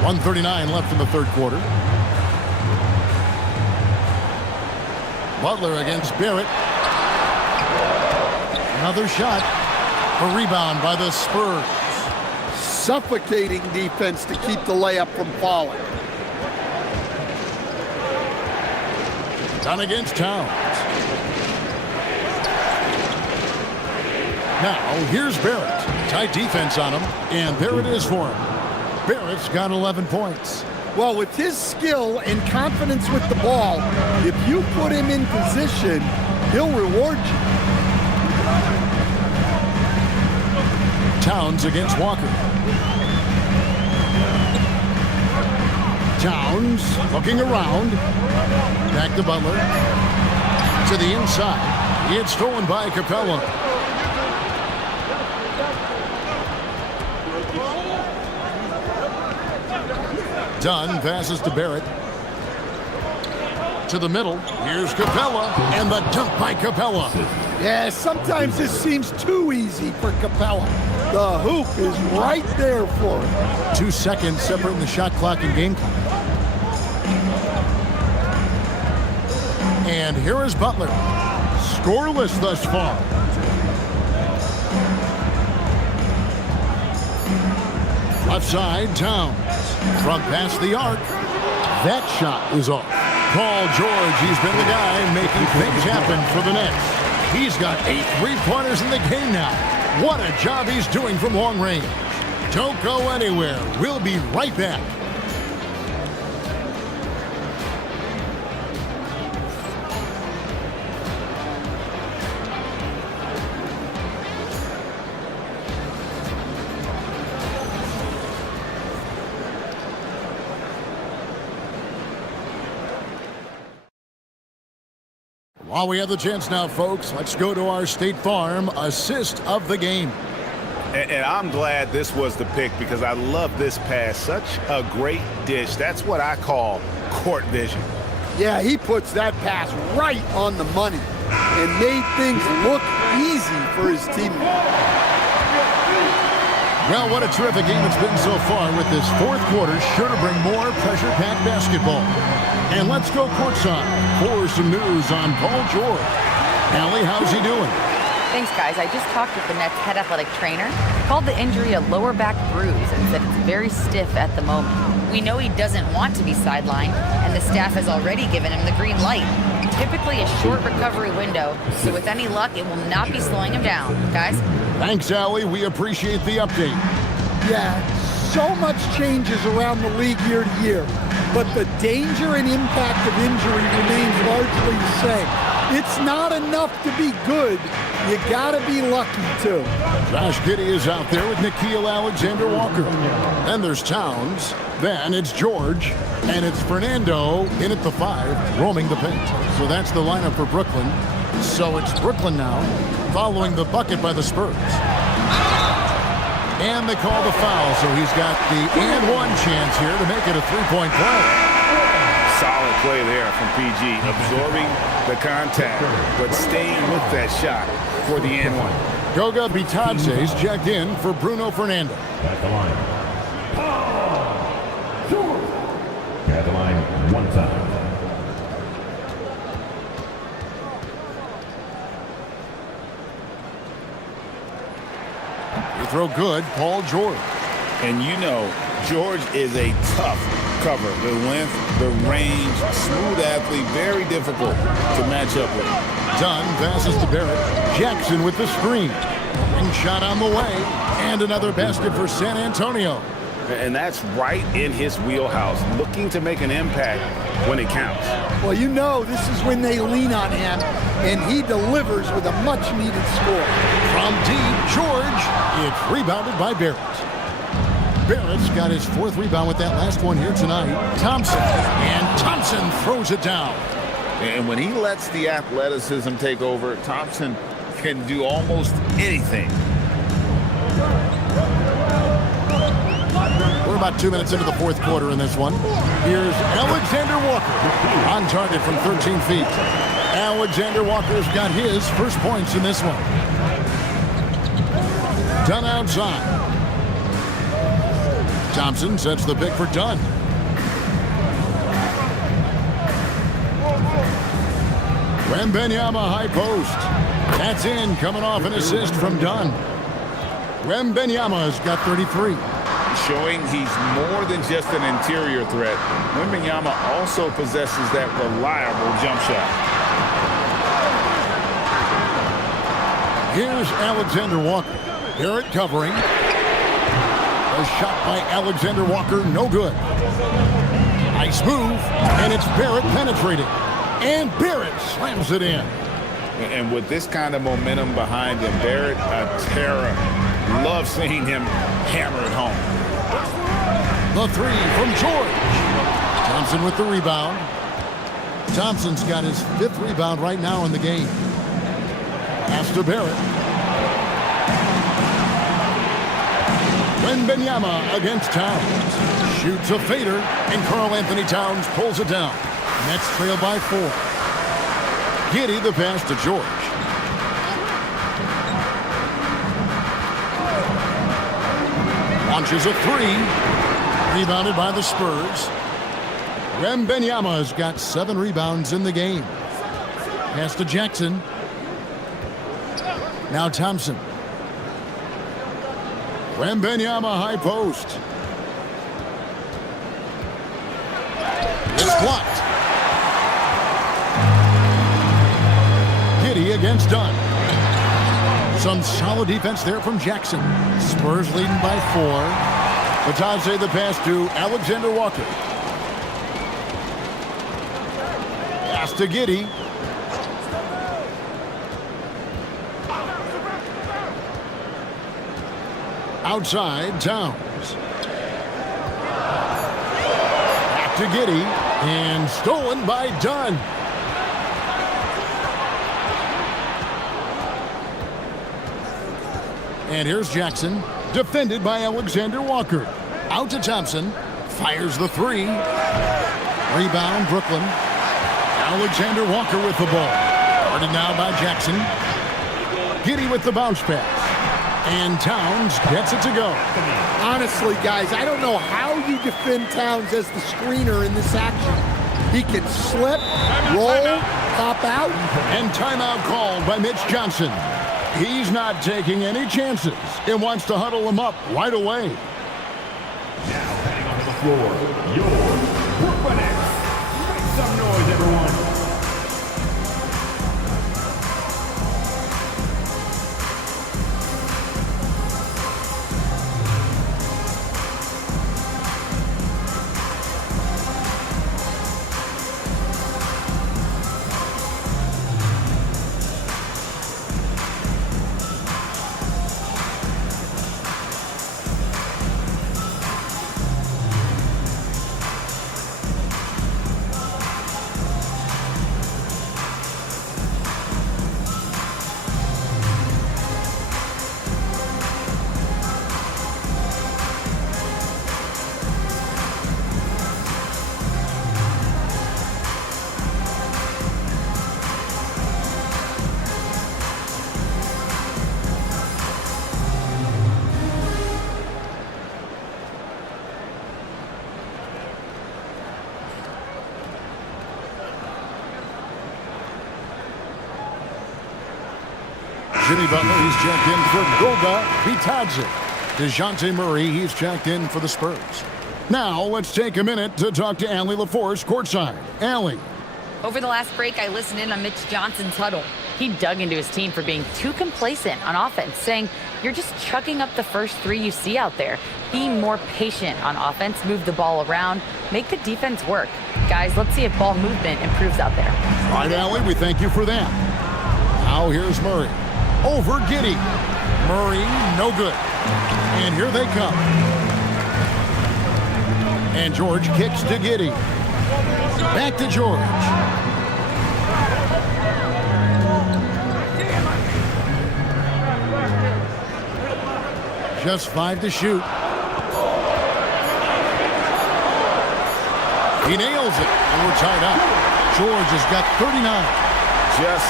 1:39 left in the third quarter. Butler against Barrett. Another shot. A rebound by the Spurs. Suffocating defense to keep the layup from falling. Done against Towns. Now, here's Barrett. Tight defense on him, and there it is for him. Barrett's got 11 points. Well, with his skill and confidence with the ball, if you put him in position, he'll reward you. Towns against Walker. Towns looking around. Back to Butler. To the inside. It's stolen by Capella. Dunn passes to Barrett. To the middle. Here's Capella. And the dunk by Capella. Yeah, sometimes this seems too easy for Capella. The hoop is right there for him. 2 seconds separating the shot clock and game clock. And here is Butler. Scoreless thus far. Left side, Towns. Front past the arc. That shot is off. Paul George, he's been the guy making things happen for the Nets. He's got 8 3-pointers in the game now. What a job he's doing from long range. Don't go anywhere. We'll be right back. While we have the chance now, folks, let's go to our State Farm assist of the game. And I'm glad this was the pick because I love this pass. Such a great dish. That's what I call court vision. Yeah, he puts that pass right on the money and made things look easy for his teammates. Well, what a terrific game it's been so far with this fourth quarter. Sure to bring more pressure-packed basketball. And let's go courtside for some news on Paul George. Allie, how's he doing? Thanks, guys. I just talked with the Nets head athletic trainer. He called the injury a lower back bruise and said it's very stiff at the moment. We know he doesn't want to be sidelined, and the staff has already given him the green light. Typically a short recovery window, so with any luck, it will not be slowing him down. Guys? Thanks, Allie. We appreciate the update. Yeah, so much changes around the league year to year, but the danger and impact of injury remains largely the same. It's not enough to be good. You gotta be lucky, too. Josh Giddey is out there with Nickeil Alexander-Walker. Then there's Towns. Then it's George. And it's Fernando in at the 5, roaming the paint. So that's the lineup for Brooklyn. So it's Brooklyn now, following the bucket by the Spurs. And they call the foul, so he's got the and one chance here to make it a 3-point play. Solid play there from PG, absorbing the contact, but staying with that shot for the and one. Goga Bitadze's checked in for Bruno Fernando. At the line. Paul George. At the line, 1 time. Throw good, Paul George. And you know, George is a tough cover. The length, the range, smooth athlete, very difficult to match up with. Dunn passes to Barrett. Jackson with the screen. And shot on the way. And another basket for San Antonio. And that's right in his wheelhouse, looking to make an impact when it counts. Well, you know this is when they lean on him, and he delivers with a much-needed score. From deep, George. It's rebounded by Barrett. Barrett's got his 4th rebound with that last one here tonight. Thompson. And Thompson throws it down. And when he lets the athleticism take over, Thompson can do almost anything. We're about 2 minutes into the 4th quarter in this one. Here's Alexander Walker on target from 13 feet. Alexander Walker's got his first points in this one. Dunn outside. Thompson sets the pick for Dunn. Wembanyama high post. That's in, coming off an assist from Dunn. Wembanyama's got 33. Showing he's more than just an interior threat. Wembanyama also possesses that reliable jump shot. Here's Alexander Walker. Barrett covering. A shot by Alexander Walker, no good. Nice move, and it's Barrett penetrating. And Barrett slams it in. And with this kind of momentum behind him, Barrett, a terror. Love seeing him hammer it home. The 3 from George. Thompson with the rebound. Thompson's got his 5th rebound right now in the game. Pass to Barrett. Wembanyama against Towns. Shoots a fader, and Karl Anthony Towns pulls it down. Nets trail by 4. Giddey the pass to George. Launches a 3. Rebounded by the Spurs. Wembanyama's got 7 rebounds in the game. Pass to Jackson. Now Thompson. Wembanyama high post. It's blocked. Giddey against Dunn. Some solid defense there from Jackson. Spurs leading by 4. Batadze the pass to Alexander Walker. Pass to Giddey. Outside, Towns. Back to Giddey. And stolen by Dunn. And here's Jackson. Defended by Alexander Walker. Out to Thompson. Fires the 3. Rebound, Brooklyn. Alexander Walker with the ball. Guarded now by Jackson. Giddey with the bounce pass. And Towns gets it to go. Honestly, guys, I don't know how you defend Towns as the screener in this action. He can slip, roll, pop out. And timeout called by Mitch Johnson. He's not taking any chances and wants to huddle him up right away. Now heading onto the floor, your Brooklyn Nets. Make some noise, everyone. Jimmy Butler, he's checked in for Goga Bitadze. DeJounte Murray, he's checked in for the Spurs. Now, let's take a minute to talk to Allie LaForce courtside. Allie. Over the last break, I listened in on Mitch Johnson's huddle. He dug into his team for being too complacent on offense, saying, you're just chucking up the first three you see out there. Be more patient on offense, move the ball around, make the defense work. Guys, let's see if ball movement improves out there. All right, Allie, we thank you for that. Now here's Murray. Over Giddey. Murray, no good. And here they come. And George kicks to Giddey. Back to George. Just 5 to shoot. He nails it, and we're tied up. George has got 39. Just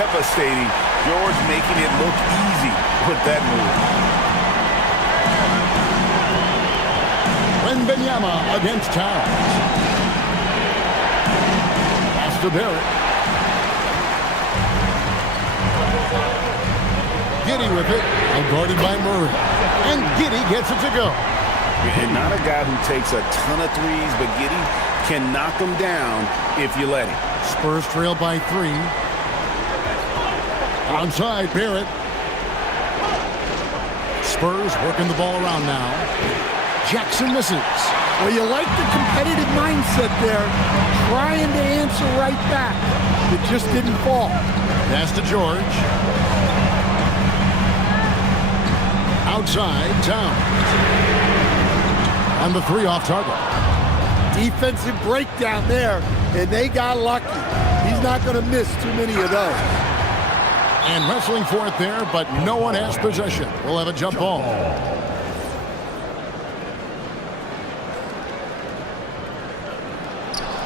devastating. George making it look easy with that move. Wembanyama against Towns. Pass to Barrett. Giddey with it, and guarded by Murray. And Giddey gets it to go. And not a guy who takes a ton of threes, but Giddey can knock them down if you let him. Spurs trail by 3. Outside, Barrett. Spurs working the ball around now. Jackson misses. Well, you like the competitive mindset there, trying to answer right back. It just didn't fall. Pass to George. Outside, Towns. On the 3 off target. Defensive breakdown there, and they got lucky. He's not going to miss too many of those. And wrestling for it there, but no one has possession. We'll have a jump ball.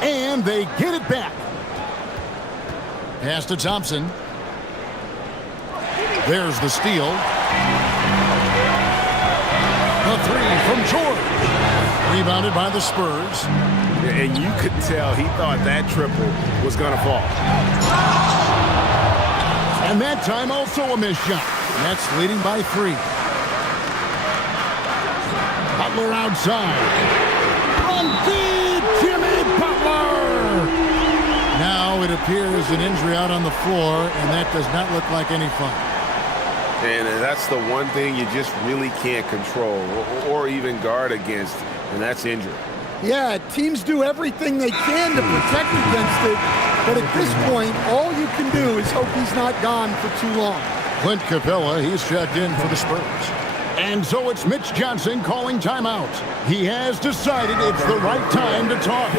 And they get it back. Pass to Thompson. There's the steal. The 3 from George. Rebounded by the Spurs. And you could tell he thought that triple was going to fall. And that time also a missed shot. Nets leading by 3. Butler outside. From deep, Jimmy Butler. Now it appears an injury out on the floor, and that does not look like any fun. And that's the one thing you just really can't control or even guard against, and that's injury. Yeah, teams do everything they can to protect against it, but at this point, all you can do is hope he's not gone for too long. Clint Capella, he's checked in for the Spurs. And so it's Mitch Johnson calling timeout. He has decided it's the right time to talk.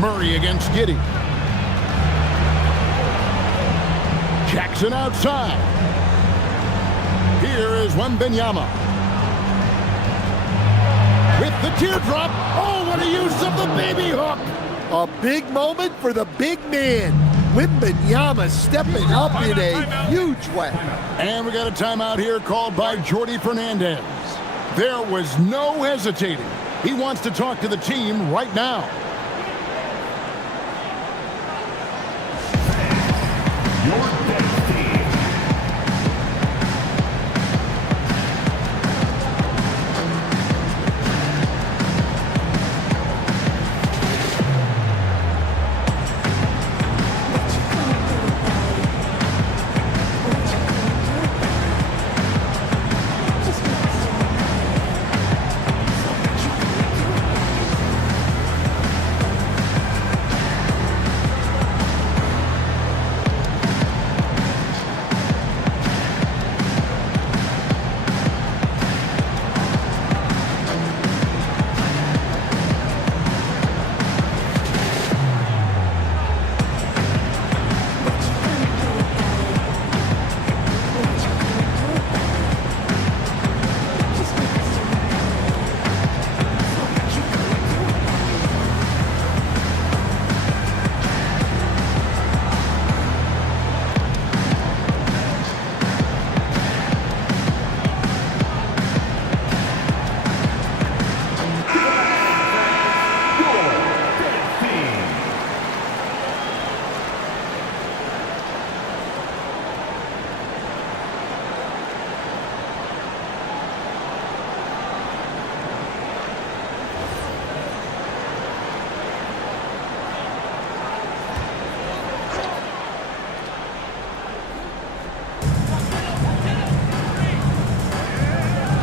Murray against Giddey. Jackson outside. Here is Wembanyama. With the teardrop. Oh, what a use of the baby hook. A big moment for the big man. Wembanyama stepping up in a huge way. And we got a timeout here called by Jordi Fernandez. There was no hesitating. He wants to talk to the team right now. Your next team.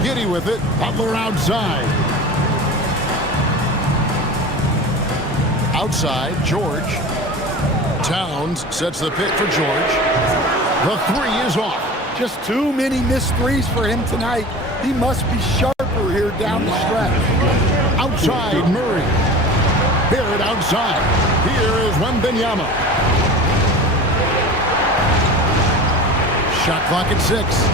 Giddy with it. Butler outside. Outside, George. Towns sets the pick for George. The three is off. Just too many missed threes for him tonight. He must be sharper here down the stretch. Outside, Murray. Barrett outside. Here is Wembanyama. Shot clock at 6.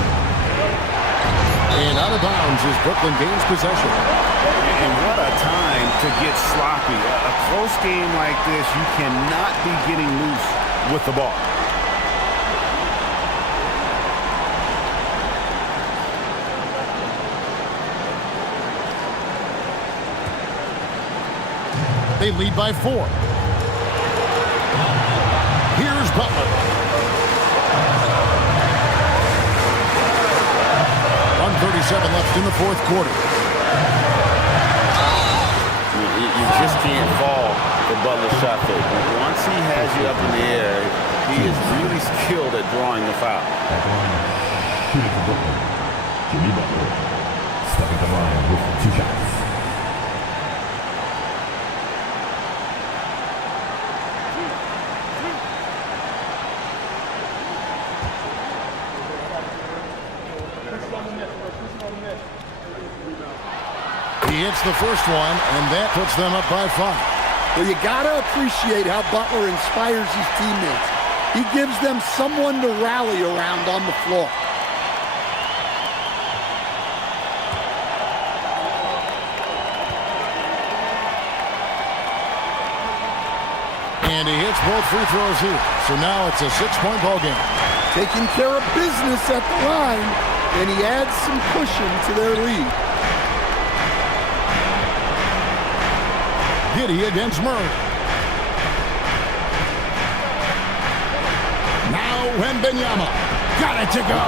And out of bounds is Brooklyn gains possession. And what a time to get sloppy. A close game like this, you cannot be getting loose with the ball. They lead by 4. Here's Butler. 1:37 left in the fourth quarter. You just can't fall for Butler's shot fake. Once he has you up in the air, he is really skilled at drawing the foul. At the line, shooting for Brooklyn, Jimmy Butler, stepping to the line with 2 shots. He hits the first one, and that puts them up by 5. Well, you gotta appreciate how Butler inspires his teammates. He gives them someone to rally around on the floor. And he hits both free throws here. So now it's a 6-point ball game. Taking care of business at the line, and he adds some cushion to their lead. Giddy against Murray. Now Wembanyama. Got it to go.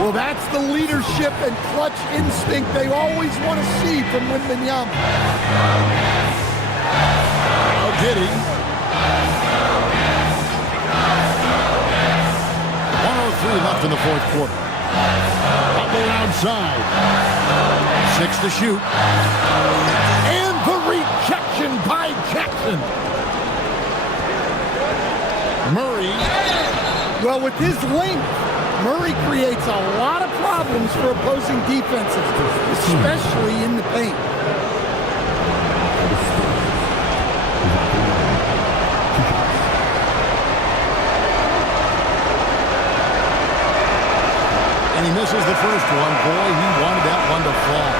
Well, that's the leadership and clutch instinct they always want to see from Wembanyama. Now Giddy. 1:03 left in the fourth quarter. Butler outside. 6 to shoot. And the rejection by Jackson. Murray. Well, with his length, Murray creates a lot of problems for opposing defenses, especially in the paint. And he misses the first one. Boy, he wanted that one to fly.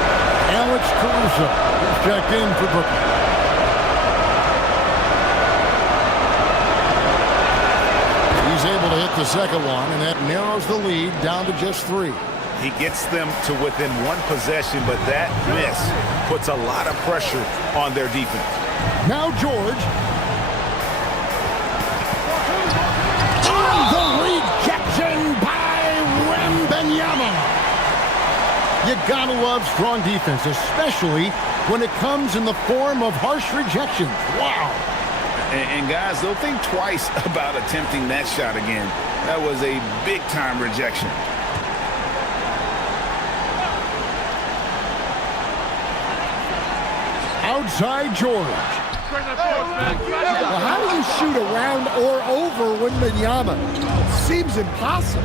Alex Caruso is checked in for Brooklyn. the second one, and that narrows the lead down to just 3. He gets them to within 1 possession, but that miss puts a lot of pressure on their defense. Now George. On the rejection by Wembanyama. You gotta love strong defense, especially when it comes in the form of harsh rejections. Wow. And guys, they'll think twice about attempting that shot again. That was a big-time rejection. Outside George. Well, how do you shoot around or over Wembanyama? Seems impossible.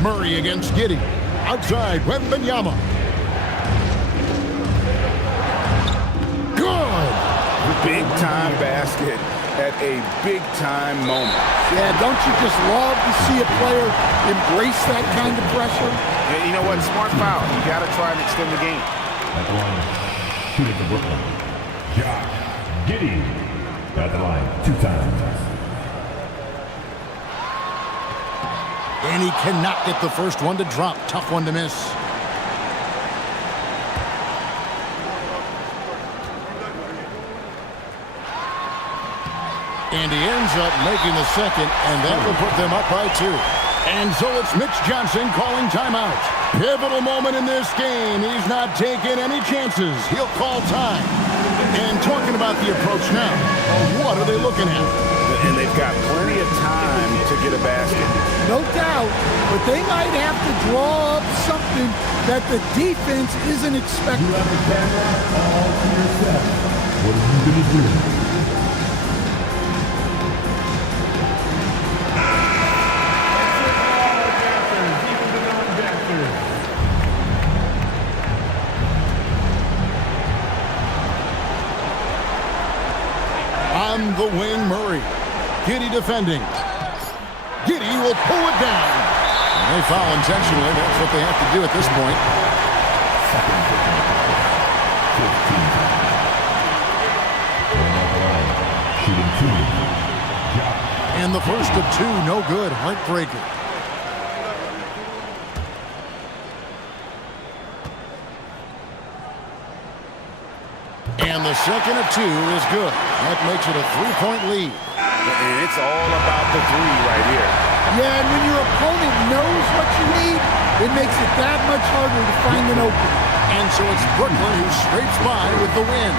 Murray against Giddey. Outside Wembanyama. Good. Big-time basket at a big-time moment. Yeah, don't you just love to see a player embrace that kind of pressure? And you know what? Smart foul. You got to try and extend the game. At the line, shooting for Brooklyn, Josh Giddey. At the line, 2 times. And he cannot get the first one to drop. Tough one to miss. And he ends up making the second, and that will put them up by 2. And so it's Mitch Johnson calling timeout. Pivotal moment in this game. He's not taking any chances. He'll call time. And talking about the approach now, what are they looking at? And they've got plenty of time to get a basket. No doubt, but they might have to draw up something that the defense isn't expecting. You have the camera all to yourself. What are you going to do? On the wing, Murray. Giddey defending. Giddey will pull it down. And they foul intentionally. That's what they have to do at this point. And the first of 2, no good. Heartbreaker. And the second of 2 is good. That makes it a 3-point lead. And it's all about the 3 right here. Yeah, and when your opponent knows what you need, it makes it that much harder to find an opening. And so it's Brooklyn who scrapes by with the win.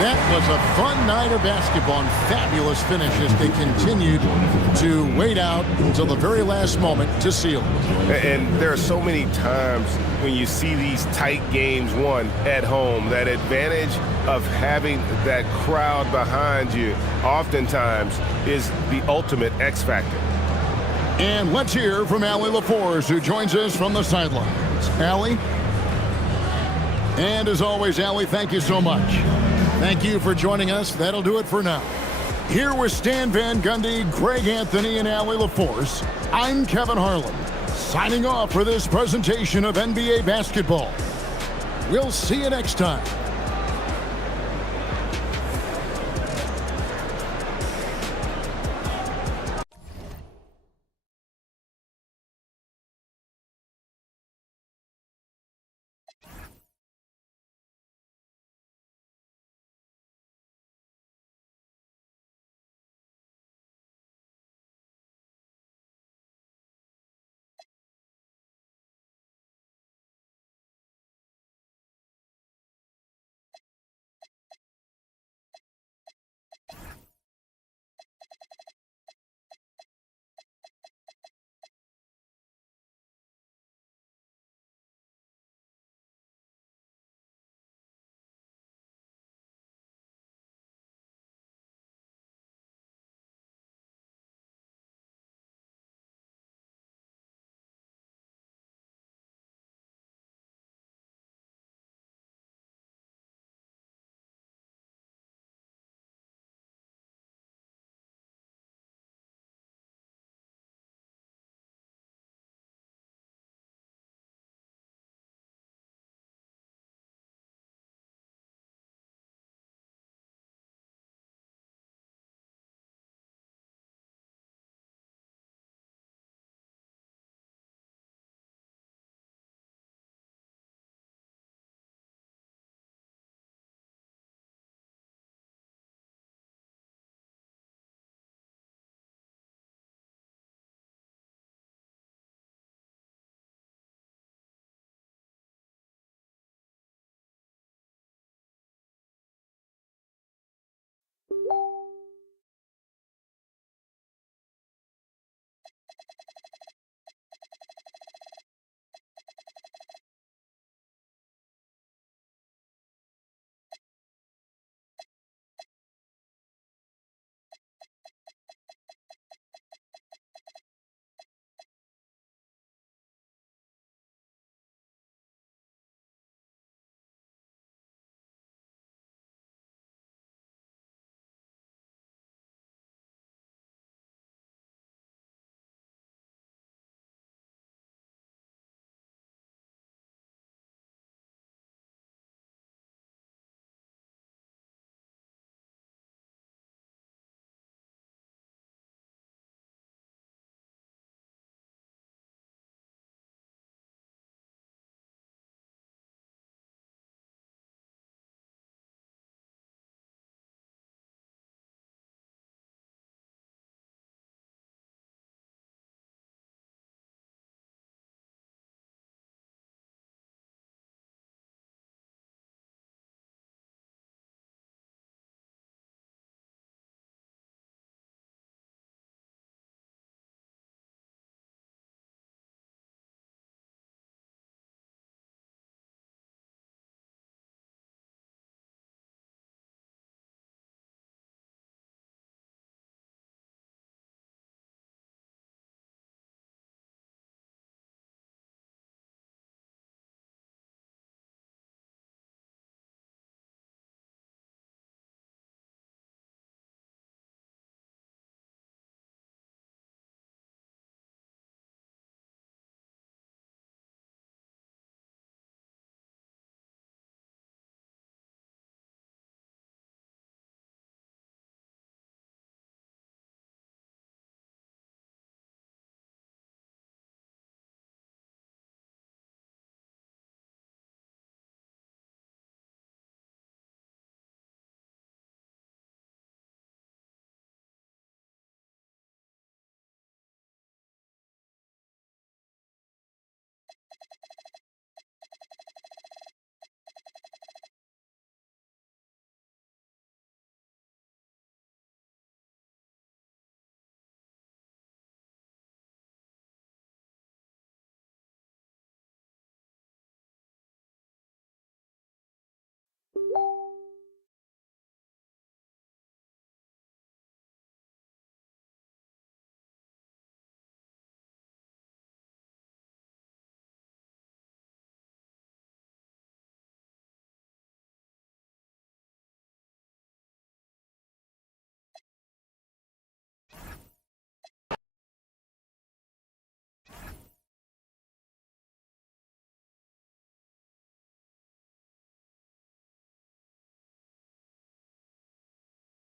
That was a fun night of basketball and fabulous finish as they continued to wait out until the very last moment to seal it. And there are so many times when you see these tight games won at home, that advantage of having that crowd behind you oftentimes is the ultimate X factor. And let's hear from Allie LaForce, who joins us from the sidelines. Allie? And as always, Allie, thank you so much. Thank you for joining us. That'll do it for now. Here with Stan Van Gundy, Greg Anthony, and Allie LaForce, I'm Kevin Harlan, signing off for this presentation of NBA basketball. We'll see you next time.